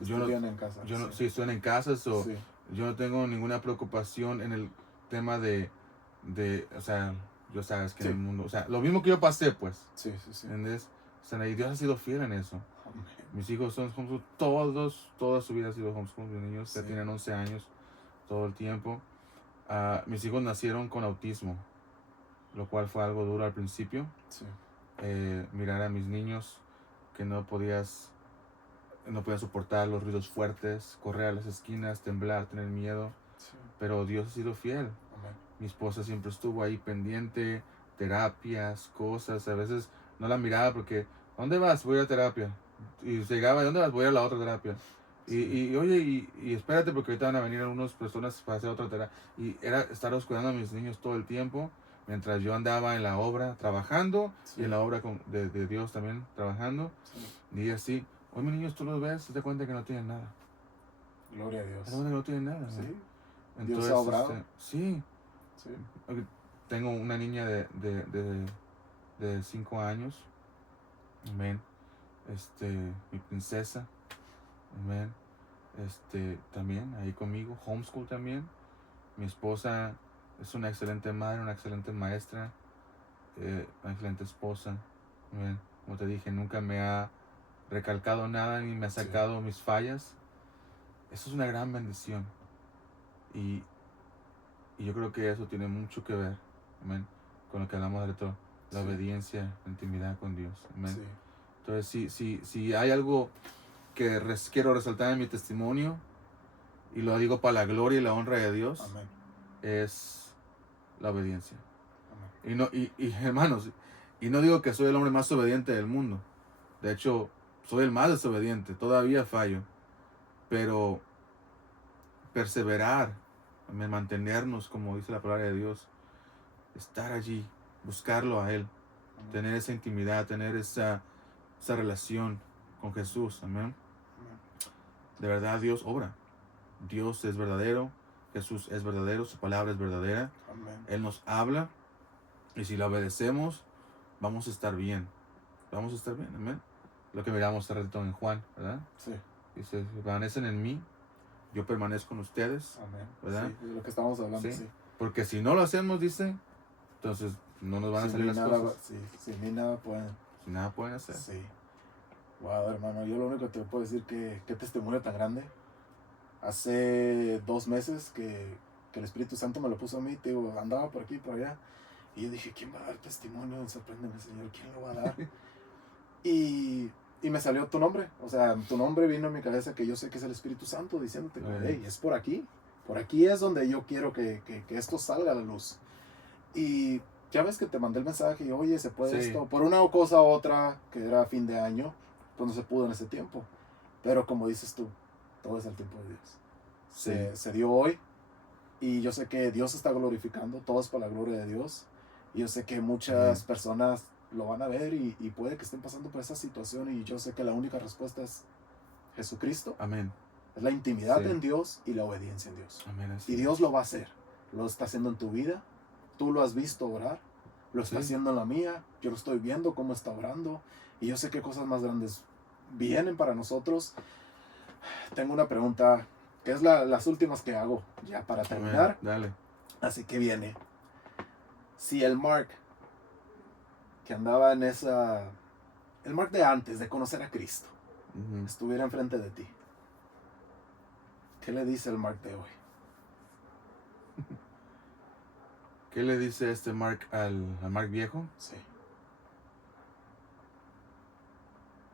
Estudian en casa. sí, estoy en casa, so, Sí. yo no tengo ninguna preocupación en el tema o sea, yo sabes que Sí. en el mundo, o sea, lo mismo que yo pasé, pues, Sí, sí, sí. ¿entiendes? O sea, y Dios ha sido fiel en eso. Amén. Mis hijos son homeschool, toda su vida ha sido homeschool, mis niños ya Sí. tienen 11 años, todo el tiempo. Mis hijos nacieron con autismo, lo cual fue algo duro al principio. Sí. Mirar a mis niños que no podían soportar los ruidos fuertes, correr a las esquinas, temblar, tener miedo, Sí. pero Dios ha sido fiel. Amén. Mi esposa siempre estuvo ahí pendiente, terapias, cosas, a veces no la miraba porque, ¿a dónde vas? Voy a terapia. Y llegaba, ¿a dónde vas? Voy a la otra terapia. Y oye, y espérate porque ahorita van a venir algunas personas para hacer otra terapia. Y era estar cuidando a mis niños todo el tiempo, mientras yo andaba en la obra trabajando, Sí. y en la obra de Dios también trabajando. Sí. Y así, hoy mis niños tú los ves, te das cuenta que no tienen nada. Gloria a Te Dios. das cuenta que no tienen nada. ¿no? Sí. Entonces, Dios ha obrado. sí, Sí. tengo una niña de 5 años. Amén. Mi princesa. Amén. También ahí conmigo. Homeschool también. Mi esposa es una excelente madre, una excelente maestra, una excelente esposa. Amén. como te dije, nunca me ha recalcado nada ni me ha sacado mis fallas. Eso es una gran bendición. Y yo creo que eso tiene mucho que ver, amén, con lo que hablamos de todo, la obediencia, la intimidad con Dios, amén. Sí. Entonces, si hay algo que quiero resaltar en mi testimonio, y lo digo para la gloria y la honra de Dios, Amén. es la obediencia. Amén. Y hermanos, y no digo que soy el hombre más obediente del mundo. De hecho, soy el más desobediente, todavía fallo. Pero perseverar, amén, mantenernos, como dice la palabra de Dios, estar allí, buscarlo a Él, Amén. tener esa intimidad, tener esa relación con Jesús, amén. Amén. De verdad Dios obra. Dios es verdadero, Jesús es verdadero, su palabra es verdadera. Amén. Él nos habla y si la obedecemos, vamos a estar bien. Vamos a estar bien, amén. Lo que miramos hace ratito en Juan, ¿verdad? Sí. Dice, permanecen en mí, yo permanezco en ustedes, Amén. ¿verdad? Sí, de lo que estamos hablando, Sí. sí. Porque si no lo hacemos, dice, entonces no nos van a Sin salir mí las nada, cosas. sí, sin mí nada pueden. Si nada pueden hacer. Sí. Wow, hermano, yo lo único que te puedo decir que qué testimonio tan grande. Hace 2 meses que el Espíritu Santo me lo puso a mí, te digo, andaba por aquí y por allá. Y yo dije, ¿quién va a dar testimonio? Sorpréndeme, Señor, ¿quién lo va a dar? y me salió tu nombre. O sea, tu nombre vino a mi cabeza, que yo sé que es el Espíritu Santo diciéndote, hey, es por aquí. Por aquí es donde yo quiero que esto salga a la luz. Y ya ves que te mandé el mensaje y, oye, se puede Sí. esto. Por una cosa u otra, que era fin de año, pues no se pudo en ese tiempo. Pero como dices tú, todo es el tiempo de Dios. Sí. Se dio hoy y yo sé que Dios está glorificando, todo es para la gloria de Dios. Y yo sé que muchas Amén. personas lo van a ver y puede que estén pasando por esa situación y yo sé que la única respuesta es Jesucristo. Amén. Es la intimidad Sí. en Dios y la obediencia en Dios. Amén. Así Y Dios lo va a hacer. Lo está haciendo en tu vida. Tú lo has visto orar. Lo está Sí. haciendo en la mía. Yo lo estoy viendo cómo está orando. Y yo sé que cosas más grandes vienen para nosotros. Tengo una pregunta, que es las últimas que hago ya para terminar. Amén. Dale. Así que viene. Si el Mark, que andaba en esa... El Mark de antes, de conocer a Cristo, Ujú. estuviera enfrente de ti, ¿qué le dice el Mark de hoy? ¿Qué le dice este Mark al Mark viejo? Sí.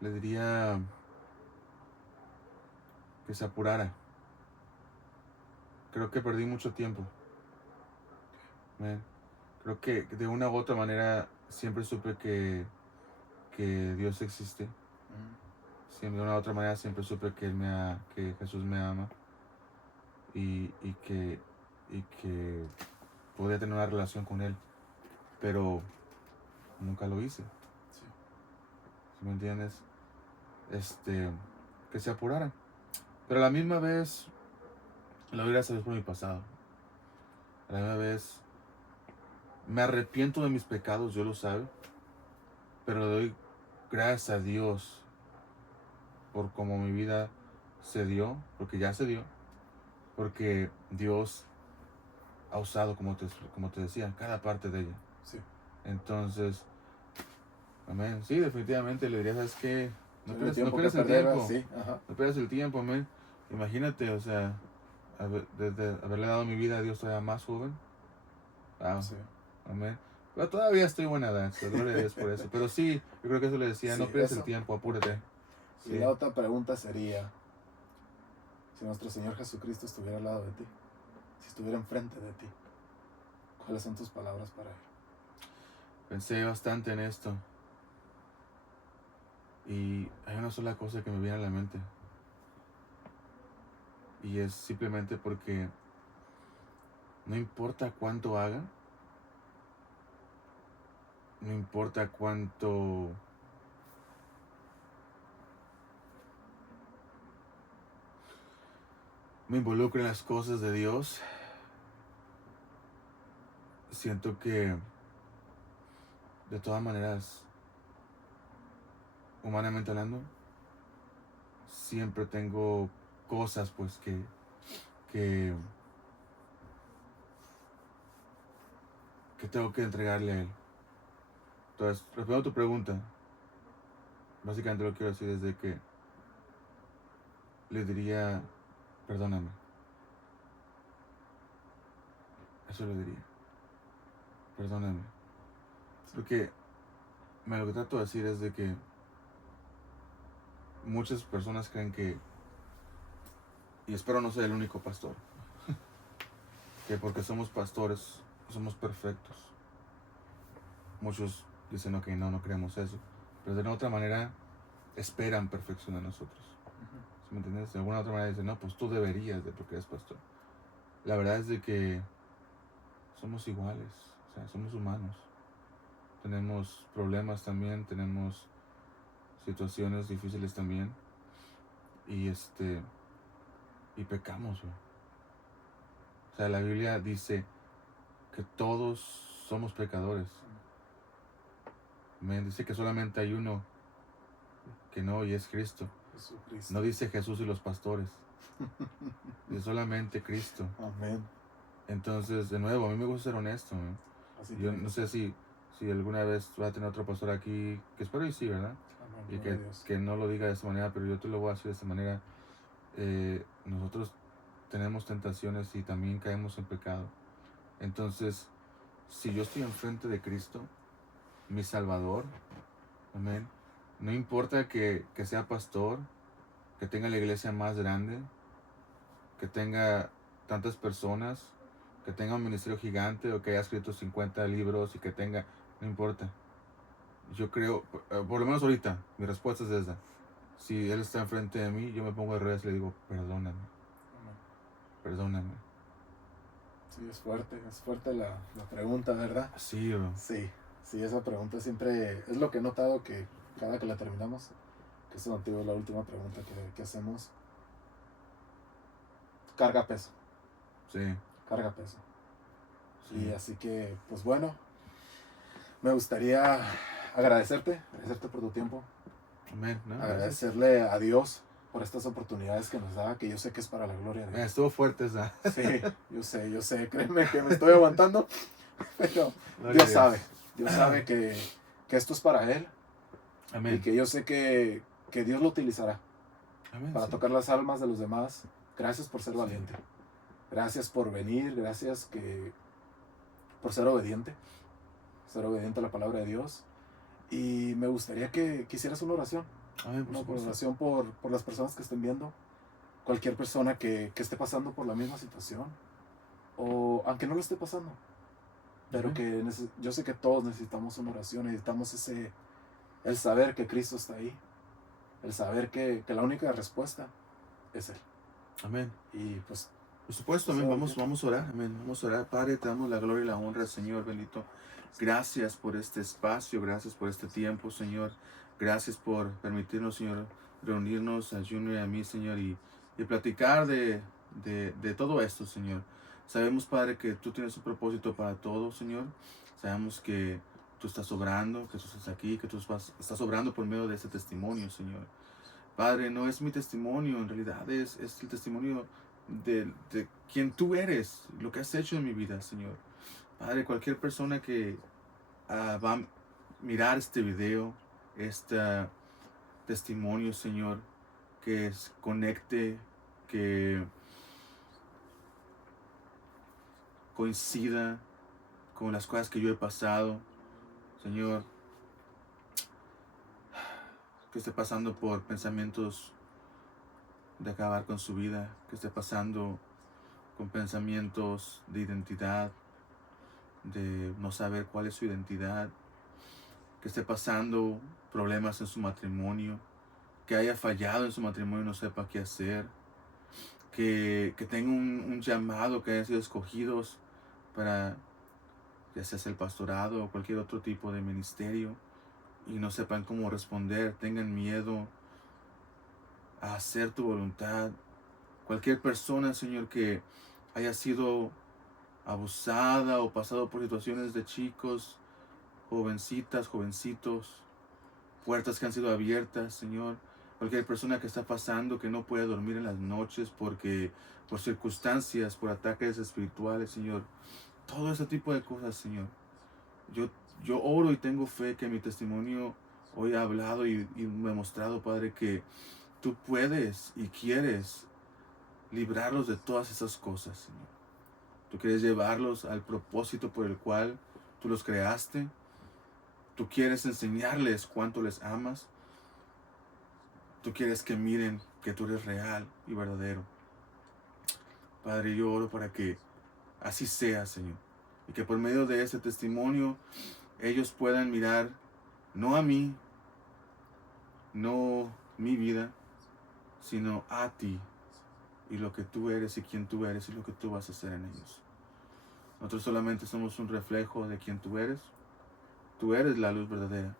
Le diría que se apurara. Creo que perdí mucho tiempo. Amén. Creo que de una u otra manera siempre supe que Dios existe. Siempre, de una u otra manera siempre supe que que Jesús me ama y que podía tener una relación con Él, pero nunca lo hice. Sí. ¿Sí me entiendes? Que se apurara. Pero a la misma vez, le doy gracias a Dios por mi pasado. A la misma vez, me arrepiento de mis pecados, yo lo sabe. Pero le doy gracias a Dios por cómo mi vida se dio, porque ya se dio. Porque Dios ha usado, como te decía, cada parte de ella. Sí. Entonces, amén. Sí, definitivamente le diría, ¿sabes qué? No El pierdas que el perder, tiempo. sí, ajá. No pierdas el tiempo, amén. Imagínate, o sea, desde haberle dado mi vida a Dios todavía más joven. Wow, Sí. amén. Pero todavía estoy en buena edad, gloria a Dios por eso. Pero sí, yo creo que eso le decía, Sí, no pierdas eso. el tiempo, apúrate. Y Sí. la otra pregunta sería, si nuestro Señor Jesucristo estuviera al lado de ti, si estuviera enfrente de ti, ¿cuáles son tus palabras para Él? Pensé bastante en esto. Y hay una sola cosa que me viene a la mente. Y es simplemente porque no importa cuánto haga, no importa cuánto me involucre en las cosas de Dios, siento que de todas maneras, humanamente hablando, siempre tengo cosas pues que tengo que entregarle a Él. Entonces, respondo a tu pregunta, básicamente lo que quiero decir es de que le diría, perdóname. Eso le diría, perdóname. Porque lo que trato de decir es de que muchas personas creen que, y espero no ser el único pastor, que porque somos pastores somos perfectos. Muchos dicen, ok, no creemos eso, pero de una otra manera esperan perfección de nosotros. ¿Sí me entiendes? De alguna otra manera dicen, no, pues tú deberías de porque eres pastor. La verdad es de que somos iguales, o sea, somos humanos. Tenemos problemas también, tenemos situaciones difíciles también. Y y pecamos, güey. O sea, la Biblia dice que todos somos pecadores. Amén. Dice que solamente hay uno que no, y es Cristo. Jesucristo. No dice Jesús y los pastores. Dice solamente Cristo. Amén. Entonces, de nuevo, a mí me gusta ser honesto, ¿no? Así Yo que, no sé si alguna vez va a tener otro pastor aquí, que espero y sí, ¿verdad? amén, Y gloria a Dios. que no lo diga de esta manera, pero yo te lo voy a decir de esta manera. Nosotros tenemos tentaciones y también caemos en pecado. Entonces, si yo estoy enfrente de Cristo, mi Salvador, amén, no importa que sea pastor, que tenga la iglesia más grande, que tenga tantas personas, que tenga un ministerio gigante o que haya escrito 50 libros y que tenga, no importa. Yo creo, por lo menos ahorita, mi respuesta es esa. Si Él está enfrente de mí, yo me pongo de rodillas y le digo, perdóname, Amén. perdóname. Sí, es fuerte la pregunta, ¿verdad? Sí, bro. Sí, esa pregunta siempre es lo que he notado que cada que la terminamos, que es contigo la última pregunta que hacemos, carga peso, Sí, carga peso. sí. Y así que, pues bueno, me gustaría agradecerte por tu tiempo, Amén, ¿no? Gracias. agradecerle a Dios por estas oportunidades que nos da, que yo sé que es para la gloria de Dios. Estuvo fuerte esa. Sí, yo sé, créeme que me estoy aguantando, pero Gloria a Dios sabe que esto es para Él y Amén. que yo sé que Dios lo utilizará Amén, para sí. tocar las almas de los demás. Gracias por ser valiente, gracias por venir, gracias por ser obediente a la palabra de Dios. Y me gustaría que hicieras una oración, Amén, por una supuesto. oración por las personas que estén viendo, cualquier persona que esté pasando por la misma situación, o aunque no lo esté pasando, pero Amén. que yo sé que todos necesitamos una oración, necesitamos el saber que Cristo está ahí, el saber que la única respuesta es Él. Amén. Y pues, Por supuesto, amén. Vamos a orar. Amén. Vamos a orar. Padre, te damos la gloria y la honra, Señor bendito. Gracias por este espacio, gracias por este tiempo, Señor. Gracias por permitirnos, Señor, reunirnos a Junior y a mí, Señor, y platicar de todo esto, Señor. Sabemos, Padre, que tú tienes un propósito para todo, Señor. Sabemos que tú estás obrando, que tú estás aquí, que tú estás obrando por medio de este testimonio, Señor. Padre, no es mi testimonio, en realidad es el testimonio de quien tú eres, lo que has hecho en mi vida, Señor. Padre, cualquier persona que va a mirar este video, este testimonio, Señor, que conecte, que coincida con las cosas que yo he pasado, Señor, que esté pasando por pensamientos de acabar con su vida, que esté pasando con pensamientos de identidad, de no saber cuál es su identidad, que esté pasando problemas en su matrimonio, que haya fallado en su matrimonio y no sepa qué hacer, que tenga un llamado, que hayan sido escogidos para ya sea el pastorado o cualquier otro tipo de ministerio y no sepan cómo responder, tengan miedo a hacer tu voluntad. Cualquier persona, Señor, que haya sido abusada o pasado por situaciones de chicos, jovencitas, jovencitos, puertas que han sido abiertas, Señor. Cualquier persona que está pasando, que no puede dormir en las noches por circunstancias, por ataques espirituales, Señor. Todo ese tipo de cosas, Señor. Yo oro y tengo fe que mi testimonio hoy ha hablado y me ha mostrado, Padre, que tú puedes y quieres librarlos de todas esas cosas, Señor. Tú quieres llevarlos al propósito por el cual tú los creaste. Tú quieres enseñarles cuánto les amas. Tú quieres que miren que tú eres real y verdadero. Padre, yo oro para que así sea, Señor. Y que por medio de ese testimonio ellos puedan mirar no a mí, no mi vida, sino a ti y lo que tú eres y quién tú eres y lo que tú vas a hacer en ellos. Nosotros solamente somos un reflejo de quién tú eres. Tú eres la luz verdadera.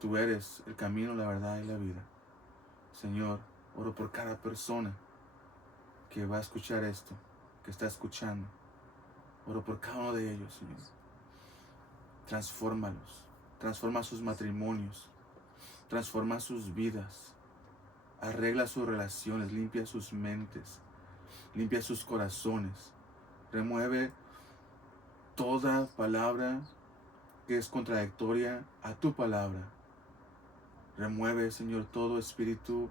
Tú eres el camino, la verdad y la vida. Señor, oro por cada persona que va a escuchar esto, que está escuchando. Oro por cada uno de ellos, Señor. Transfórmalos. Transforma sus matrimonios. Transforma sus vidas. Arregla sus relaciones. Limpia sus mentes. Limpia sus corazones. Remueve toda palabra que es contradictoria a tu palabra. Remueve, Señor, todo espíritu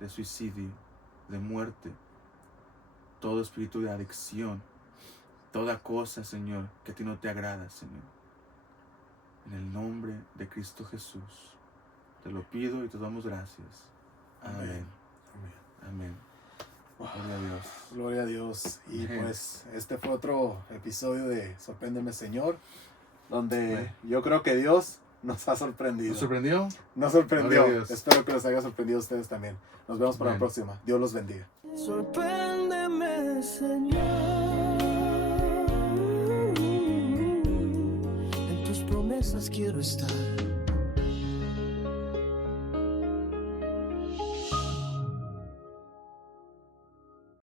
de suicidio, de muerte, todo espíritu de adicción, toda cosa, Señor, que a ti no te agrada, Señor. En el nombre de Cristo Jesús, te lo pido y te damos gracias. Amén. Amén. Gloria a Dios. Gloria a Dios. Y Amén. pues este fue otro episodio de Sorpréndeme, Señor, donde Amén. yo creo que Dios nos ha sorprendido. ¿Nos sorprendió? Nos sorprendió. Gloria a Dios. Espero que los haya sorprendido a ustedes también. Nos vemos para la Amén. próxima. Dios los bendiga. Sorpréndeme, Señor. En tus promesas quiero estar.